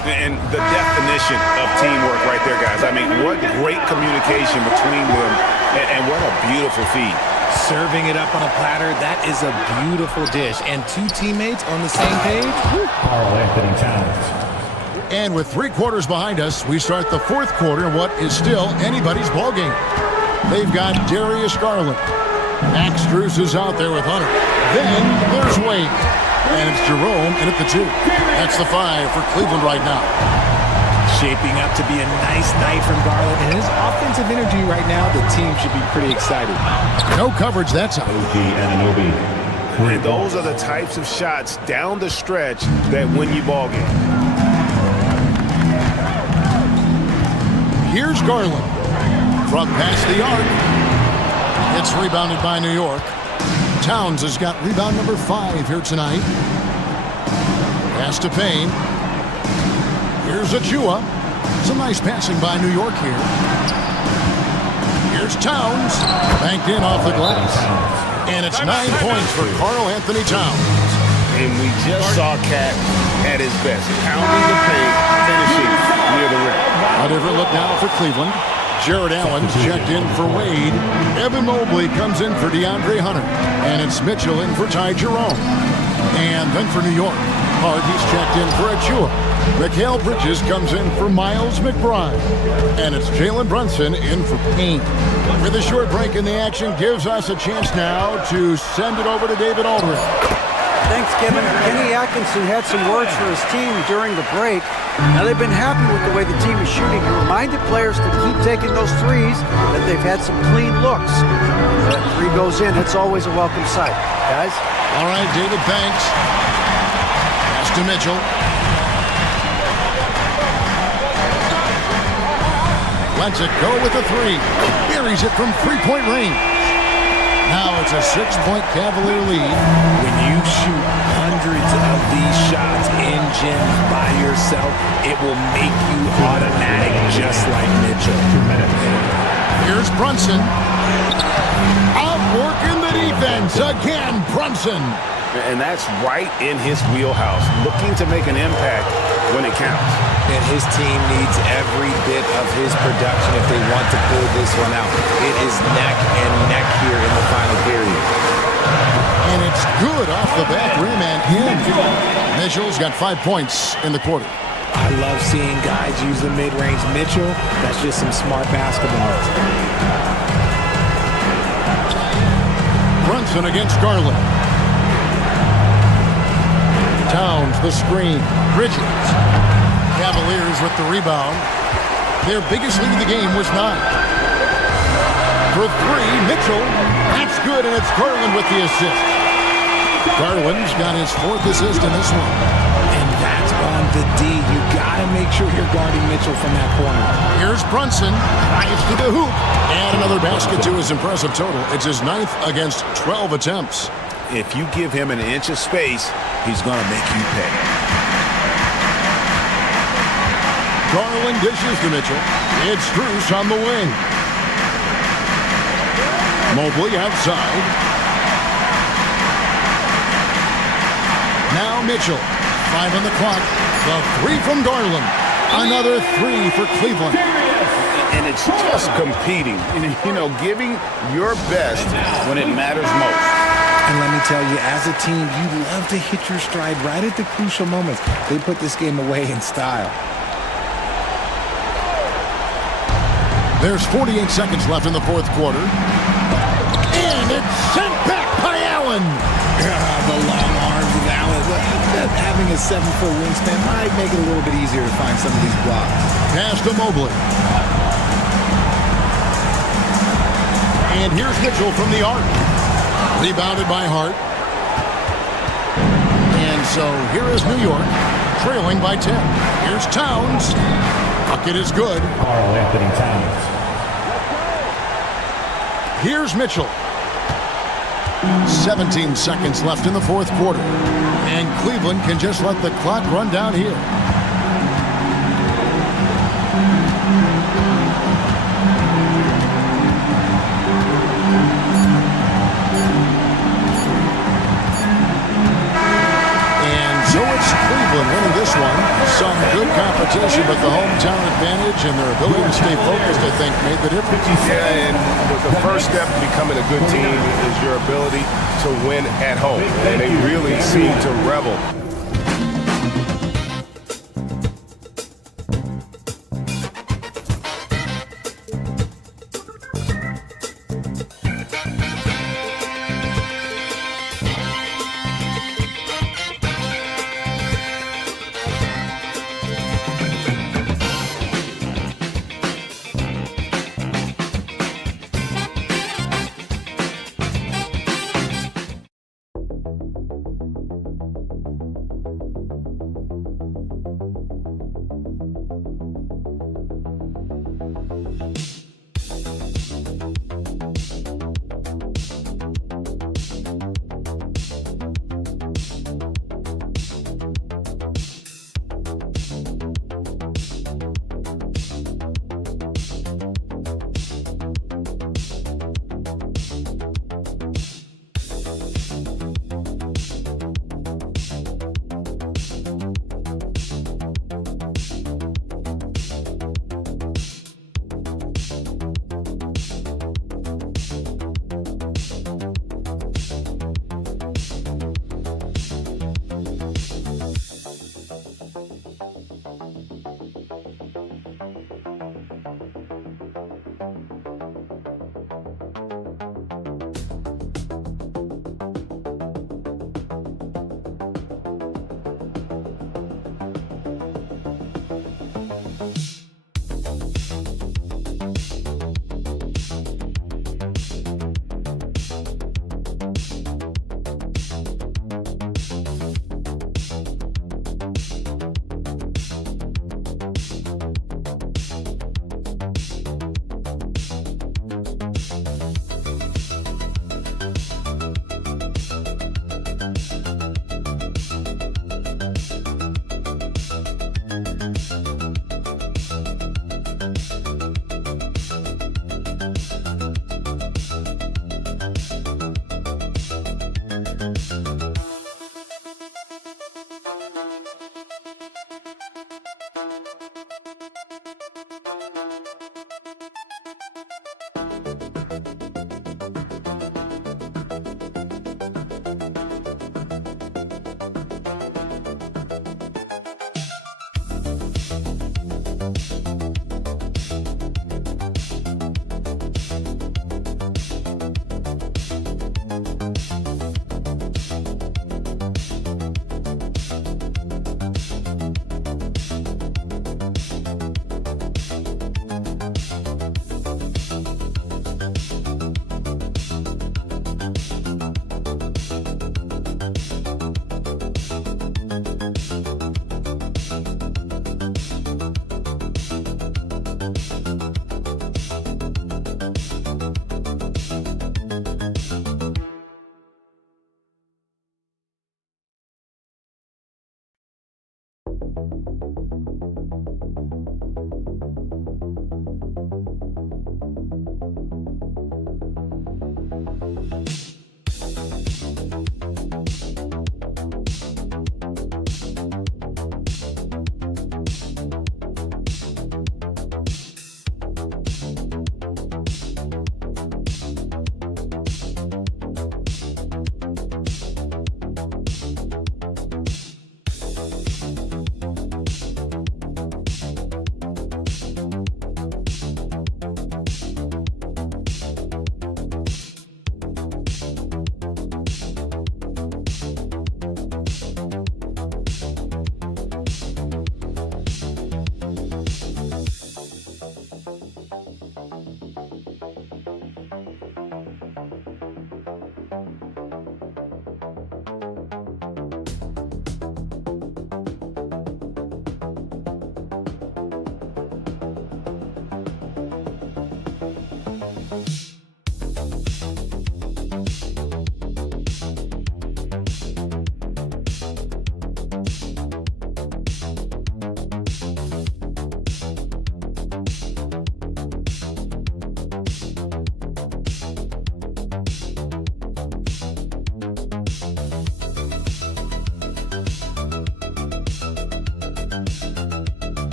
And the definition of teamwork right there, guys. I mean, what great communication between them, and what a beautiful feed. Serving it up on a platter, that is a beautiful dish. And two teammates on the same page. Karl Anthony Towns. And with 3 quarters behind us, we start the fourth quarter in what is still anybody's ballgame. They've got Darius Garland. Max Strus is out there with Hunter. Then there's Wade. And it's Jerome in at the 2. That's the 5 for Cleveland right now. Shaping up to be a nice night from Garland. And his offensive energy right now, the team should be pretty excited. No coverage that time. OG Anunoby. And those are the types of shots down the stretch that win you ball games. Here's Garland. From past the arc. It's rebounded by New York. Towns has got rebound number 5 here tonight. Pass to Payne. Here's Achua. Some nice passing by New York here. Here's Towns. Banked in off the glass. And it's 9 points for Karl Anthony Towns. And we just saw Cat at his best. Pounding the paint, finishing near the rim. A different look now for Cleveland. Jared Allen's checked in for Wade. Evan Mobley comes in for DeAndre Hunter. And it's Mitchell in for Ty Jerome. And then for New York, Hart, he's checked in for Achua. Mikal Bridges comes in for Miles McBride. And it's Jalen Brunson in for Payne. With a short break in the action, gives us a chance now to send it over to David Aldridge. Thanks, Kevin. Kenny Atkinson had some words for his team during the break. Now they've been happy with the way the team is shooting. He reminded players to keep taking those threes, that they've had some clean looks. That 3 goes in, it's always a welcome sight. Guys? All right, David, thanks. Pass to Mitchell. Lets it go with a 3. Buries it from 3-point range. Now it's a 6-point Cavalier lead. When you shoot hundreds of these shots in gyms by yourself, it will make you automatic, just like Mitchell. Here's Brunson. Outworking the defense. Again, Brunson. And that's right in his wheelhouse, looking to make an impact when it counts. And his team needs every bit of his production if they want to pull this one out. It is neck and neck here in the final period. And it's good off the back rim and in. Mitchell's got 5 points in the quarter. I love seeing guys use the mid-range. Mitchell, that's just some smart basketball. Brunson against Garland. Towns, the screen. Bridges. Cavaliers with the rebound. Their biggest lead of the game was 9. For three, Mitchell. That's good, and it's Garland with the assist. Garland's got his 4th assist in this one. And that's on the D. You got to make sure you're guarding Mitchell from that corner. Here's Brunson. Drives to the hoop. And another basket to his impressive total. It's his 9th against 12 attempts. If you give him an inch of space, he's going to make you pay. Garland dishes to Mitchell. It's Strus on the wing. Mobley outside. Now Mitchell. 5 on the clock. The 3 from Garland. Another 3 for Cleveland. And it's just competing. You know, giving your best when it matters most. And let me tell you, as a team, you love to hit your stride right at the crucial moments. They put this game away in style. There's 48 seconds left in the 4th quarter. And it's sent back by Allen. The long arms of Allen. Having a 7-foot wingspan might make it a little bit easier to find some of these blocks. Pass to Mobley. And here's Mitchell from the arc. Rebounded by Hart. And so here is New York, trailing by 10. Here's Towns. Bucket is good. Karl Anthony Towns. Here's Mitchell. 17 seconds left in the 4th quarter. And Cleveland can just let the clock run down here. So it's Cleveland winning this one. Some good competition, but the hometown advantage and their ability to stay focused, I think, made the difference. Yeah, and the first step to becoming a good team is your ability to win at home. And they really seem to revel.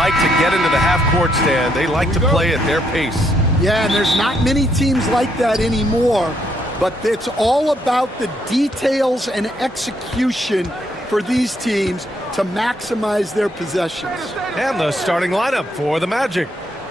like to get into the half-court stand. They like to play at their pace. Yeah, and there's not many teams like that anymore, but it's all about the details and execution for these teams to maximize their possessions. And the starting lineup for the Magic.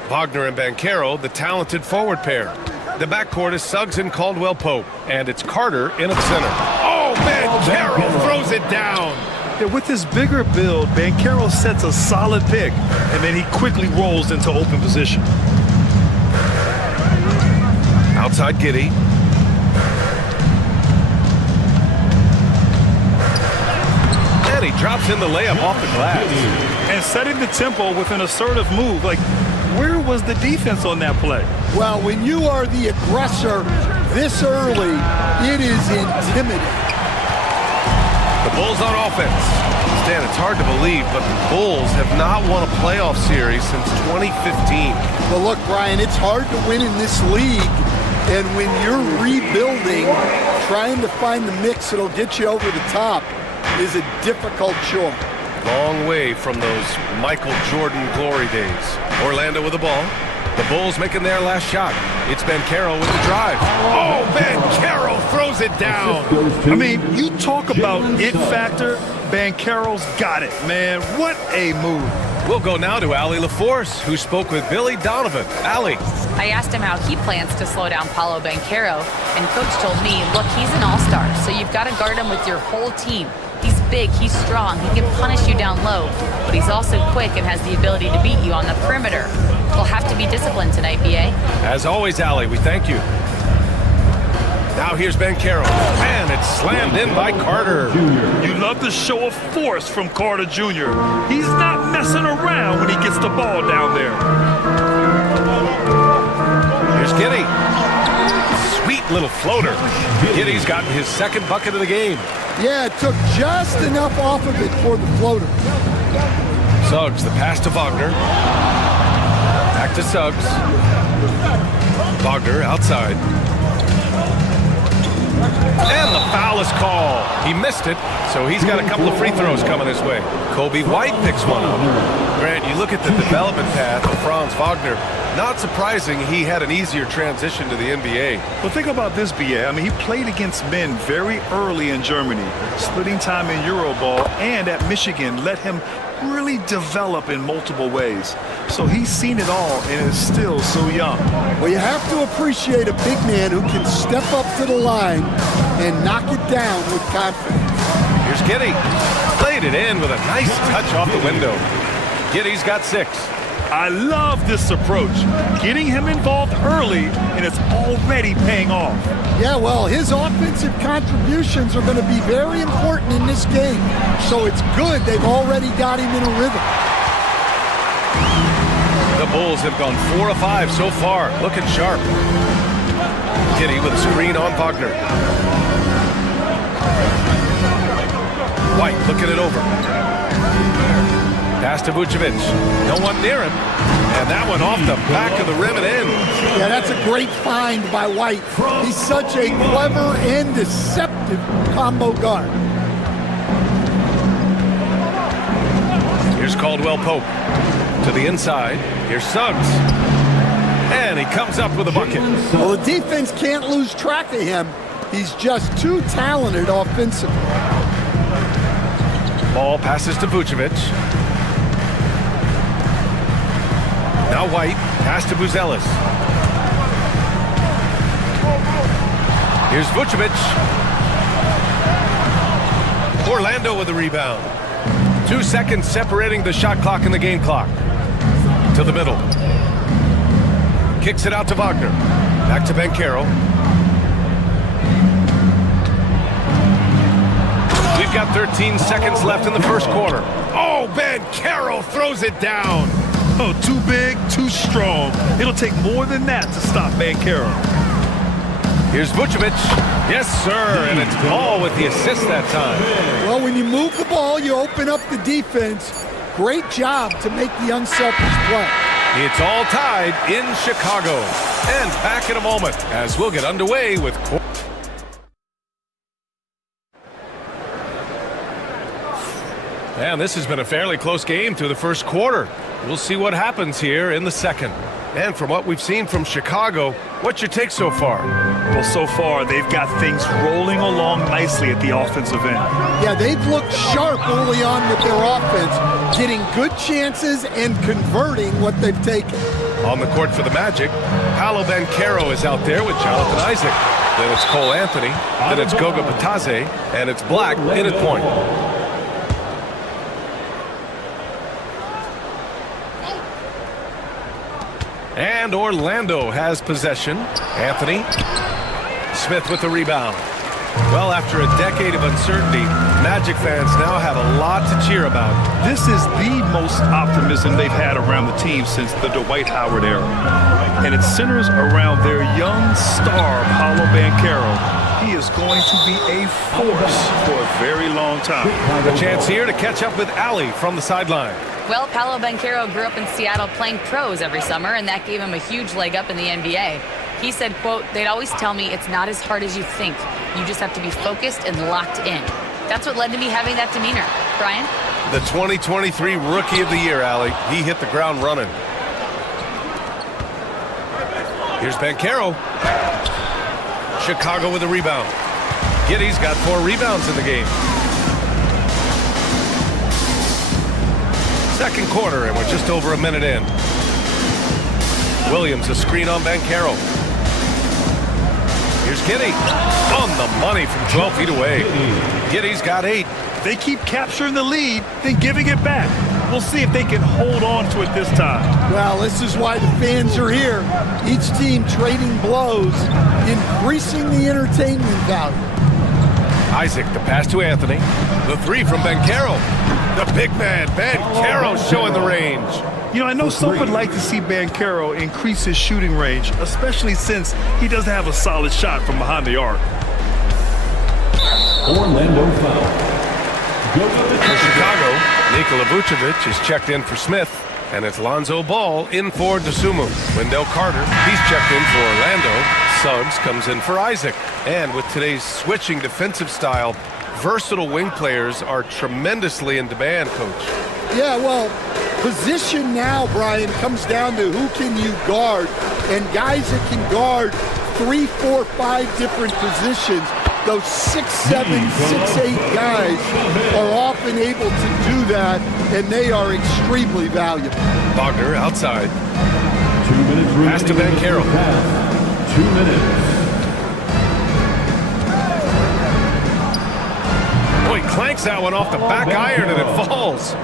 Wagner and Banchero, the talented forward pair. The backcourt is Suggs and Caldwell Pope, and it's Carter in at center. Oh, Banchero throws it down. Yeah, with his bigger build, Banchero sets a solid pick, and then he quickly rolls into open position. Outside Giddey. And he drops in the layup off the glass. And setting the tempo with an assertive move. Like, where was the defense on that play? Well, when you are the aggressor this early, it is intimidating. The Bulls on offense. Stan, it's hard to believe, but the Bulls have not won a playoff series since 2015. Well, look, Brian, it's hard to win in this league. And when you're rebuilding, trying to find the mix that'll get you over the top is a difficult chore. Long way from those Michael Jordan glory days. Orlando with the ball. The Bulls making their last shot. It's Banchero with the drive. Oh, Banchero throws it down. I mean, you talk about it factor. Banchero's got it, man. What a move. We'll go now to Allie LaForce, who spoke with Billy Donovan. Allie. I asked him how he plans to slow down Paolo Banchero, and Coach told me, look, he's an all-star, so you've got to guard him with your whole team. He's big, he's strong, he can punish you down low, but he's also quick and has the ability to beat you on the perimeter. We'll have to be disciplined tonight, B.A. As always, Allie, we thank you. Now here's Banchero, and it's slammed in by Carter. You love the show of force from Carter Jr. He's not messing around when he gets the ball down there. Here's Giddey. Sweet little floater. Giddey's gotten his second bucket of the game. Yeah, it took just enough off of it for the floater. Suggs, the pass to Wagner. Back to Suggs. Wagner outside. And the foul is called. He missed it, so he's got a couple of free throws coming his way. Kobe White picks one up. Grant, you look at the development path of Franz Wagner. Not surprising he had an easier transition to the NBA. Well, think about this, B.A. I mean, he played against men very early in Germany, splitting time in Euroball, and at Michigan let him really develop in multiple ways. So he's seen it all and is still so young. Well, you have to appreciate a big man who can step up to the line and knock it down with confidence. Here's Giddey. Played it in with a nice touch off the window. Giddey's got 6. I love this approach. Getting him involved early, and it's already paying off. Yeah, well, his offensive contributions are going to be very important in this game. So it's good they've already got him in a rhythm. The Bulls have gone 4 of 5 so far. Looking sharp. Giddey with a screen on Wagner. White looking it over. Pass to Vucevic. No one near him. And that one off the back of the rim and in. Yeah, that's a great find by White. He's such a clever and deceptive combo guard. Here's Caldwell Pope. To the inside. Here's Suggs. And he comes up with a bucket. Well, the defense can't lose track of him. He's just too talented offensively. Ball passes to Vucevic. Now White, pass to Buzelis. Here's Vucevic. Orlando with the rebound. 2 seconds separating the shot clock and the game clock. To the middle. Kicks it out to Wagner. Back to Banchero. We've got 13 seconds left in the first quarter. Oh, Banchero throws it down. Oh, too big, too strong. It'll take more than that to stop Banchero. Here's Vucevic. Yes, sir, and it's Ball with the assist that time. Well, when you move the ball, you open up the defense. Great job to make the unselfish play. It's all tied in Chicago. And back in a moment as we'll get underway with... And this has been a fairly close game through the first quarter. We'll see what happens here in the second. And from what we've seen from Chicago, what's your take so far? Well, so far, they've got things rolling along nicely at the offensive end. Yeah, they've looked sharp early on with their offense, getting good chances and converting what they've taken. On the court for the Magic, Paolo Banchero is out there with Jonathan Isaac. Then it's Cole Anthony, then it's Goga Bitadze, and it's Black in at point. And Orlando has possession. Anthony. Smith with the rebound. Well, after a decade of uncertainty, Magic fans now have a lot to cheer about. This is the most optimism they've had around the team since the Dwight Howard era. And it centers around their young star, Paolo Banchero. He is going to be a force for a very long time. A chance here to catch up with Allie from the sideline. Well, Paolo Banchero grew up in Seattle playing pros every summer, and that gave him a huge leg up in the NBA. He said, quote, "They'd always tell me it's not as hard as you think. You just have to be focused and locked in." That's what led to me having that demeanor. Brian? The 2023 Rookie of the Year, Allie. He hit the ground running. Here's Banchero. Chicago with a rebound. Giddey's got 4 rebounds in the game. Second quarter, and we're just over a minute in. Williams, a screen on Banchero. Here's Giddey. On the money from 12 feet away. Giddey's got 8. They keep capturing the lead, then giving it back. We'll see if they can hold on to it this time. Well, this is why the fans are here. Each team trading blows, increasing the entertainment value. Isaac, the pass to Anthony. The 3 from Banchero. The big man, Banchero, showing the range. You know, I know some would like to see Banchero increase his shooting range, especially since he doesn't have a solid shot from behind the arc. Orlando foul. For Chicago, Nikola Vucevic is checked in for Smith, and it's Lonzo Ball in for Dosunmu. Wendell Carter, he's checked in for Orlando. Suggs comes in for Isaac. And with today's switching defensive style, versatile wing players are tremendously in demand, Coach. Yeah, well, position now, Brian, comes down to who can you guard, and guys that can guard 3, 4, 5 different positions. Those 6'7", 6'8" guys are often able to do that, and they are extremely valuable. Wagner outside. 2 minutes. Pass to Banchero. 2 minutes. Boy, clanks that one off the back iron and it falls.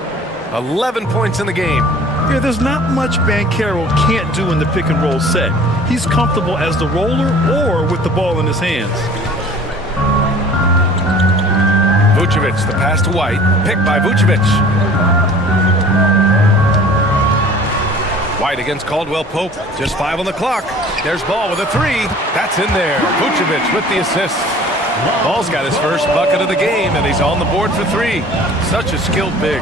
11 points in the game. Yeah, there's not much Banchero can't do in the pick and roll set. He's comfortable as the roller or with the ball in his hands. Vucevic, the pass to White, picked by Vucevic. White against Caldwell Pope, just 5 on the clock. There's Ball with a 3. That's in there. Vucevic with the assist. Ball's got his first bucket of the game, and he's on the board for 3. Such a skilled big.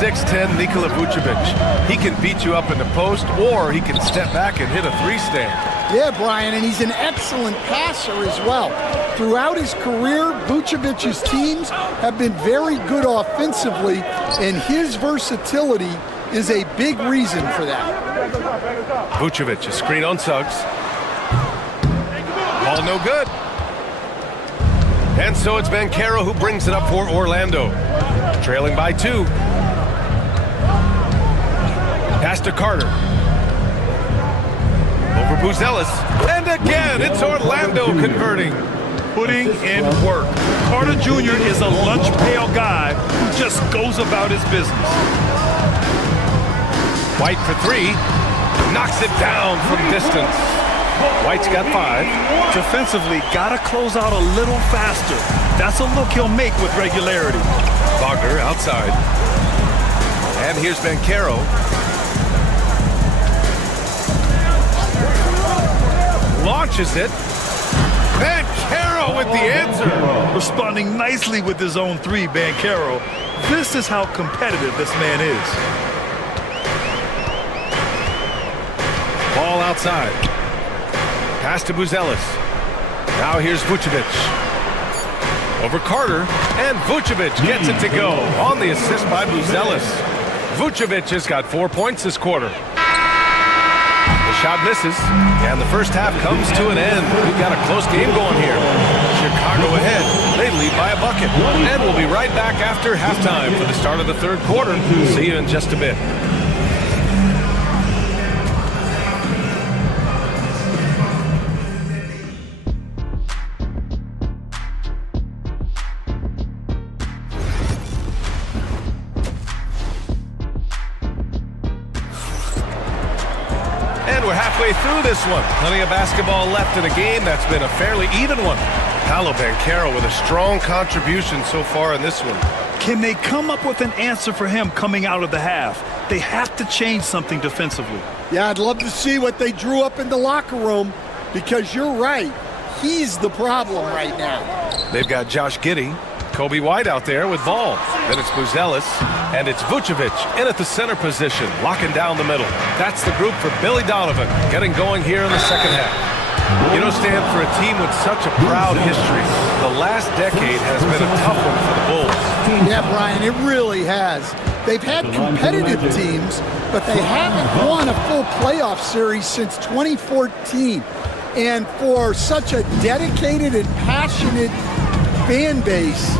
6'10" Nikola Vucevic. He can beat you up in the post, or he can step back and hit a 3-stand. Yeah, Brian, and he's an excellent passer as well. Throughout his career, Vucevic's teams have been very good offensively, and his versatility is a big reason for that. Vucevic, a screen on Suggs. Ball no good. And so it's Banchero who brings it up for Orlando. Trailing by 2. Pass to Carter. Over Buzelis. And again, it's Orlando converting. Putting in work. Carter Jr. is a lunch pail guy who just goes about his business. White for 3. Knocks it down from distance. White's got 5. Defensively, gotta close out a little faster. That's a look he'll make with regularity. Wagner outside. And here's Banchero. Launches it. Banchero with the answer. Responding nicely with his own 3, Banchero. This is how competitive this man is. Ball outside. Pass to Buzelis. Now here's Vucevic. Over Carter, and Vucevic gets it to go on the assist by Buzelis. Vucevic has got 4 points this quarter. The shot misses, and the first half comes to an end. We've got a close game going here. Chicago ahead. They lead by a bucket. And we'll be right back after halftime for the start of the third quarter. See you in just a bit. We're halfway through this one. Plenty of basketball left in a game that's been a fairly even one. Paolo Banchero with a strong contribution so far in this one. Can they come up with an answer for him coming out of the half? They have to change something defensively. Yeah, I'd love to see what they drew up in the locker room, because you're right. He's the problem right now. They've got Josh Giddey, Kobe White out there with ball. Then it's Buzelis, and it's Vucevic in at the center position, locking down the middle. That's the group for Billy Donovan, getting going here in the second half. You know, Stan, for a team with such a proud history, the last decade has been a tough one for the Bulls. Yeah, Brian, it really has. They've had competitive teams, but they haven't won a full playoff series since 2014. And for such a dedicated and passionate fan base,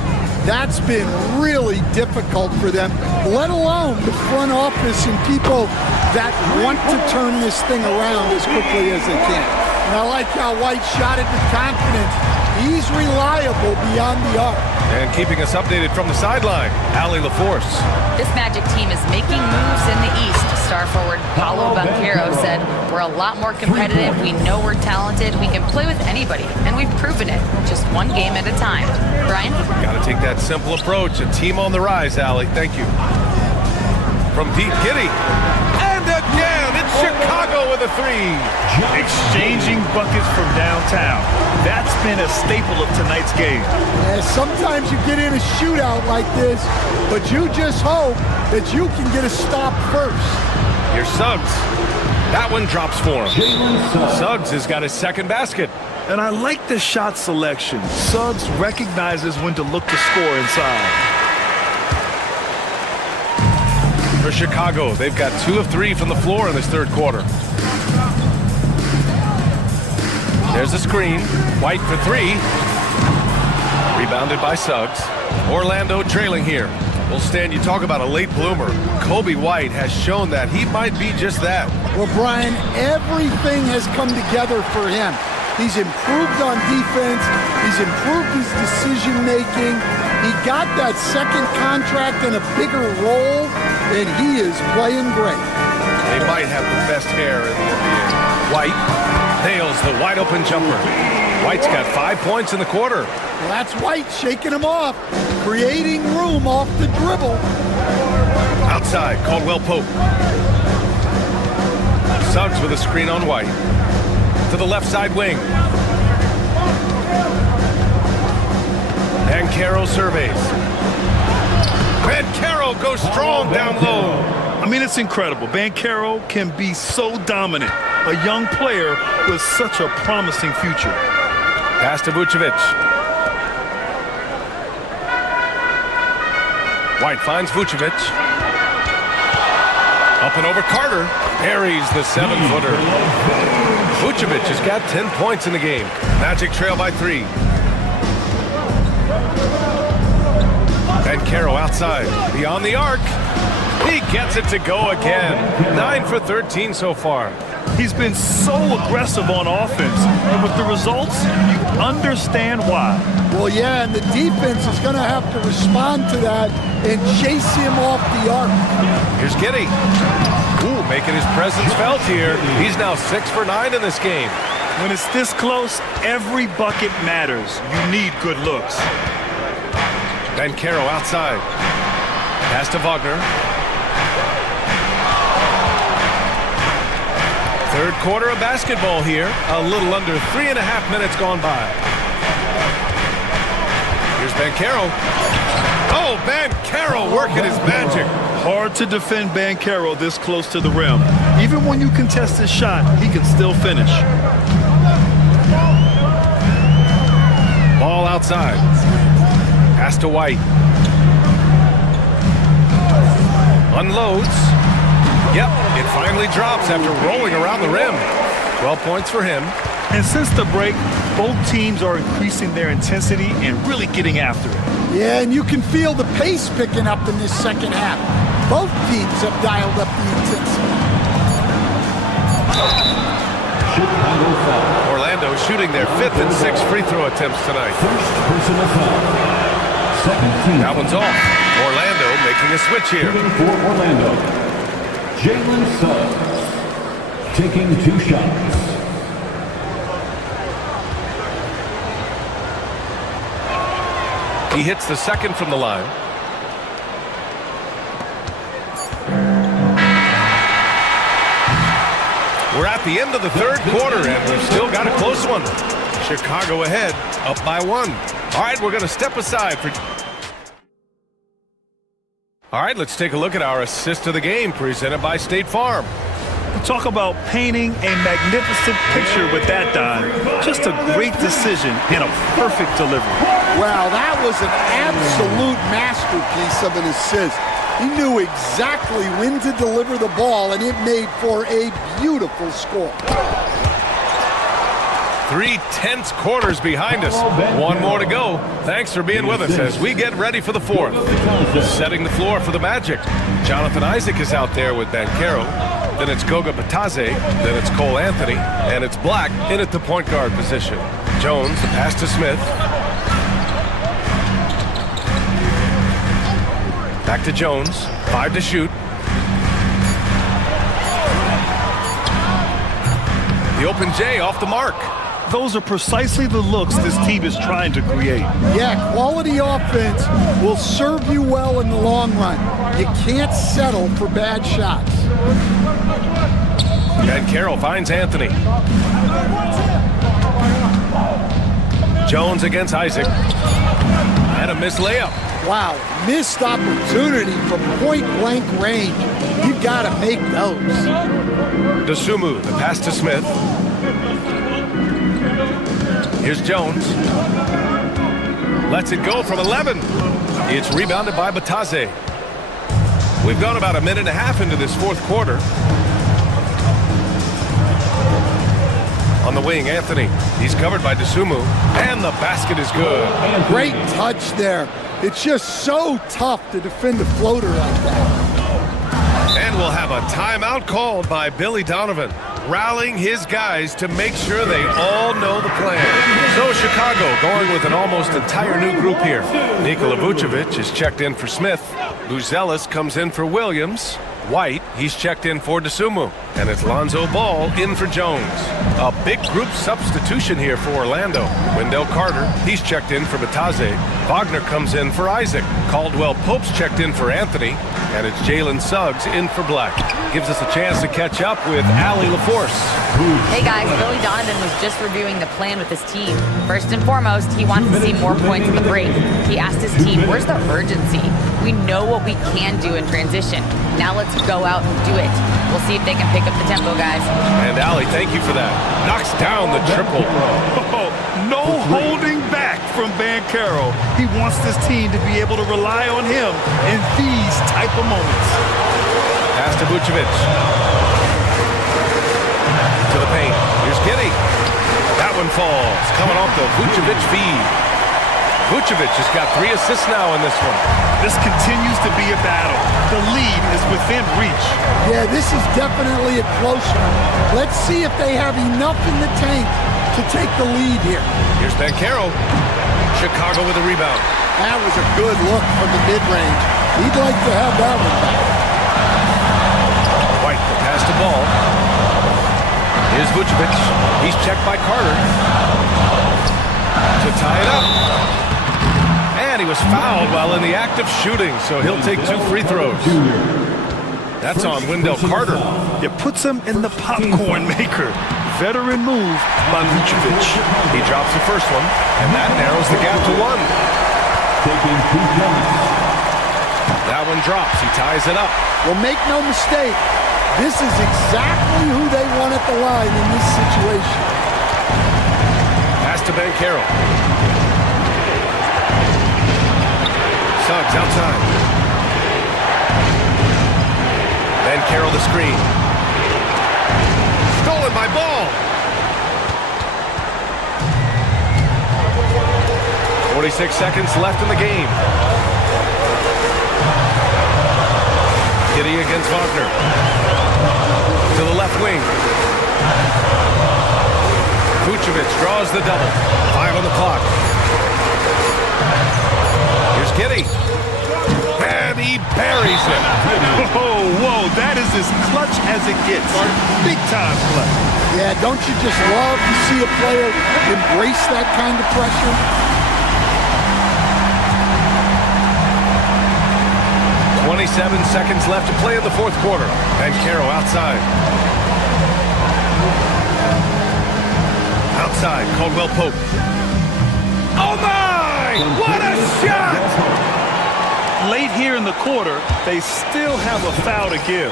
that's been really difficult for them, let alone the front office and people that want to turn this thing around as quickly as they can. And I like how White shot it with confidence. He's reliable beyond the arc. And keeping us updated from the sideline, Allie LaForce. This Magic team is making moves in the East. Star forward Paolo Banchero said, "We're a lot more competitive. We know we're talented. We can play with anybody, and we've proven it, just one game at a time." Brian? Got to take that simple approach. A team on the rise, Allie. Thank you. From deep, Giddey. And again, it's Chicago with a three. Exchanging buckets from downtown. That's been a staple of tonight's game. Yeah, sometimes you get in a shootout like this, but you just hope that you can get a stop first. Here's Suggs. That one drops for him. Suggs has got his second basket. And I like the shot selection. Suggs recognizes when to look to score inside. For Chicago, they've got 2 of 3 from the floor in this third quarter. There's a screen. White for 3. Rebounded by Suggs. Orlando trailing here. Well, Stan, you talk about a late bloomer. Kobe White has shown that he might be just that. Well, Brian, everything has come together for him. He's improved on defense. He's improved his decision-making. He got that second contract and a bigger role, and he is playing great. They might have the best hair in the NBA. White nails the wide-open jumper. White's got 5 points in the quarter. Well, that's White shaking him off, creating room off the dribble. Outside, Caldwell Pope. Suggs with a screen on White. To the left side wing. Banchero surveys. Banchero goes strong down low. I mean, it's incredible. Banchero can be so dominant. A young player with such a promising future. Pass to Vucevic. White finds Vucevic. Up and over Carter. Buries the 7-footer. Vucevic has got 10 points in the game. Magic trail by 3. Banchero outside. Beyond the arc. He gets it to go again. 9 for 13 so far. He's been so aggressive on offense, and with the results, you understand why. Well, yeah, and the defense is going to have to respond to that and chase him off the arc. Here's Giddey. Ooh, making his presence felt here. He's now 6 for 9 in this game. When it's this close, every bucket matters. You need good looks. Banchero outside. Pass to Wagner. Third quarter of basketball here. A little under 3.5 minutes gone by. Here's Banchero. Oh, Banchero working his magic. Hard to defend Banchero this close to the rim. Even when you contest his shot, he can still finish. Ball outside. Pass to White. Unloads. Yep, it finally drops after rolling around the rim. 12 points for him. And since the break, both teams are increasing their intensity and really getting after it. Yeah, and you can feel the pace picking up in this second half. Both teams have dialed up the intensity. Orlando shooting their 5th and 6th free throw attempts tonight. That one's off. Orlando making a switch here. For Orlando, Jalen Suggs taking 2 shots. He hits the second from the line. We're at the end of the third quarter, and we've still got a close one. Chicago ahead, up by 1. All right, we're going to step aside for... All right, let's take a look at our assist of the game presented by State Farm. Talk about painting a magnificent picture with that, Don. Just a great decision and a perfect delivery. Wow, that was an absolute masterpiece of an assist. He knew exactly when to deliver the ball, and it made for a beautiful score. 3 tense quarters behind us. 1 more to go. Thanks for being with us as we get ready for the 4th. Setting the floor for the Magic. Jonathan Isaac is out there with Banchero. Then it's Goga Batadze. Then it's Cole Anthony. And it's Black in at the point guard position. Jones, the pass to Smith. Back to Jones. 5 to shoot. The open J off the mark. Those are precisely the looks this team is trying to create. Yeah, quality offense will serve you well in the long run. You can't settle for bad shots. Banchero finds Anthony. Jones against Isaac. And a missed layup. Wow, missed opportunity from point-blank range. You've got to make those. Dosunmu, the pass to Smith. Here's Jones. Lets it go from 11. It's rebounded by Batadze. We've gone about a minute and a half into this 4th quarter. On the wing, Anthony. He's covered by Dosunmu. And the basket is good. Great touch there. It's just so tough to defend a floater like that. And we'll have a timeout called by Billy Donovan, rallying his guys to make sure they all know the plan. So Chicago going with an almost entire new group here. Nikola Vucevic is checked in for Smith. Buzelis comes in for Williams. White, he's checked in for Dosunmu. And it's Lonzo Ball in for Jones. A big group substitution here for Orlando. Wendell Carter, he's checked in for Batadze. Wagner comes in for Isaac. Caldwell Pope's checked in for Anthony. And it's Jalen Suggs in for Black. Gives us a chance to catch up with Allie LaForce. Hey guys, Billy Donovan was just reviewing the plan with his team. First and foremost, he wanted to see more points in the break. He asked his team, where's the urgency? We know what we can do in transition. Now let's go out and do it. We'll see if they can pick up the tempo, guys. And Allie, thank you for that. Knocks down the triple. Oh, no holding back from Banchero. He wants this team to be able to rely on him in these type of moments. Pass to Vucevic. To the paint. Here's Giddey. That one falls. Coming off the Vucevic feed. Vucevic has got 3 assists now in this one. This continues to be a battle. The lead is within reach. Yeah, this is definitely a close one. Let's see if they have enough in the tank to take the lead here. Here's Banchero. Chicago with a rebound. That was a good look from the mid-range. He'd like to have that one back. White, the pass to Ball. Here's Vucevic. He's checked by Carter. To tie it up. And he was fouled while in the act of shooting, so he'll take 2 free throws. That's on Wendell Carter. It puts him in the popcorn maker. Veteran move by Vucevic. He drops the first one, and that narrows the gap to 1. That one drops. He ties it up. Well, make no mistake, this is exactly who they want at the line in this situation. Pass to Banchero. Suggs outside. Then Carroll the screen. Stolen by Ball. 46 seconds left in the game. Giddey against Wagner. To the left wing. Vucevic draws the double. 5 on the clock. Here's Giddey. And he buries it. Whoa, that is as clutch as it gets. Big time clutch. Yeah, don't you just love to see a player embrace that kind of pressure? .27 seconds left to play in the fourth quarter. And Carroll outside. Outside, Caldwell Pope. Oh my! What a shot! Late here in the quarter, they still have a foul to give.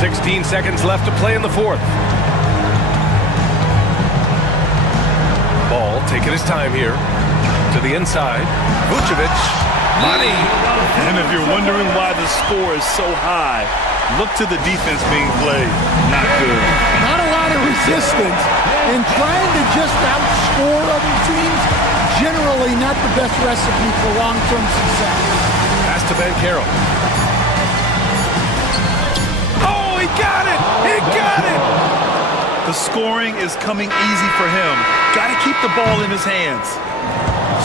16 seconds left to play in the fourth. Ball taking his time here. To the inside. Vucevic. Money. And if you're wondering why the score is so high, look to the defense being played. Not good. Not a lot of resistance. And trying to just outscore other teams, generally not the best recipe for long-term success. Pass to Ben Carroll. Oh, he got it! He got it! The scoring is coming easy for him. Got to keep the ball in his hands.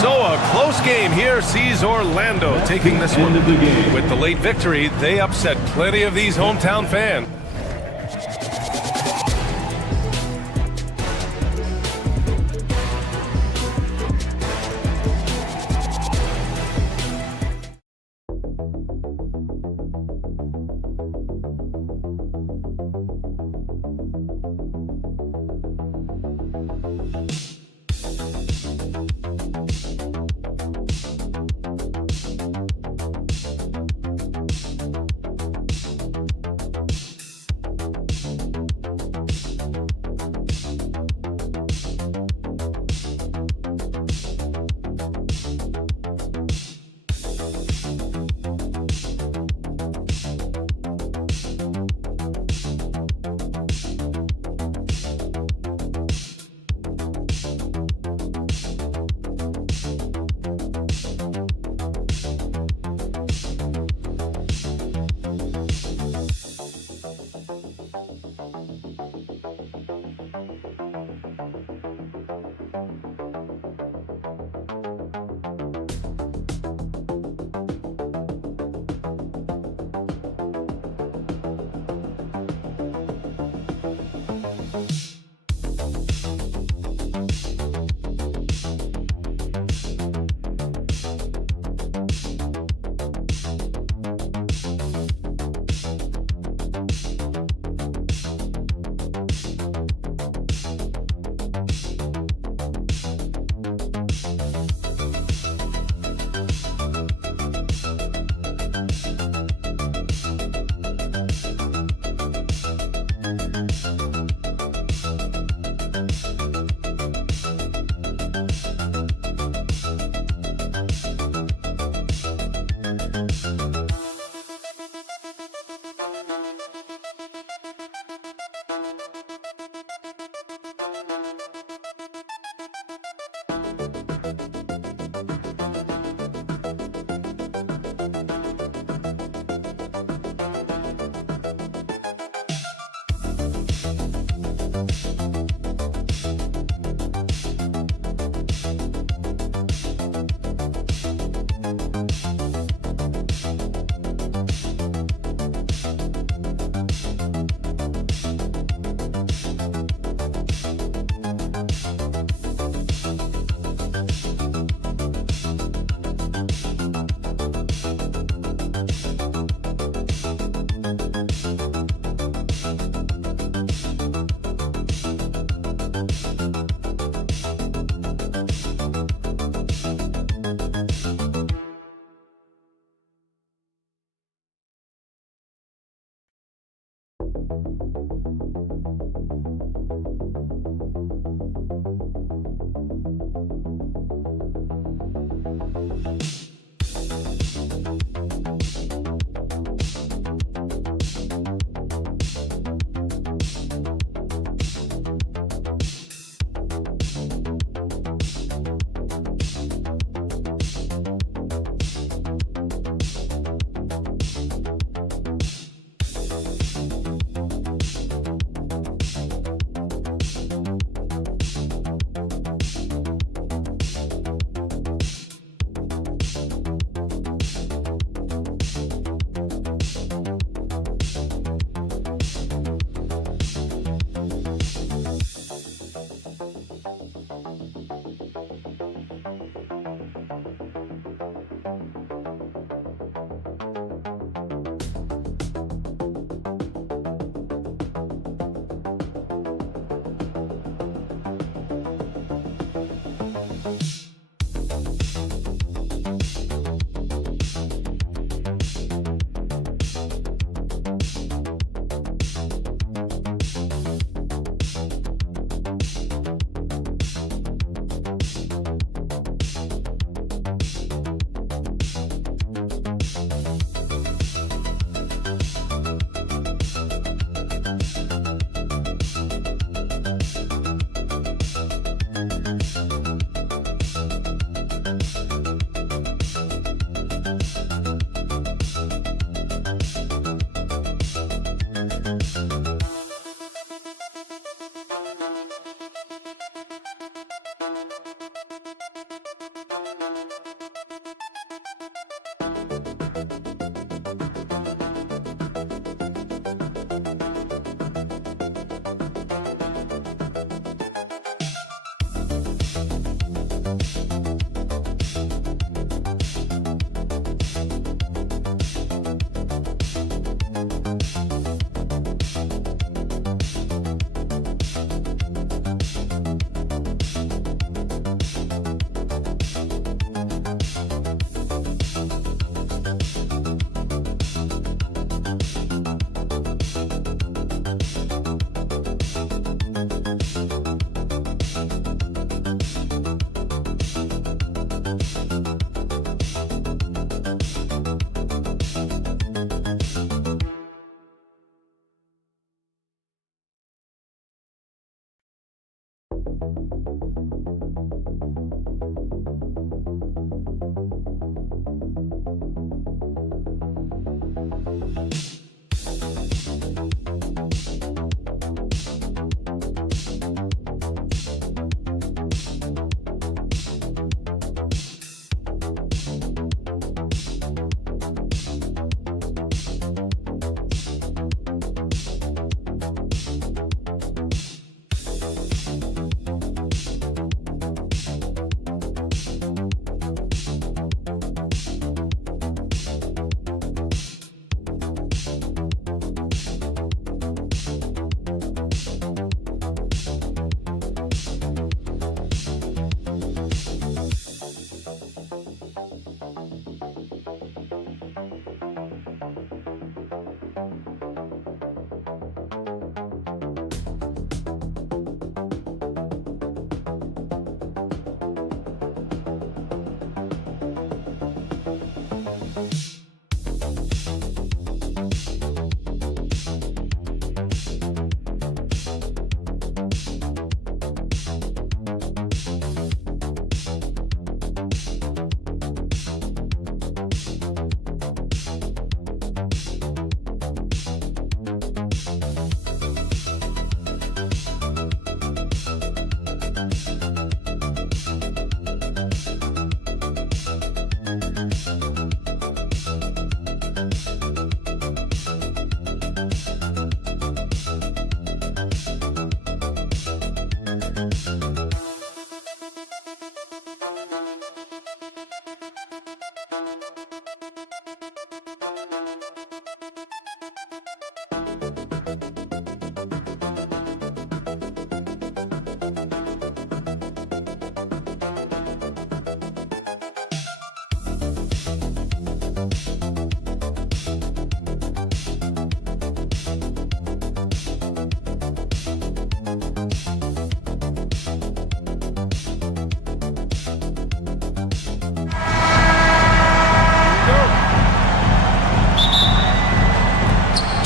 So a close game here sees Orlando taking this one. With the late victory, they upset plenty of these hometown fans.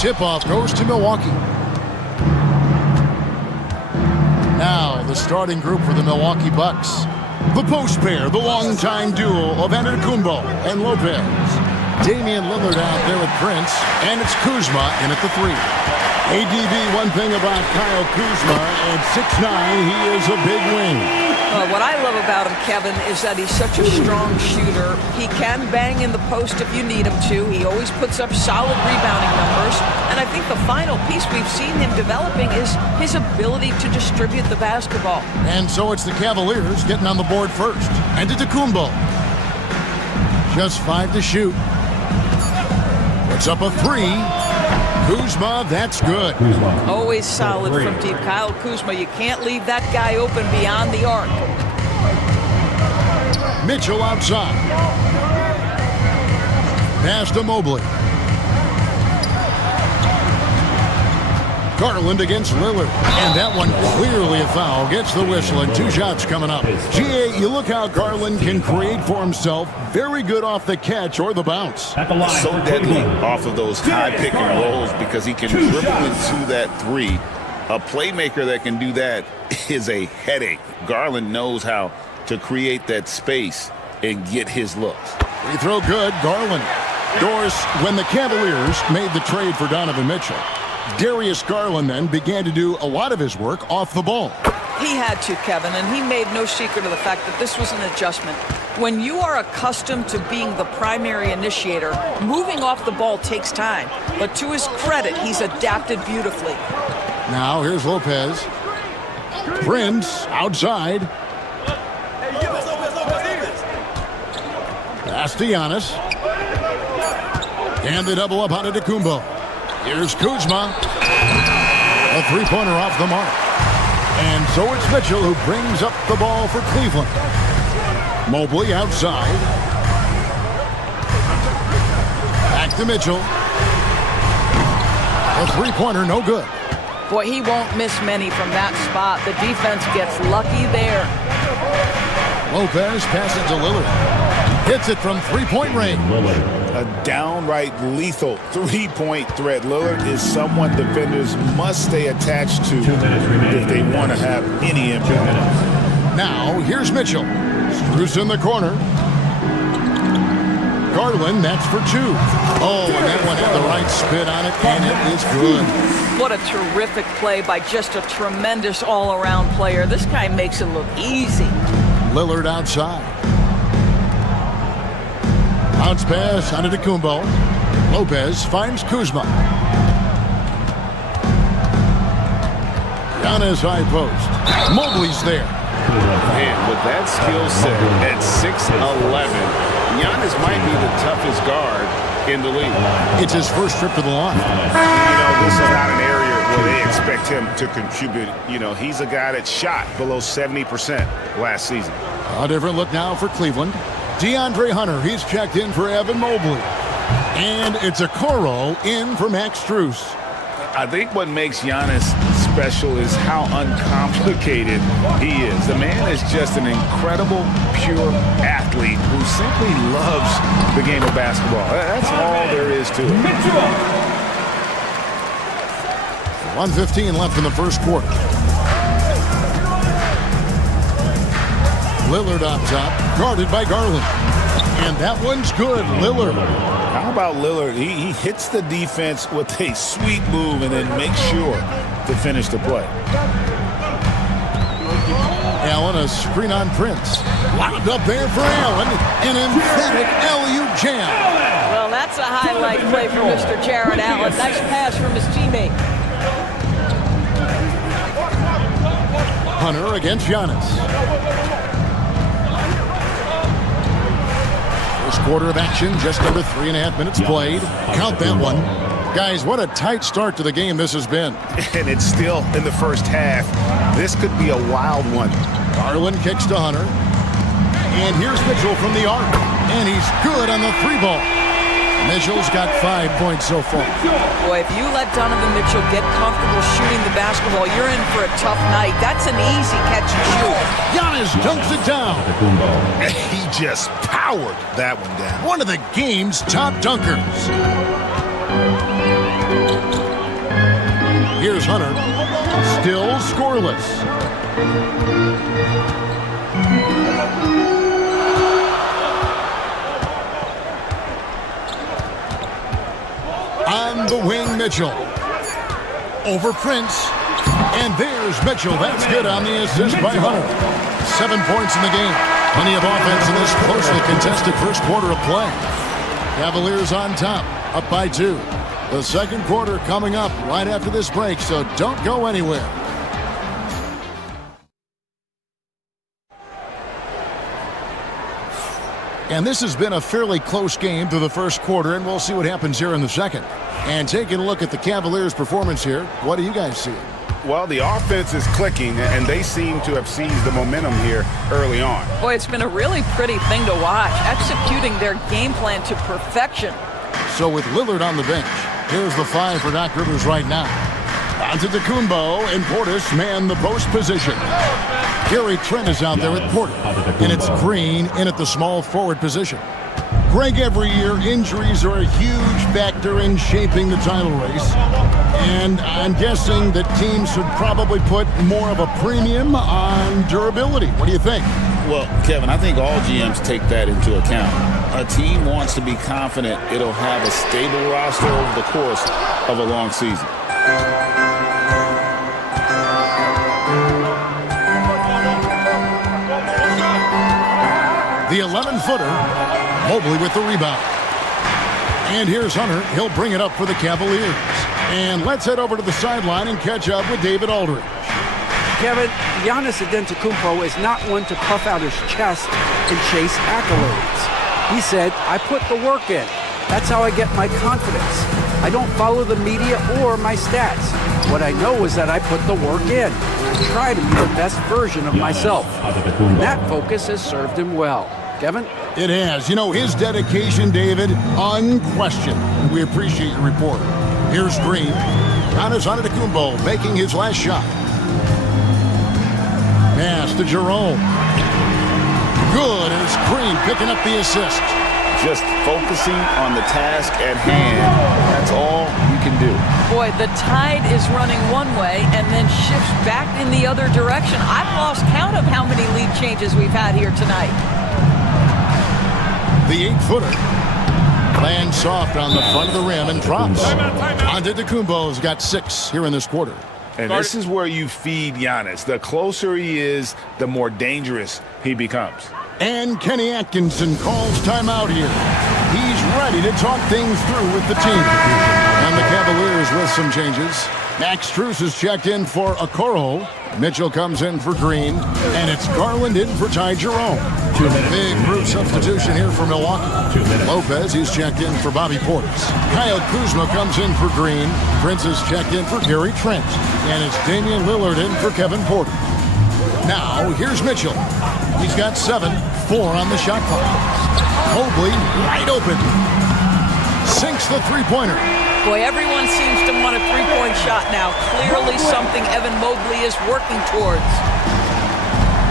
Tip-off goes to Milwaukee. Now the starting group for the Milwaukee Bucks. The post pair, the longtime duo of Antetokounmpo and Lopez. Damian Lillard out there at Prince, and it's Kuzma in at the 3. ADB, one thing about Kyle Kuzma, at 6'9", he is a big wing. What I love about him, Kevin, is that he's such a strong shooter. He can bang in the post if you need him to. He always puts up solid rebounding numbers. And I think the final piece we've seen him developing is his ability to distribute the basketball. And so it's the Cavaliers getting on the board first. Antetokounmpo. Just 5 to shoot. Puts up a 3. Kuzma, that's good. Always solid from deep. Kyle Kuzma, you can't leave that guy open beyond the arc. Mitchell outside. Pass to Mobley. Garland against Lillard. And that one clearly a foul. Gets the whistle and 2 shots coming up. GA, you look how Garland can create for himself. Very good off the catch or the bounce. So deadly off of those high pick and rolls because he can dribble into that 3. A playmaker that can do that is a headache. Garland knows how to create that space and get his looks. Free throw good, Garland. Doris, when the Cavaliers made the trade for Donovan Mitchell, Darius Garland then began to do a lot of his work off the ball. He had to, Kevin, and he made no secret of the fact that this was an adjustment. When you are accustomed to being the primary initiator, moving off the ball takes time. But to his credit, he's adapted beautifully. Now here's Lopez. Prince outside. Pass to Giannis. And the double up on Antetokounmpo. Here's Kuzma. A three-pointer off the mark. And so it's Mitchell who brings up the ball for Cleveland. Mobley outside. Back to Mitchell. A three-pointer, no good. Boy, he won't miss many from that spot. The defense gets lucky there. Lopez passes to Lillard. Hits it from three-point range. A downright lethal three-point threat. Lillard is someone defenders must stay attached to if they want to have any impact. Now, here's Mitchell. Strus in the corner. Garland, that's for two. Oh, and that one had the right spin on it, and it is good. What a terrific play by just a tremendous all-around player. This guy makes it look easy. Lillard outside. Bounce pass on Antetokounmpo. Lopez finds Kuzma. Giannis high post. Mobley's there. And with that skill set at 6'11", Giannis might be the toughest guard in the league. It's his first trip to the line. This is not an area where they expect him to contribute. He's a guy that shot below 70% last season. A different look now for Cleveland. DeAndre Hunter, he's checked in for Evan Mobley. And it's a Okoro in for Max Strus. I think what makes Giannis special is how uncomplicated he is. The man is just an incredible, pure athlete who simply loves the game of basketball. That's all there is to it. 1:15 left in the first quarter. Lillard up top, guarded by Garland. And that one's good, Lillard. How about Lillard? He hits the defense with a sweet move and then makes sure to finish the play. Allen, a screen on Prince. Wound up there for Allen. An emphatic LU jam. Well, that's a highlight play for Mr. Jared Allen. Nice pass from his teammate. Hunter against Giannis. First quarter of action, just under 3.5 minutes played. Count that one. Guys, what a tight start to the game this has been. And it's still in the first half. This could be a wild one. Garland kicks to Hunter. And here's Mitchell from the arc. And he's good on the three ball. Mitchell's got 5 points so far. Boy, if you let Donovan Mitchell get comfortable shooting the basketball, you're in for a tough night. That's an easy catch and shoot. Giannis dunks it down. He just powered that one down. One of the game's top dunkers. Here's Hunter. Still scoreless. On the wing, Mitchell. Over Prince. And there's Mitchell. That's good on the assist by Hunter. 7 points in the game. Plenty of offense in this closely contested first quarter of play. Cavaliers on top, up by 2. The second quarter coming up right after this break, so don't go anywhere. And this has been a fairly close game through the first quarter, and we'll see what happens here in the second. And taking a look at the Cavaliers' performance here, what do you guys see? Well, the offense is clicking, and they seem to have seized the momentum here early on. Boy, it's been a really pretty thing to watch, executing their game plan to perfection. So with Lillard on the bench, here's the 5 for Doc Rivers right now. Antetokounmpo and Portis man the post position. Gary Trent is out there at Porter, and it's Green in at the small forward position. Greg, every year, injuries are a huge factor in shaping the title race. And I'm guessing that teams should probably put more of a premium on durability. What do you think? Well, Kevin, I think all GMs take that into account. A team wants to be confident it'll have a stable roster over the course of a long season. The 11-footer, Mobley with the rebound. And here's Hunter. He'll bring it up for the Cavaliers. And let's head over to the sideline and catch up with David Aldridge. Kevin, Giannis Antetokounmpo is not one to puff out his chest and chase accolades. He said, I put the work in. That's how I get my confidence. I don't follow the media or my stats. What I know is that I put the work in. I try to be the best version of myself. And that focus has served him well. Kevin? It has. You know, his dedication, David, unquestioned. We appreciate your report. Here's Green. Giannis Antetokounmpo making his last shot. Pass to Jerome. Good as Green picking up the assist. Just focusing on the task at hand. That's all you can do. Boy, the tide is running one way and then shifts back in the other direction. I've lost count of how many lead changes we've had here tonight. The 8-footer lands soft on the front of the rim and drops. Antetokounmpo's got 6 here in this quarter. And this is where you feed Giannis. The closer he is, the more dangerous he becomes. And Kenny Atkinson calls timeout here. He's ready to talk things through with the team. And the Cavaliers with some changes. Max Strus is checked in for Okoro. Mitchell comes in for Green. And it's Garland in for Ty Jerome. Big group substitution here for Milwaukee. Lopez, he's checked in for Bobby Portis. Kyle Kuzma comes in for Green. Prince is checked in for Gary Trent. And it's Damian Lillard in for Kevin Porter. Now, here's Mitchell. He's got 7, 4 on the shot clock. Mobley wide open. Sinks the three-pointer. Boy, everyone seems to want a three-point shot now. Clearly something Evan Mobley is working towards.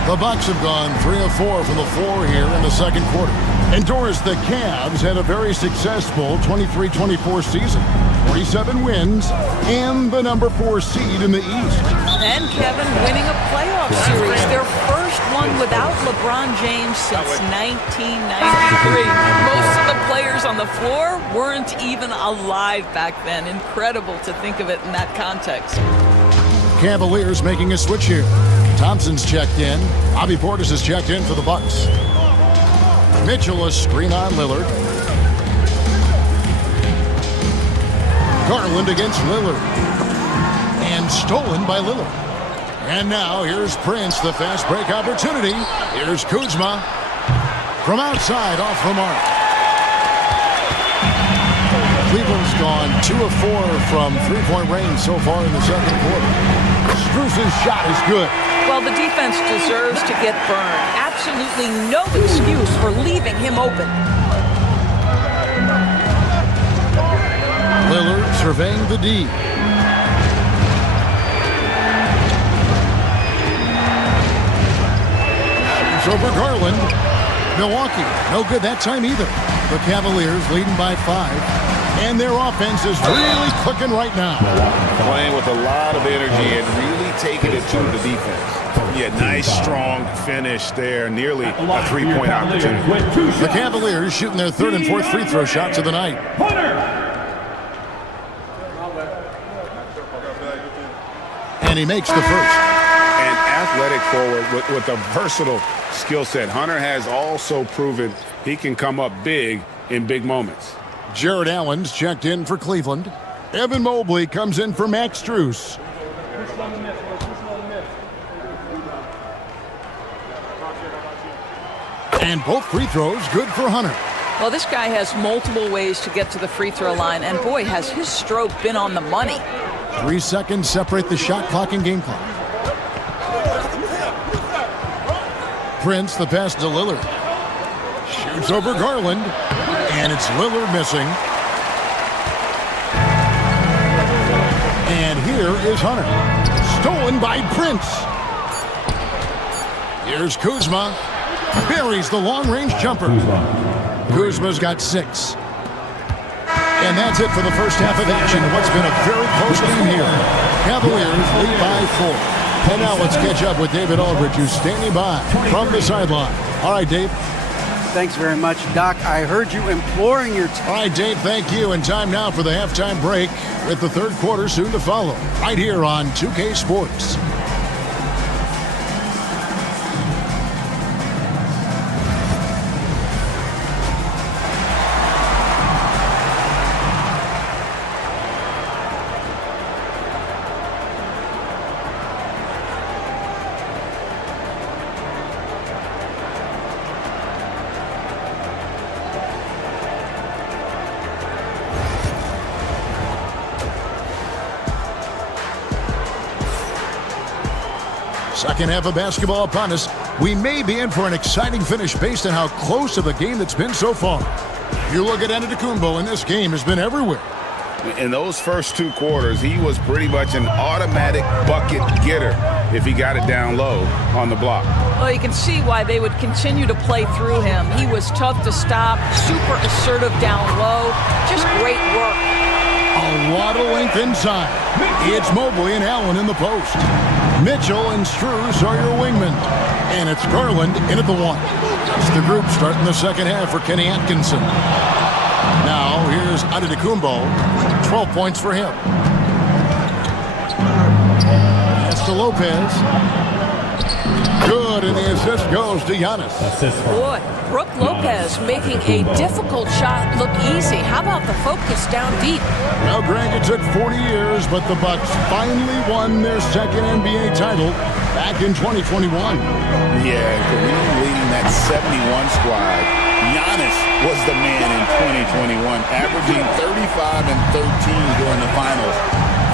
The Bucks have gone 3 of 4 from the floor here in the second quarter. And Doris, the Cavs had a very successful 23-24 season. 47 wins and the number 4 seed in the East. And Kevin winning a playoff series, their first one without LeBron James since 1993. Most of the players on the floor weren't even alive back then. Incredible to think of it in that context. Cavaliers making a switch here. Thompson's checked in. Bobby Portis is checked in for the Bucks. Mitchell a screen on Lillard. Garland against Lillard. And stolen by Lillard. And now here's Prince, the fast break opportunity. Here's Kuzma. From outside, off the mark. Cleveland's gone 2 of 4 from three-point range so far in the second quarter. Strus's shot is good. Well, the defense deserves to get burned. Absolutely no excuse for leaving him open. Lillard surveying the D. It's over Garland. Milwaukee, no good that time either. The Cavaliers leading by 5. And their offense is really clicking right now. Playing with a lot of energy and really taking it to the defense. Yeah, nice, strong finish there. Nearly a three-point opportunity. The Cavaliers shooting their 3rd and 4th free throw shots of the night. And he makes the first. An athletic forward with a versatile skill set. Hunter has also proven he can come up big in big moments. Jared Allen's checked in for Cleveland. Evan Mobley comes in for Max Strus. And both free throws good for Hunter. Well, this guy has multiple ways to get to the free throw line, and boy, has his stroke been on the money. 3 seconds separate the shot clock and game clock. Prince, the pass to Lillard. Shoots over Garland. And it's Lillard missing. And here is Hunter. Stolen by Prince. Here's Kuzma. Buries the long-range jumper. Kuzma's got 6. And that's it for the first half of action. What's been a very close game here. Cavaliers lead by 4. And now let's catch up with David Aldridge, who's standing by from the sideline. All right, Dave. Thanks very much, Doc. I heard you imploring your team. All right, Dave, thank you. And time now for the halftime break with the third quarter soon to follow. Right here on 2K Sports. Second half of basketball upon us. We may be in for an exciting finish based on how close of a game that's been so far. You look at Antetokounmpo, and this game has been everywhere. In those first 2 quarters, he was pretty much an automatic bucket getter. if he got it down low on the block. Well, you can see why they would continue to play through him. He was tough to stop, super assertive down low, just great work. A lot of length inside. It's Mobley and Allen in the post. Mitchell and Strus are your wingmen. And it's Garland in at the 1. It's the group starting the second half for Kenny Atkinson. Now here's Antetokounmpo. 12 points for him. That's to Lopez. Good, and the assist goes to Giannis. Boy, Brook Lopez making a difficult shot look easy. How about the focus down deep? Now, Greg, it took 40 years, but the Bucks finally won their second NBA title back in 2021. Yeah, Kareem leading that 71 squad. Giannis was the man in 2021, averaging 35 and 13 during the finals,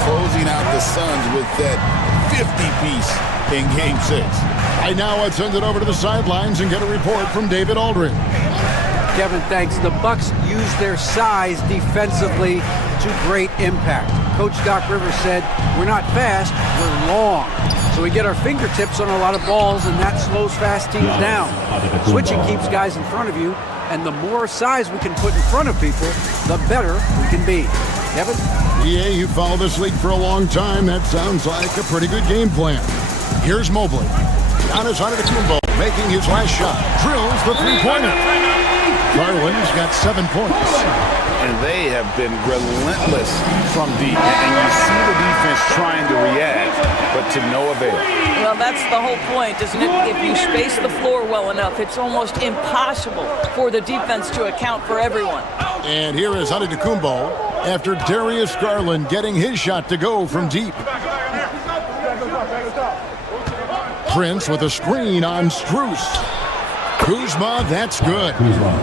closing out the Suns with that 50-piece in Game 6. Right now, let's send it over to the sidelines and get a report from David Aldridge. Kevin, thanks. The Bucks use their size defensively to great impact. Coach Doc Rivers said, we're not fast, we're long. So we get our fingertips on a lot of balls, and that slows fast teams down. Switching keeps guys in front of you, and the more size we can put in front of people, the better we can be. Kevin? Yeah, you followed this league for a long time. That sounds like a pretty good game plan. Here's Mobley. Giannis Antetokounmpo making his last shot. Drills the three-pointer. Garland's got 7 points. And they have been relentless from deep. And you see the defense trying to react, but to no avail. Well, that's the whole point, isn't it? If you space the floor well enough, it's almost impossible for the defense to account for everyone. And here is Antetokounmpo after Darius Garland getting his shot to go from deep. Prince with a screen on Strus. Kuzma, that's good.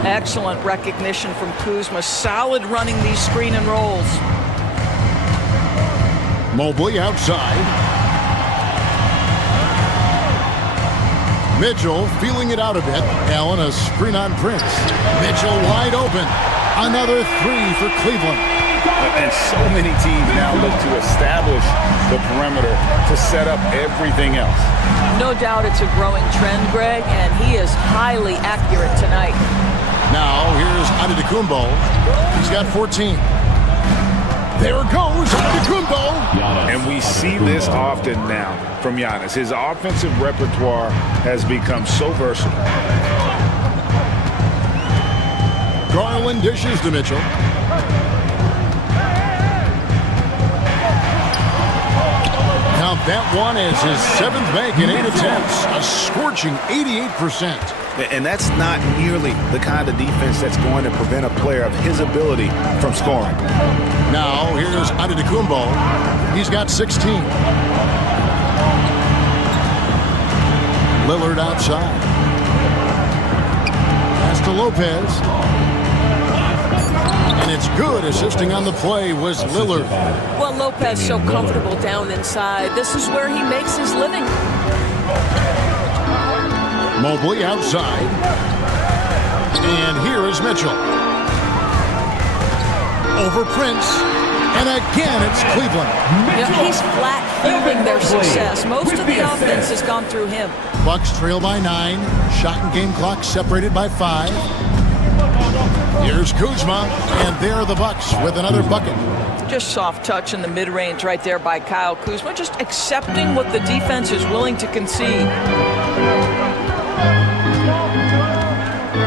Excellent recognition from Kuzma. Solid running these screen and rolls. Mobley outside. Mitchell feeling it out a bit. Allen a screen on Prince. Mitchell wide open. Another 3 for Cleveland. And so many teams now look to establish the perimeter to set up everything else. No doubt it's a growing trend, Greg, and he is highly accurate tonight. Now here's Antetokounmpo. He's got 14. There goes Antetokounmpo. And we see this often now from Giannis. His offensive repertoire has become so versatile. Garland dishes to Mitchell. Now that one is his 7th make in 8 attempts, a scorching 88%. And that's not nearly the kind of defense that's going to prevent a player of his ability from scoring. Now here's Antetokounmpo. He's got 16. Lillard outside. Pass to Lopez. And it's good. Assisting on the play was Lillard. Well, Lopez so comfortable down inside. This is where he makes his living. Mobley outside. And here is Mitchell. Over Prince. And again, it's Cleveland. Yeah, he's flat fueling their success. Most of the offense has gone through him. Bucks trail by 9. Shot and game clock separated by 5. Here's Kuzma, and there are the Bucks with another bucket. Just soft touch in the mid-range right there by Kyle Kuzma, just accepting what the defense is willing to concede.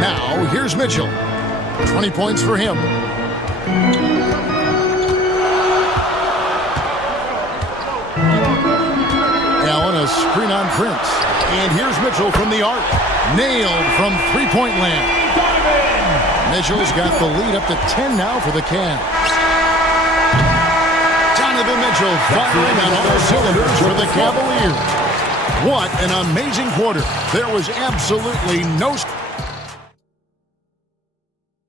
Now, here's Mitchell. 20 points for him. Allen, a screen on Prince. And here's Mitchell from the arc. Nailed from three-point land. Mitchell's got the lead up to 10 now for the Cavs. Donovan Mitchell firing on all cylinders for the Cavaliers. What an amazing quarter. There was absolutely no...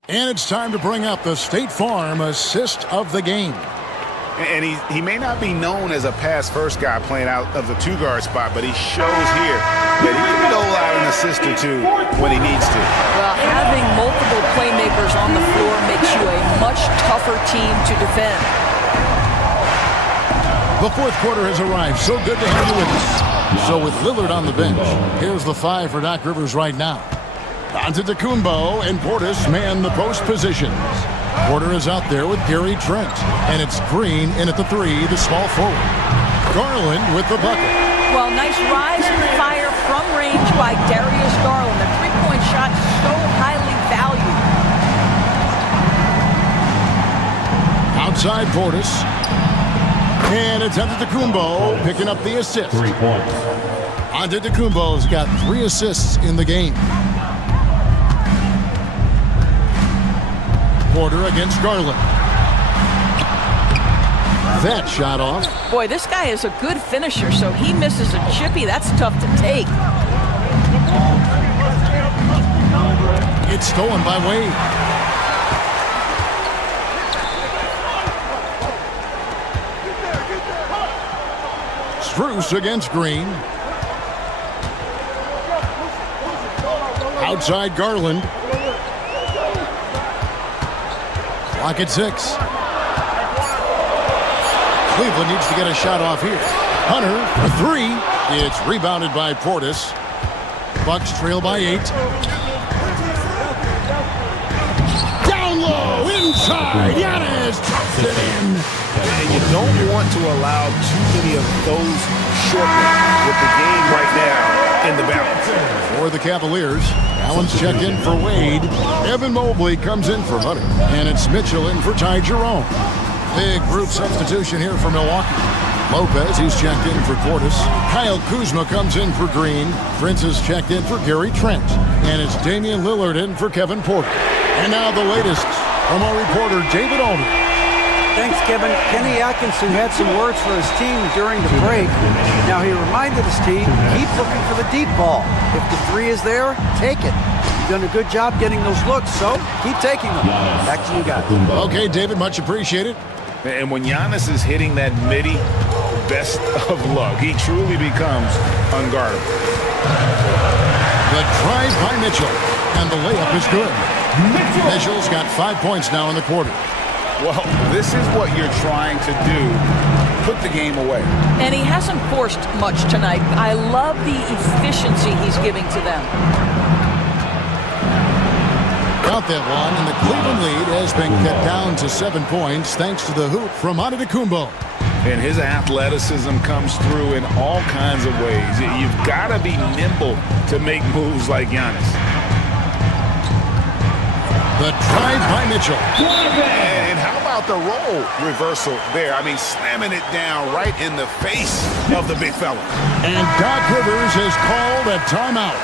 And it's time to bring up the State Farm assist of the game. And he may not be known as a pass-first guy playing out of the two-guard spot, but he shows here that he can dole out an assist or two when he needs to. Well, having multiple playmakers on the floor makes you a much tougher team to defend. The fourth quarter has arrived. So good to have you with us. So with Lillard on the bench, here's the 5 for Doc Rivers right now. Antetokounmpo and Portis man the post positions. Porter is out there with Gary Trent. And it's Green in at the 3, the small forward. Garland with the bucket. Well, nice rise and fire from range by Darius Garland. The three-point shot so highly valued. Outside Portis. And it's Antetokounmpo picking up the assist. 3 points. Antetokounmpo's got 3 assists in the game. Porter against Garland. That shot off. Boy, this guy is a good finisher, so he misses a chippy. That's tough to take. It's stolen by Wade. Strus against Green. Outside Garland. Clock at 6. Cleveland needs to get a shot off here. Hunter for 3. It's rebounded by Portis. Bucks trail by 8. Down low, inside. Giannis drops it in. And you don't want to allow too many of those short ones with the game right now in the balance. For the Cavaliers, Allen's checked in for Wade. Evan Mobley comes in for Hunter. And it's Mitchell in for Ty Jerome. Big group substitution here for Milwaukee. Lopez, he's checked in for Portis. Kyle Kuzma comes in for Green. Prince is checked in for Gary Trent. And it's Damian Lillard in for Kevin Porter. And now the latest from our reporter, David Aldridge. Thanks, Kevin. Kenny Atkinson had some words for his team during the break. Now, he reminded his team, keep looking for the deep ball. If the 3 is there, take it. You've done a good job getting those looks, so keep taking them. Back to you guys. Okay, David, much appreciated. And when Giannis is hitting that midi, best of luck. He truly becomes unguardable. The drive by Mitchell, and the layup is good. Mitchell's got 5 points now in the quarter. Well, this is what you're trying to do. Put the game away. And he hasn't forced much tonight. I love the efficiency he's giving to them. Count that one, and the Cleveland lead has been cut down to 7 points thanks to the hoop from Antetokounmpo. And his athleticism comes through in all kinds of ways. You've got to be nimble to make moves like Giannis. The drive by Mitchell. And how about the role reversal there? I mean, slamming it down right in the face of the big fella. And Doc Rivers has called a timeout.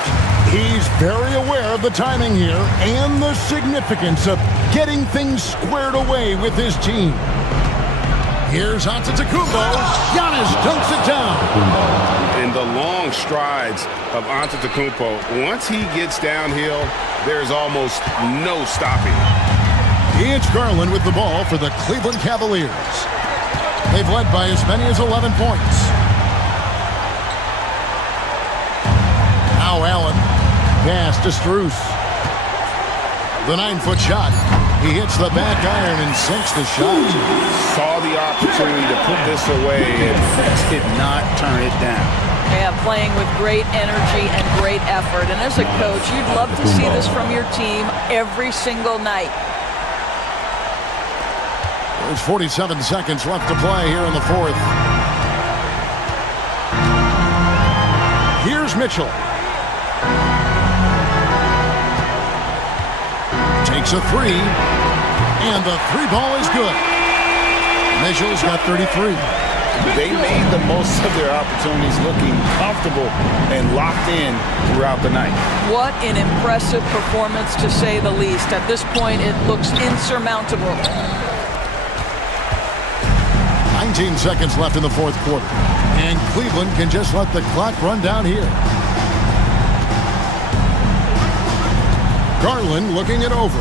He's very aware of the timing here and the significance of getting things squared away with his team. Here's Antetokounmpo. Giannis dunks it down. And the long strides of Antetokounmpo, once he gets downhill, there's almost no stopping. It's Garland with the ball for the Cleveland Cavaliers. They've led by as many as 11 points. Now Allen. Pass to Strus. The 9-foot shot. He hits the back iron and sinks the shot. Saw the opportunity to put this away and did not turn it down. Yeah, playing with great energy and great effort. And as a coach, you'd love to see this from your team every single night. There's 47 seconds left to play here in the fourth. Here's Mitchell. Takes a 3, and the 3 ball is good. Mitchell's got 33. They made the most of their opportunities, looking comfortable and locked in throughout the night. What an impressive performance, to say the least. At this point, it looks insurmountable. 19 seconds left in the fourth quarter, and Cleveland can just let the clock run down here. Garland looking it over.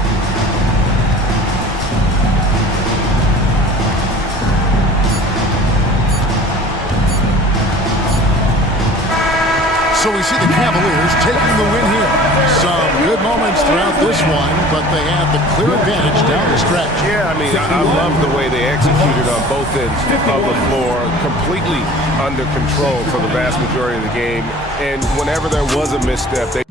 So he see the Cavaliers taking the win here. Some good moments throughout this one, but they have the clear advantage down the stretch. Yeah, I mean, I love the way they executed on both ends of the floor, completely under control for the vast majority of the game. And whenever there was a misstep, they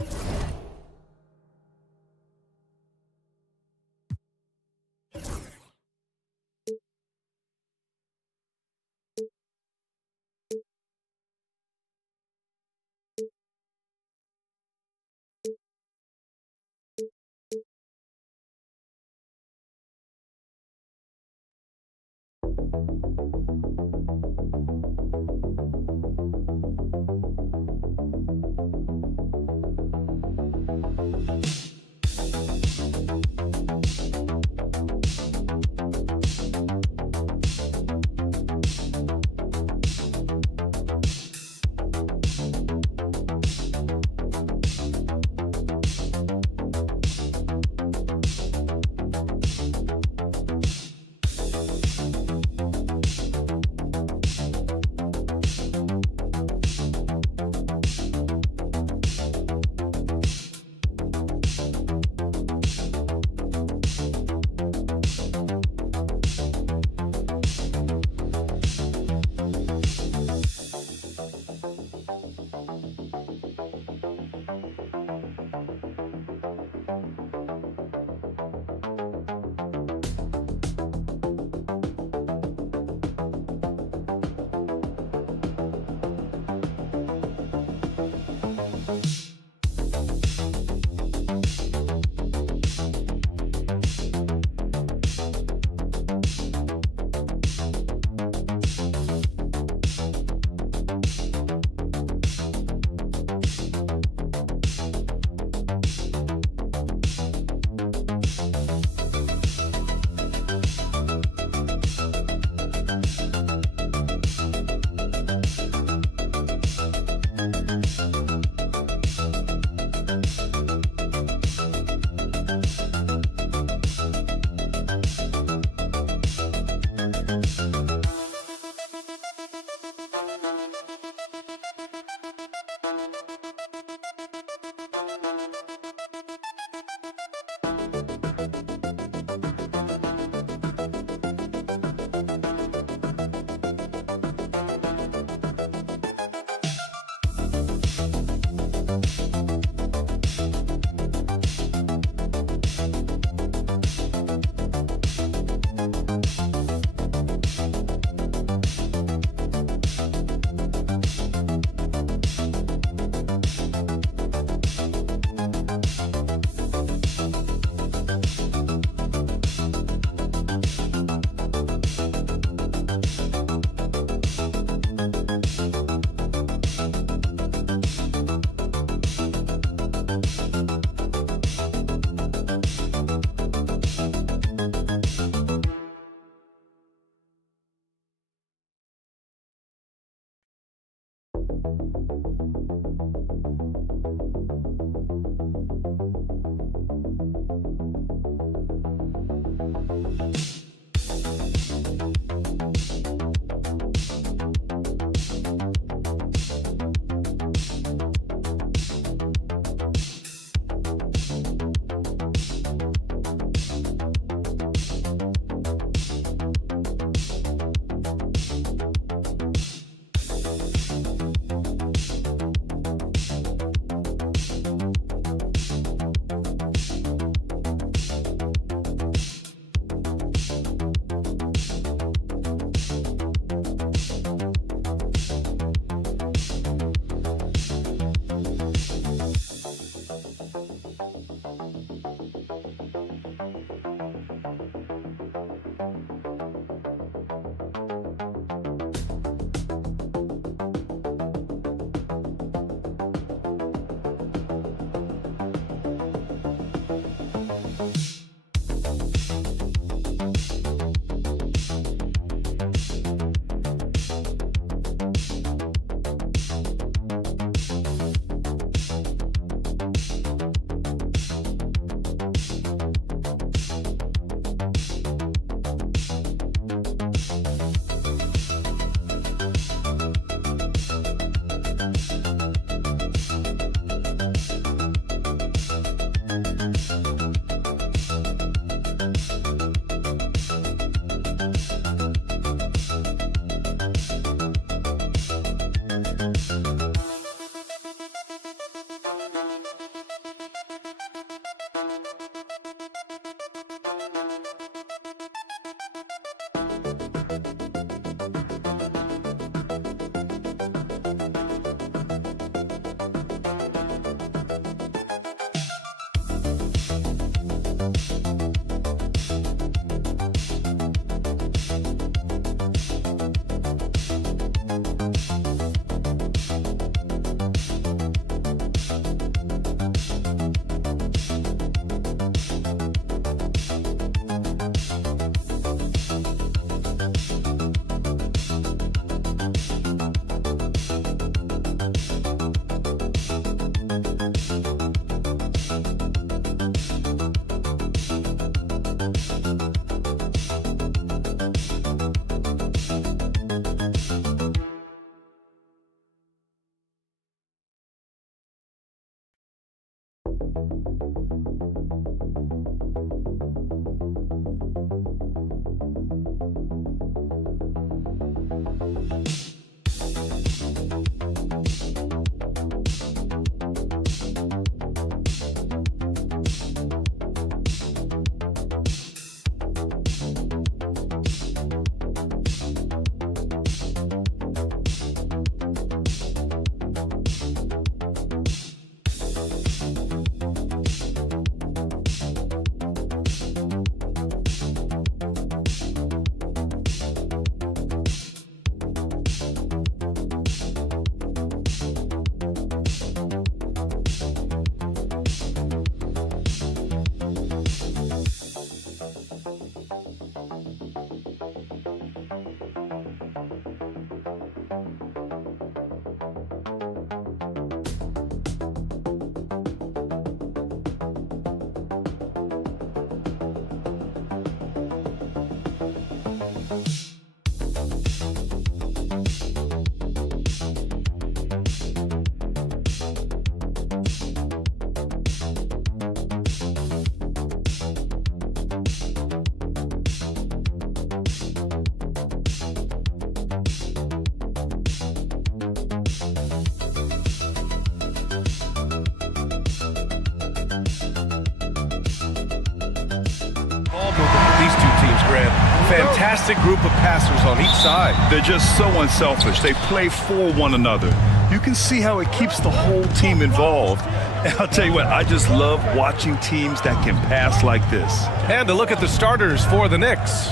Grant. Fantastic group of passers on each side. They're just so unselfish. They play for one another. You can see how it keeps the whole team involved. And I'll tell you what, I just love watching teams that can pass like this. And to look at the starters for the Knicks.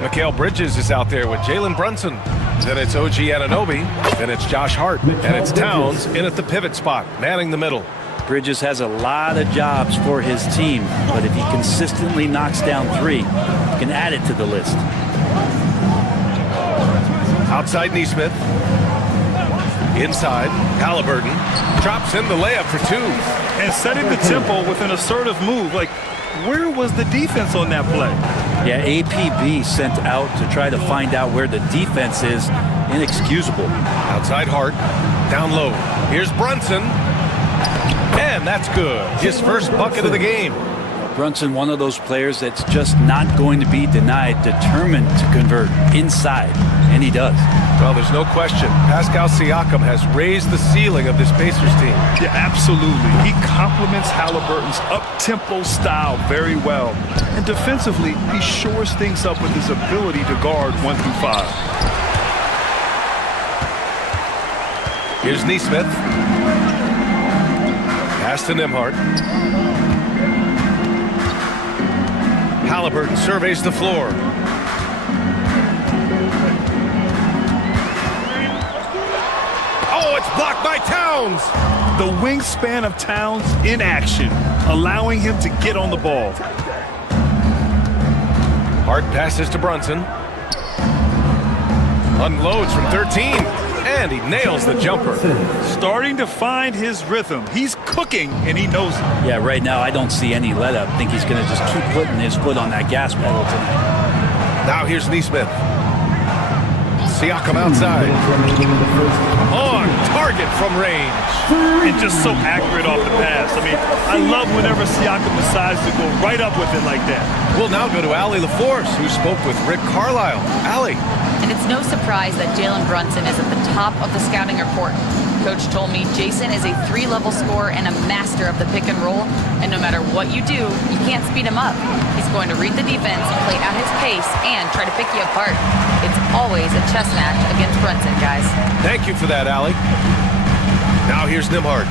Mikal Bridges is out there with Jalen Brunson. Then it's OG Anunoby. Then it's Josh Hart. And it's Towns in at the pivot spot, manning the middle. Bridges has a lot of jobs for his team, but if he consistently knocks down three, he can add it to the list. Outside Nesmith. Inside, Halliburton drops in the layup for two. And setting the tempo with an assertive move. Like, where was the defense on that play? Yeah, APB sent out to try to find out where the defense is. Inexcusable. Outside Hart, down low. Here's Brunson. And that's good. His first bucket of the game. Brunson, one of those players that's just not going to be denied, determined to convert inside, and he does. Well, there's no question. Pascal Siakam has raised the ceiling of this Pacers team. Yeah, absolutely. He complements Halliburton's up-tempo style very well. And defensively, he shores things up with his ability to guard 1 through 5. Here's Nesmith. Pass to Nembhard. Halliburton surveys the floor. Oh, it's blocked by Towns. The wingspan of Towns in action, allowing him to get on the ball. Hart passes to Brunson. Unloads from 13. And he nails the jumper. Starting to find his rhythm. He's cooking, and he knows it. Yeah, right now I don't see any let-up. I think he's going to just keep putting his foot on that gas pedal tonight. Now here's Nesmith. Siakam outside. On target from range. And just so accurate off the pass. I mean, I love whenever Siakam decides to go right up with it like that. We'll now go to Allie LaForce, who spoke with Rick Carlisle. Allie. And it's no surprise that Jalen Brunson is at the top of the scouting report. Coach told me Jason is a 3-level scorer and a master of the pick and roll. And no matter what you do, you can't speed him up. He's going to read the defense, play at his pace, and try to pick you apart. It's always a chess match against Brunson, guys. Thank you for that, Allie. Now here's Nembhard.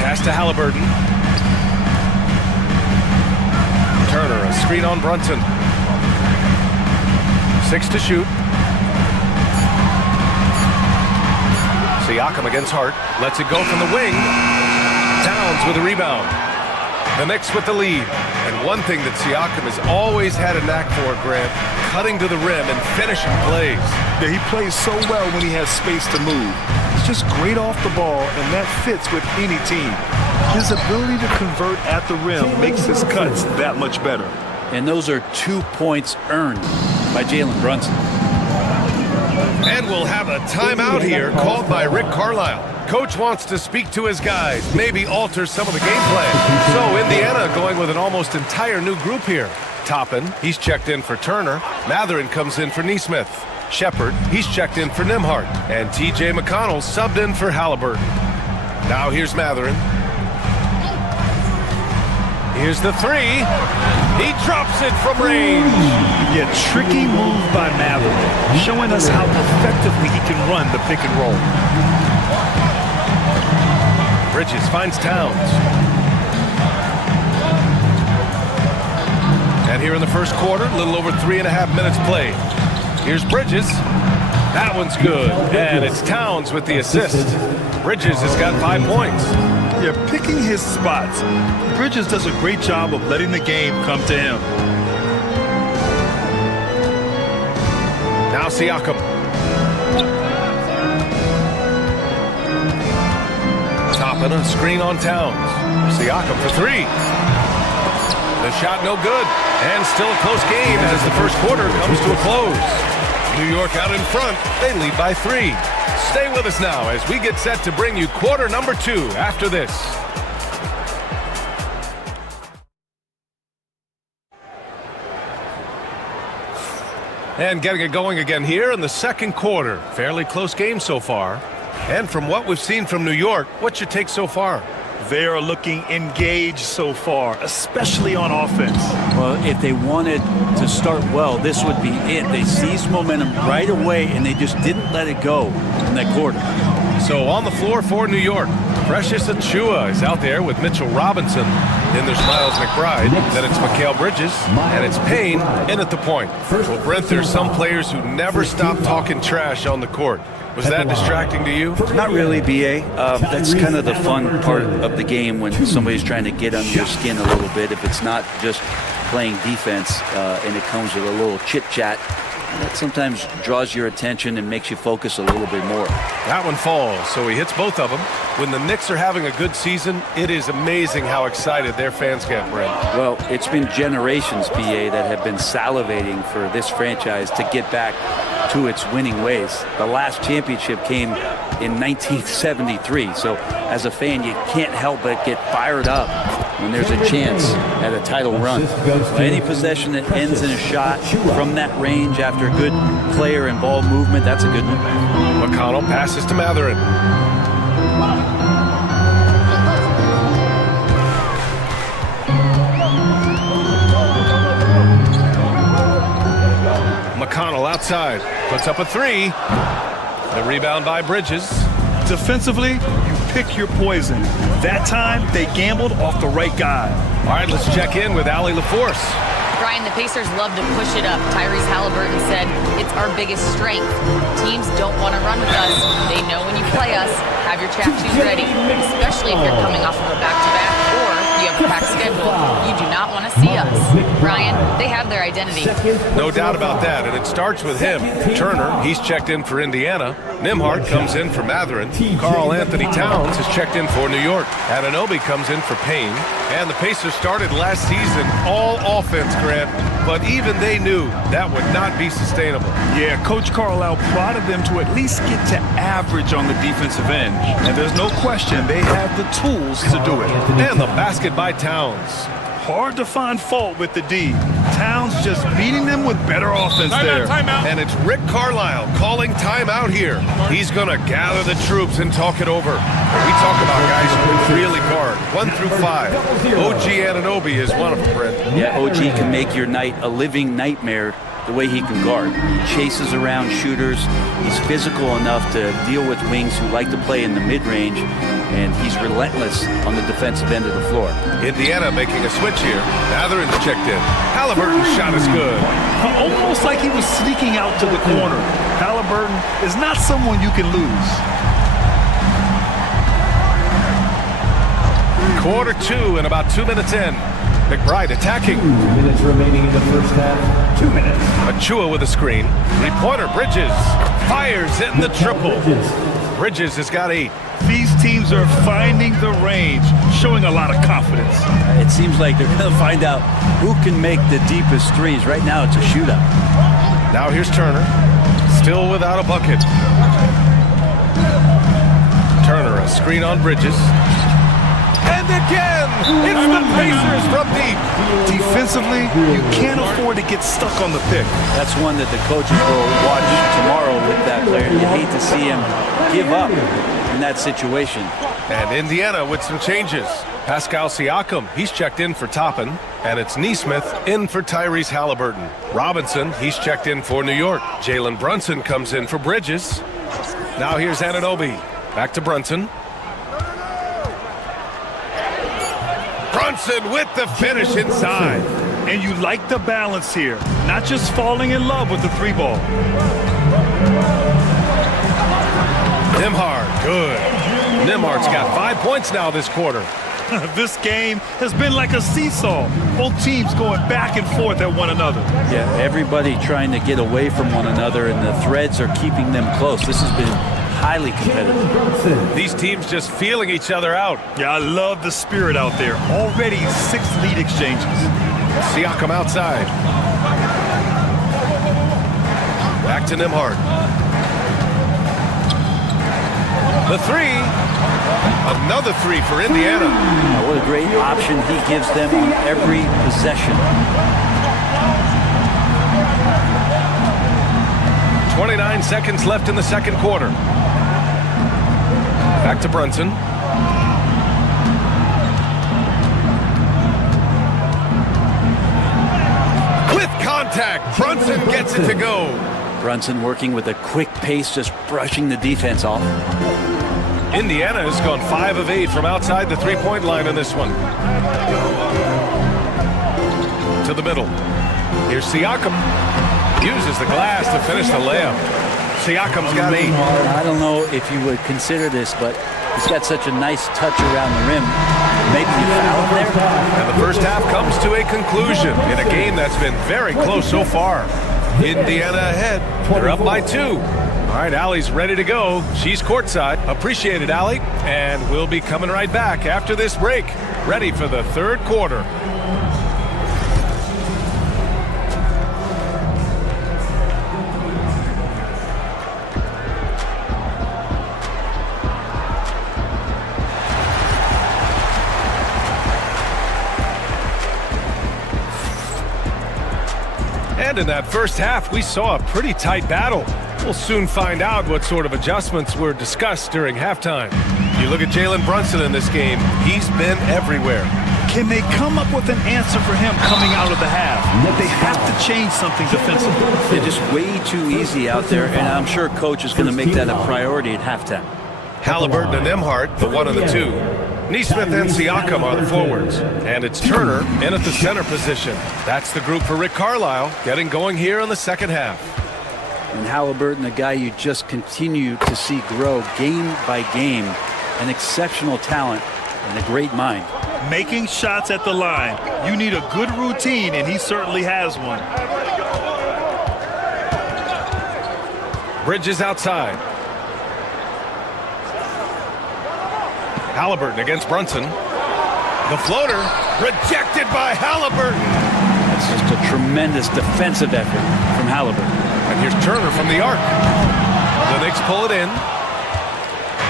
Pass to Halliburton. Turner, a screen on Brunson. 6 to shoot. Siakam against Hart. Lets it go from the wing. Towns with a rebound. The Knicks with the lead. And one thing that Siakam has always had a knack for, Grant, cutting to the rim and finishing plays. Yeah, he plays so well when he has space to move. He's just great off the ball, and that fits with any team. His ability to convert at the rim makes his cuts that much better. And those are 2 points earned by Jalen Brunson. And we'll have a timeout here called by Rick Carlisle. Coach wants to speak to his guys, maybe alter some of the game plan. So Indiana going with an almost entire new group here. Toppin, he's checked in for Turner. Mathurin comes in for Nesmith. Shepard, he's checked in for Nembhard. And TJ McConnell subbed in for Halliburton. Now here's Mathurin. Here's the three. He drops it from range. Yeah, tricky move by Mathurin, showing us how effectively he can run the pick and roll. Bridges finds Towns. And here in the first quarter, a little over 3.5 minutes played. Here's Bridges. That one's good. And it's Towns with the assist. Bridges has got 5 points. Yeah, picking his spots. Bridges does a great job of letting the game come to him. Now Siakam. Topping a screen on Towns. Siakam for three. The shot no good. And still a close game as the first quarter comes to a close. New York out in front. They lead by 3. Stay with us now as we get set to bring you quarter number 2 after this. And getting it going again here in the second quarter. Fairly close game so far. And from what we've seen from New York, what's your take so far? They are looking engaged so far, especially on offense. Well, if they wanted to start well, this would be it. They seized momentum right away, and they just didn't let it go in that quarter. So on the floor for New York, Precious Achiuwa is out there with Mitchell Robinson. Then there's Miles McBride. Then it's Mikal Bridges. And it's Payne in at the point. Well, Brent, there's some players who never stop talking trash on the court. Was that distracting to you? Not really, B.A. That's kind of the fun part of the game when somebody's trying to get under your skin a little bit. If it's not just playing defense and it comes with a little chit-chat, that sometimes draws your attention and makes you focus a little bit more. That one falls, so he hits both of them. When the Knicks are having a good season, it is amazing how excited their fans get, Brent. Well, it's been generations, B.A., that have been salivating for this franchise to get back to its winning ways. The last championship came in 1973, so as a fan, you can't help but get fired up when there's a chance at a title run. Any possession that ends in a shot from that range after a good player and ball movement, that's a good one. McConnell passes to Matherin. McConnell outside, puts up a three. The rebound by Bridges. Defensively, you pick your poison. That time, they gambled off the right guy. All right, let's check in with Allie LaForce. Brian, the Pacers love to push it up. Tyrese Halliburton said, it's our biggest strength. Teams don't want to run with us. They know when you play us, have your track shoes ready, especially if you're coming off of a back-to-back or you have a packed schedule. You do not want to see us. Brian, they have their identity. No doubt about that, and it starts with him. Turner, he's checked in for Indiana. Nimhart comes in for Matherin. Karl Anthony Towns has checked in for New York. Anunoby comes in for Payne. And the Pacers started last season all offense, Grant, but even they knew that would not be sustainable. Yeah, Coach Carlisle prodded them to at least get to average on the defensive end. And there's no question they have the tools to do it. And the basket by Towns. Hard to find fault with the D. Towns just beating them with better offense there. Timeout. And it's Rick Carlisle calling timeout here. He's going to gather the troops and talk it over. We talk about guys who can really guard 1 through 5. OG Anunoby is one of them, Brent. Yeah, OG can make your night a living nightmare the way he can guard. He chases around shooters. He's physical enough to deal with wings who like to play in the mid-range, and he's relentless on the defensive end of the floor. Indiana making a switch here. Matherin's checked in. Halliburton's shot is good. Almost like he was sneaking out to the corner. Halliburton is not someone you can lose. Quarter 2 and about 2 minutes in. McBride attacking. 2 minutes remaining in the first half. 2 minutes. Achiuwa with a screen. Three-pointer. Bridges fires in the triple. Bridges has got 8. These teams are finding the range, showing a lot of confidence. It seems like they're going to find out who can make the deepest threes. Right now, it's a shootout. Now here's Turner, still without a bucket. Turner, a screen on Bridges. And again, it's the Pacers from deep. Defensively, you can't afford to get stuck on the pick. That's one that the coaches will watch tomorrow with that player. You hate to see him give up in that situation. And Indiana with some changes. Pascal Siakam, he's checked in for Toppin. And it's Nesmith in for Tyrese Halliburton. Robinson, he's checked in for New York. Jalen Brunson comes in for Bridges. Now here's Anunoby. Back to Brunson. Brunson with the finish inside. And you like the balance here. Not just falling in love with the 3-ball. Nimhart, good. Nimhart's got 5 points now this quarter. This game has been like a seesaw. Both teams going back and forth at one another. Yeah, everybody trying to get away from one another, and the threads are keeping them close. This has been highly competitive. These teams just feeling each other out. Yeah, I love the spirit out there. Already 6 lead exchanges. Siakam outside. Back to Nimhart. The 3. Another 3 for Indiana. What a great option he gives them on every possession. 29 seconds left in the second quarter. Back to Brunson. Brunson gets it to go. Brunson working with a quick pace, just brushing the defense off. Indiana has gone 5 of 8 from outside the three-point line in this one. To the middle. Here's Siakam. Uses the glass to finish the layup. Siakam's got 8. I don't know if you would consider this, but he's got such a nice touch around the rim. Maybe you foul him there? And the first half comes to a conclusion in a game that's been very close so far. Indiana ahead. They're up by 2. All right, Allie's ready to go. She's courtside. Appreciate it, Allie. And we'll be coming right back after this break. Ready for the third quarter. And in that first half, we saw a pretty tight battle. We'll soon find out what sort of adjustments were discussed during halftime. You look at Jalen Brunson in this game, he's been everywhere. Can they come up with an answer for him coming out of the half? They have to change something defensively. They're just way too easy out there, and I'm sure coach is going to make that a priority at halftime. Halliburton and Nembhard, the 1 and the 2. Nesmith and Siakam are the forwards. And it's Turner in at the center position. That's the group for Rick Carlisle, getting going here in the second half. And Halliburton, a guy you just continue to see grow game by game, an exceptional talent and a great mind. Making shots at the line. You need a good routine, and he certainly has one. Bridges outside. Halliburton against Brunson. The floater rejected by Halliburton. That's just a tremendous defensive effort from Halliburton. And here's Turner from the arc. The Knicks pull it in.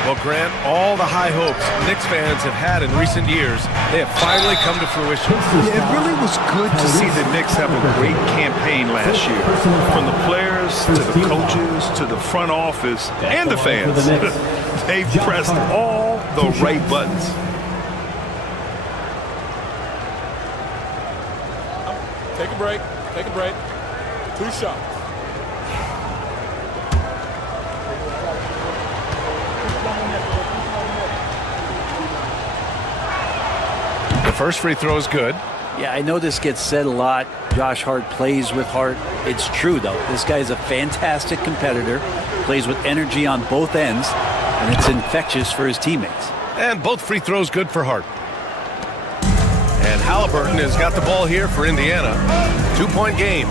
Well, Grant, all the high hopes Knicks fans have had in recent years, they have finally come to fruition. Yeah, it really was good to see the Knicks have a great campaign last year. From the players to the coaches to the front office and the fans. They've pressed all the right buttons. Take a break. Take a break. 2 shots. The first free throw is good. Yeah, I know this gets said a lot. Josh Hart plays with heart. It's true, though. This guy is a fantastic competitor, plays with energy on both ends, and it's infectious for his teammates. And both free throws good for Hart. And Halliburton has got the ball here for Indiana. 2-point game.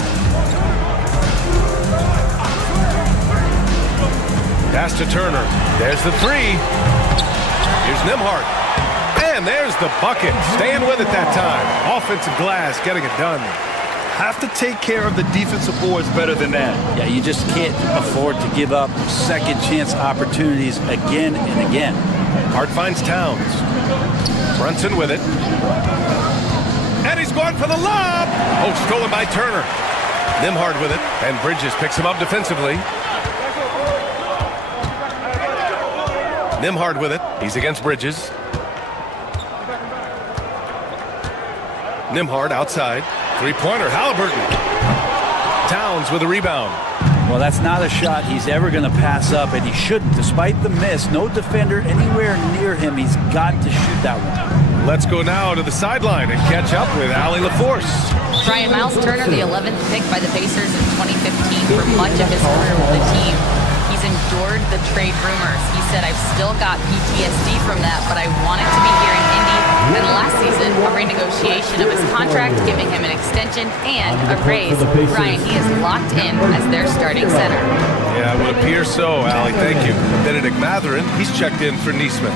Pass to Turner. There's the 3. Here's Nembhard. And there's the bucket. Staying with it that time. Offensive glass getting it done. Have to take care of the defensive boards better than that. Yeah, you just can't afford to give up second chance opportunities again and again. Hart finds Towns. Brunson with it. And he's going for the lob. Oh, stolen by Turner. Nembhard with it. And Bridges picks him up defensively. Nembhard with it. He's against Bridges. Nembhard outside. Three-pointer, Halliburton. Towns with a rebound. Well, that's not a shot he's ever going to pass up, and he shouldn't. Despite the miss, no defender anywhere near him. He's got to shoot that one. Let's go now to the sideline and catch up with Allie LaForce. Brian Miles Turner, the 11th pick by the Pacers in 2015 for much of his career with the team. He's endured the trade rumors. He said, I've still got PTSD from that, but I wanted to be here in Indy. And last season, a renegotiation of his contract, giving him an extension and a raise. Brian, he is locked in as their starting center. Yeah, it would appear so, Allie. Thank you. Benedict Mathurin, he's checked in for Nesmith.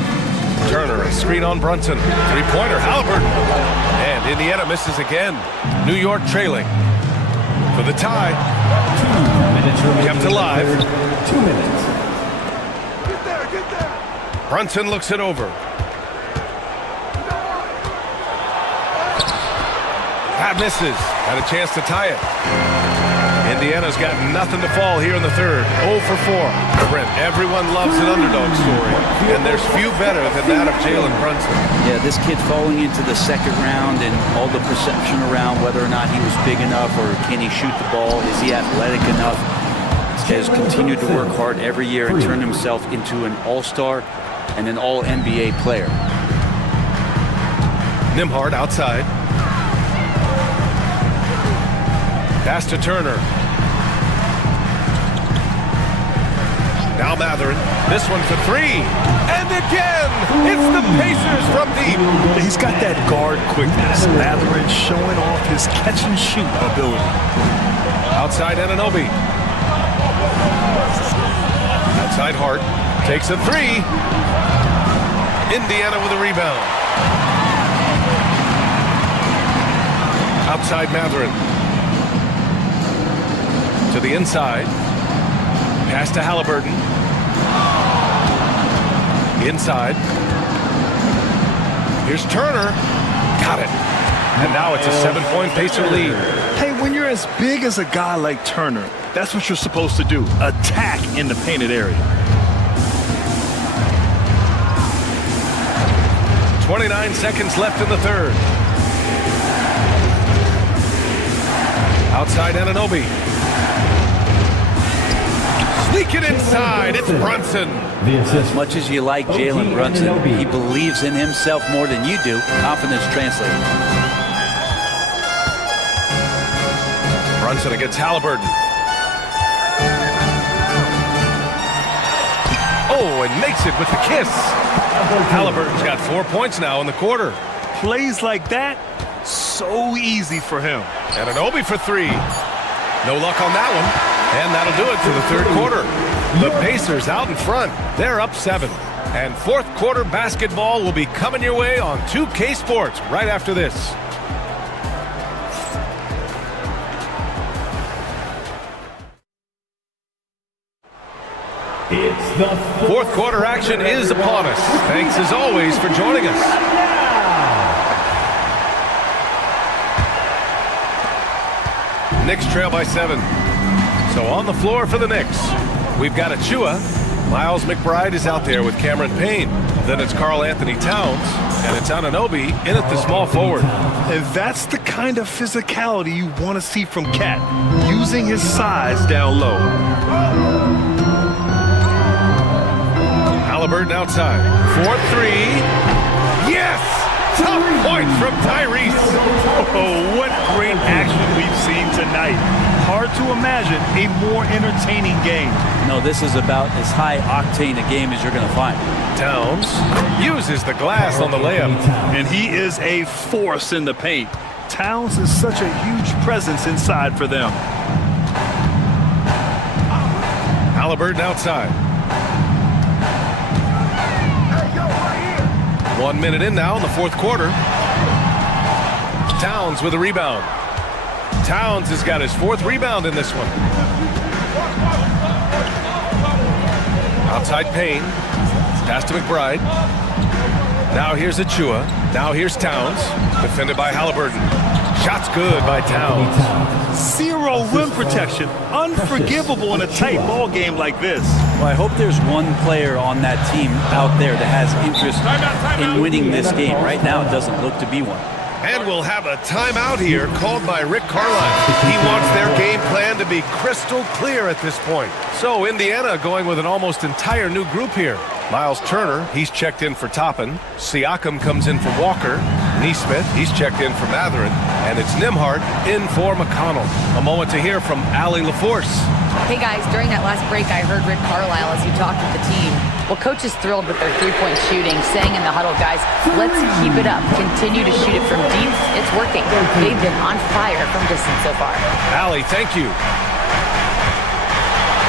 Turner, a screen on Brunson. Three-pointer, Halliburton. And Indiana misses again. New York trailing for the tie. 2 minutes remaining. Kept alive. 2 minutes. Get there. Brunson looks it over. That misses. Had a chance to tie it. Indiana's got nothing to fall here in the third. 0 for 4. Brent, everyone loves an underdog story, and there's few better than that of Jalen Brunson. Yeah, this kid falling into the second round and all the perception around whether or not he was big enough or can he shoot the ball, is he athletic enough, has continued to work hard every year and turn himself into an all-star and an all-NBA player. Nembhard outside. Pass to Turner. Now Mathurin. This one for 3. And again, it's the Pacers from deep. He's got that guard quickness. Mathurin showing off his catch-and-shoot ability. Outside Anunoby. Outside Hart. Takes a 3. Indiana with a rebound. Outside Mathurin. To the inside. Pass to Halliburton. Inside. Here's Turner. Got it. And now it's a 7-point Pacer lead. Hey, when you're as big as a guy like Turner, that's what you're supposed to do. Attack in the painted area. 29 seconds left in the third. Outside Anunoby. Sneak it inside. It's Brunson. As much as you like Jalen Brunson, he believes in himself more than you do. Confidence translated. Brunson against Halliburton. Oh, and makes it with the kiss. Halliburton's got 4 points now in the quarter. Plays like that, so easy for him. Anunoby for 3. No luck on that one. And that'll do it for the third quarter. The Pacers out in front. They're up 7. And fourth quarter basketball will be coming your way on 2K Sports right after this. It's the fourth quarter action is upon us. Thanks as always for joining us. Knicks trail by 7. So on the floor for the Knicks, we've got Achua. Miles McBride is out there with Cameron Payne. Then it's Karl Anthony Towns, and it's Anunoby in at the small forward. And that's the kind of physicality you want to see from Cat, using his size down low. Halliburton outside. 4-3. Yes! Tough point from Tyrese. Oh, what great action we've seen tonight. Hard to imagine a more entertaining game. No, this is about as high octane a game as you're going to find. Towns uses the glass on the layup. And he is a force in the paint. Towns is such a huge presence inside for them. Halliburton outside. 1 minute in now in the fourth quarter. Towns with a rebound. Towns has got his 4th rebound in this one. Outside Payne. Pass to McBride. Now here's Achua. Now here's Towns. Defended by Halliburton. Shot's good by Towns. 0 rim protection. Unforgivable in a tight ball game like this. Well, I hope there's one player on that team out there that has interest in winning this game. Right now, it doesn't look to be one. And we'll have a timeout here called by Rick Carlisle. He wants their game plan to be crystal clear at this point. So Indiana going with an almost entire new group here. Miles Turner, he's checked in for Toppin. Siakam comes in for Walker. Nesmith, he's checked in for Mathurin. And it's Nembhard in for McConnell. A moment to hear from Allie LaForce. Hey guys, during that last break, I heard Rick Carlisle as he talked with the team. Well, coach is thrilled with their three-point shooting, saying in the huddle, guys, let's keep it up. Continue to shoot it from deep. It's working. They've been on fire from distance so far. Allie, thank you.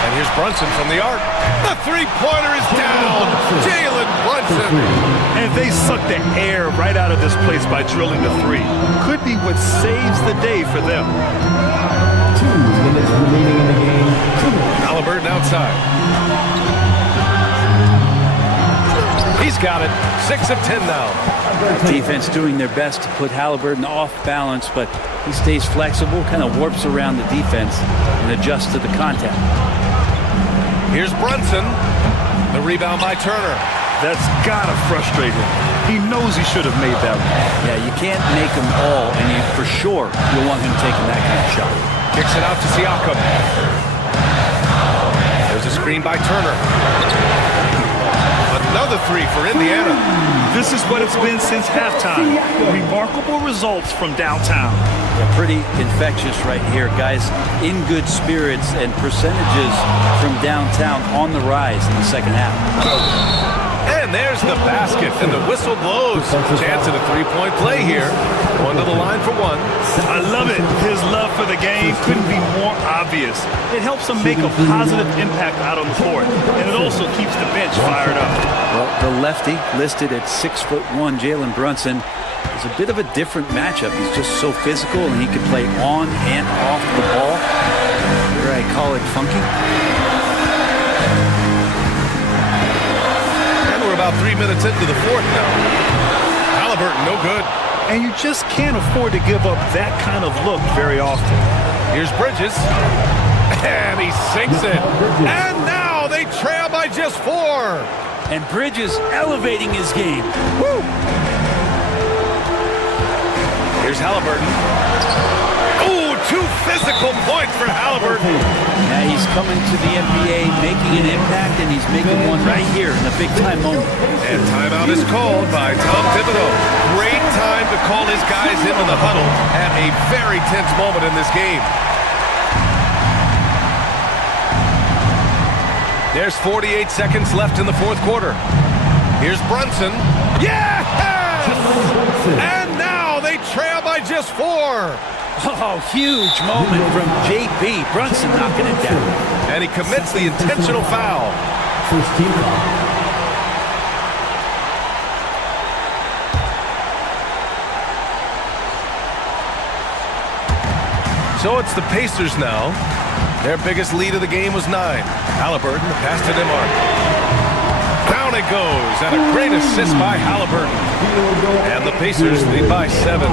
And here's Brunson from the arc. The three-pointer is down. Jalen Brunson. And they suck the air right out of this place by drilling the 3. Could be what saves the day for them. 2 minutes remaining in the game. Halliburton outside. He's got it. 6 of 10 now. Defense doing their best to put Halliburton off balance, but he stays flexible, kind of warps around the defense and adjusts to the contact. Here's Brunson. The rebound by Turner. That's gotta frustrate him. He knows he should have made that one. Yeah, you can't make them all, and for sure you'll want him taking that kind of shot. Kicks it out to Siakam. There's a screen by Turner. Another three for Indiana. This is what it's been since halftime. Remarkable results from downtown. Yeah, pretty infectious right here, guys. In good spirits and percentages from downtown on the rise in the second half. And there's the basket, and the whistle blows. Chance at a three-point play here. One to the line for one. I love it. His love for the game couldn't be more obvious. It helps him make a positive impact out on the court, and it also keeps the bench fired up. Well, the lefty, listed at 6'1", Jalen Brunson, is a bit of a different matchup. He's just so physical, and he can play on and off the ball. Here I call it funky. About 3 minutes into the fourth now. Halliburton, no good. And you just can't afford to give up that kind of look very often. Here's Bridges. And he sinks it. And now they trail by just 4. And Bridges elevating his game. Woo! Here's Halliburton. Ooh, 2 physical points for Halliburton. Yeah, he's coming to the NBA, making an impact, and he's making one right here in a big-time moment. And timeout is called by Tom Thibodeau. Great time to call his guys into the huddle at a very tense moment in this game. There's 48 seconds left in the fourth quarter. Here's Brunson. Yes! And now they trail by just 4. Oh, huge moment from JB. Brunson knocking it down. And he commits the intentional foul. First team foul. So it's the Pacers now. Their biggest lead of the game was 9. Halliburton, the pass to DeMarc. Down it goes, and a great assist by Halliburton. And the Pacers lead by 7.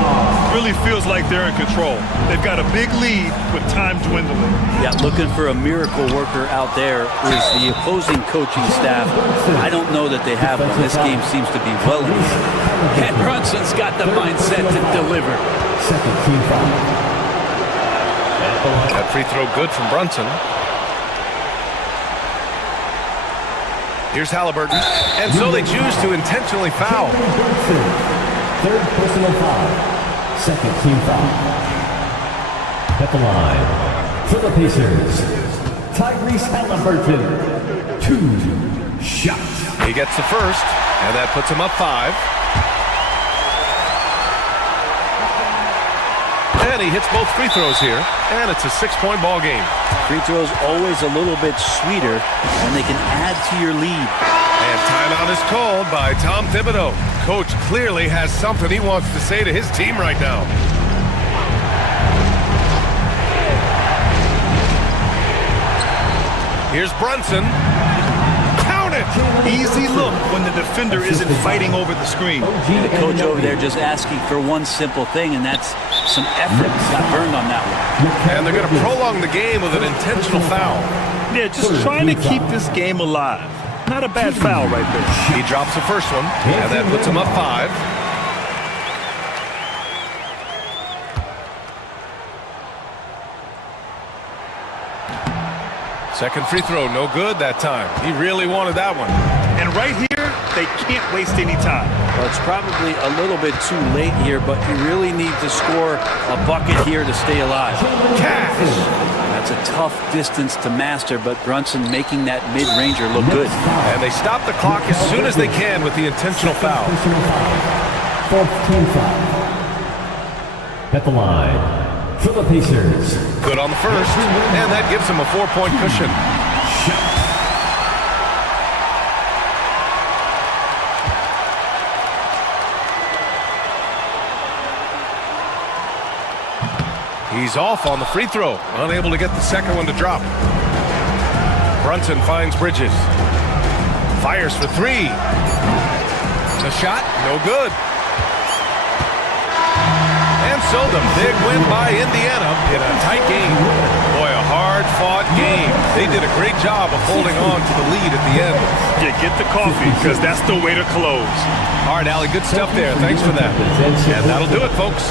Really feels like they're in control. They've got a big lead with time dwindling. Yeah, looking for a miracle worker out there is the opposing coaching staff. I don't know that they have one. This game seems to be well easy. And Brunson's got the mindset to deliver. Second team foul. That free throw good from Brunson. Here's Halliburton. And so they choose to intentionally foul. Third personal foul. Second team foul. At the line for the Pacers, Tyrese Halliburton. 2 shots. He gets the first, and that puts him up 5. And he hits both free throws here, and it's a 6-point ball game. Free throws always a little bit sweeter when they can add to your lead. And timeout is called by Tom Thibodeau. Coach clearly has something he wants to say to his team right now. Here's Brunson. Count it! Easy look when the defender isn't fighting over the screen. The coach over there just asking for one simple thing, and that's some effort. Got burned on that one. And they're going to prolong the game with an intentional foul. Yeah, just trying to keep this game alive. Not a bad foul right there. He drops the first one, and that puts him up 5. Second free throw, no good that time. He really wanted that one. And right here, they can't waste any time. Well, it's probably a little bit too late here, but you really need to score a bucket here to stay alive. Cash! That's a tough distance to master, but Brunson making that mid-ranger look good. And they stop the clock as soon as they can with the intentional foul. Fourth team foul. At the line for the Pacers. Good on the first, and that gives him a 4-point cushion. He's off on the free throw, unable to get the second one to drop. Brunson finds Bridges. Fires for 3. The shot, no good. so the big win by Indiana in a tight game. Boy, a hard-fought game. They did a great job of holding on to the lead at the end. Yeah, get the coffee, because that's the way to close. All right, Allie, good stuff there. Thanks for that. And that'll do it, folks.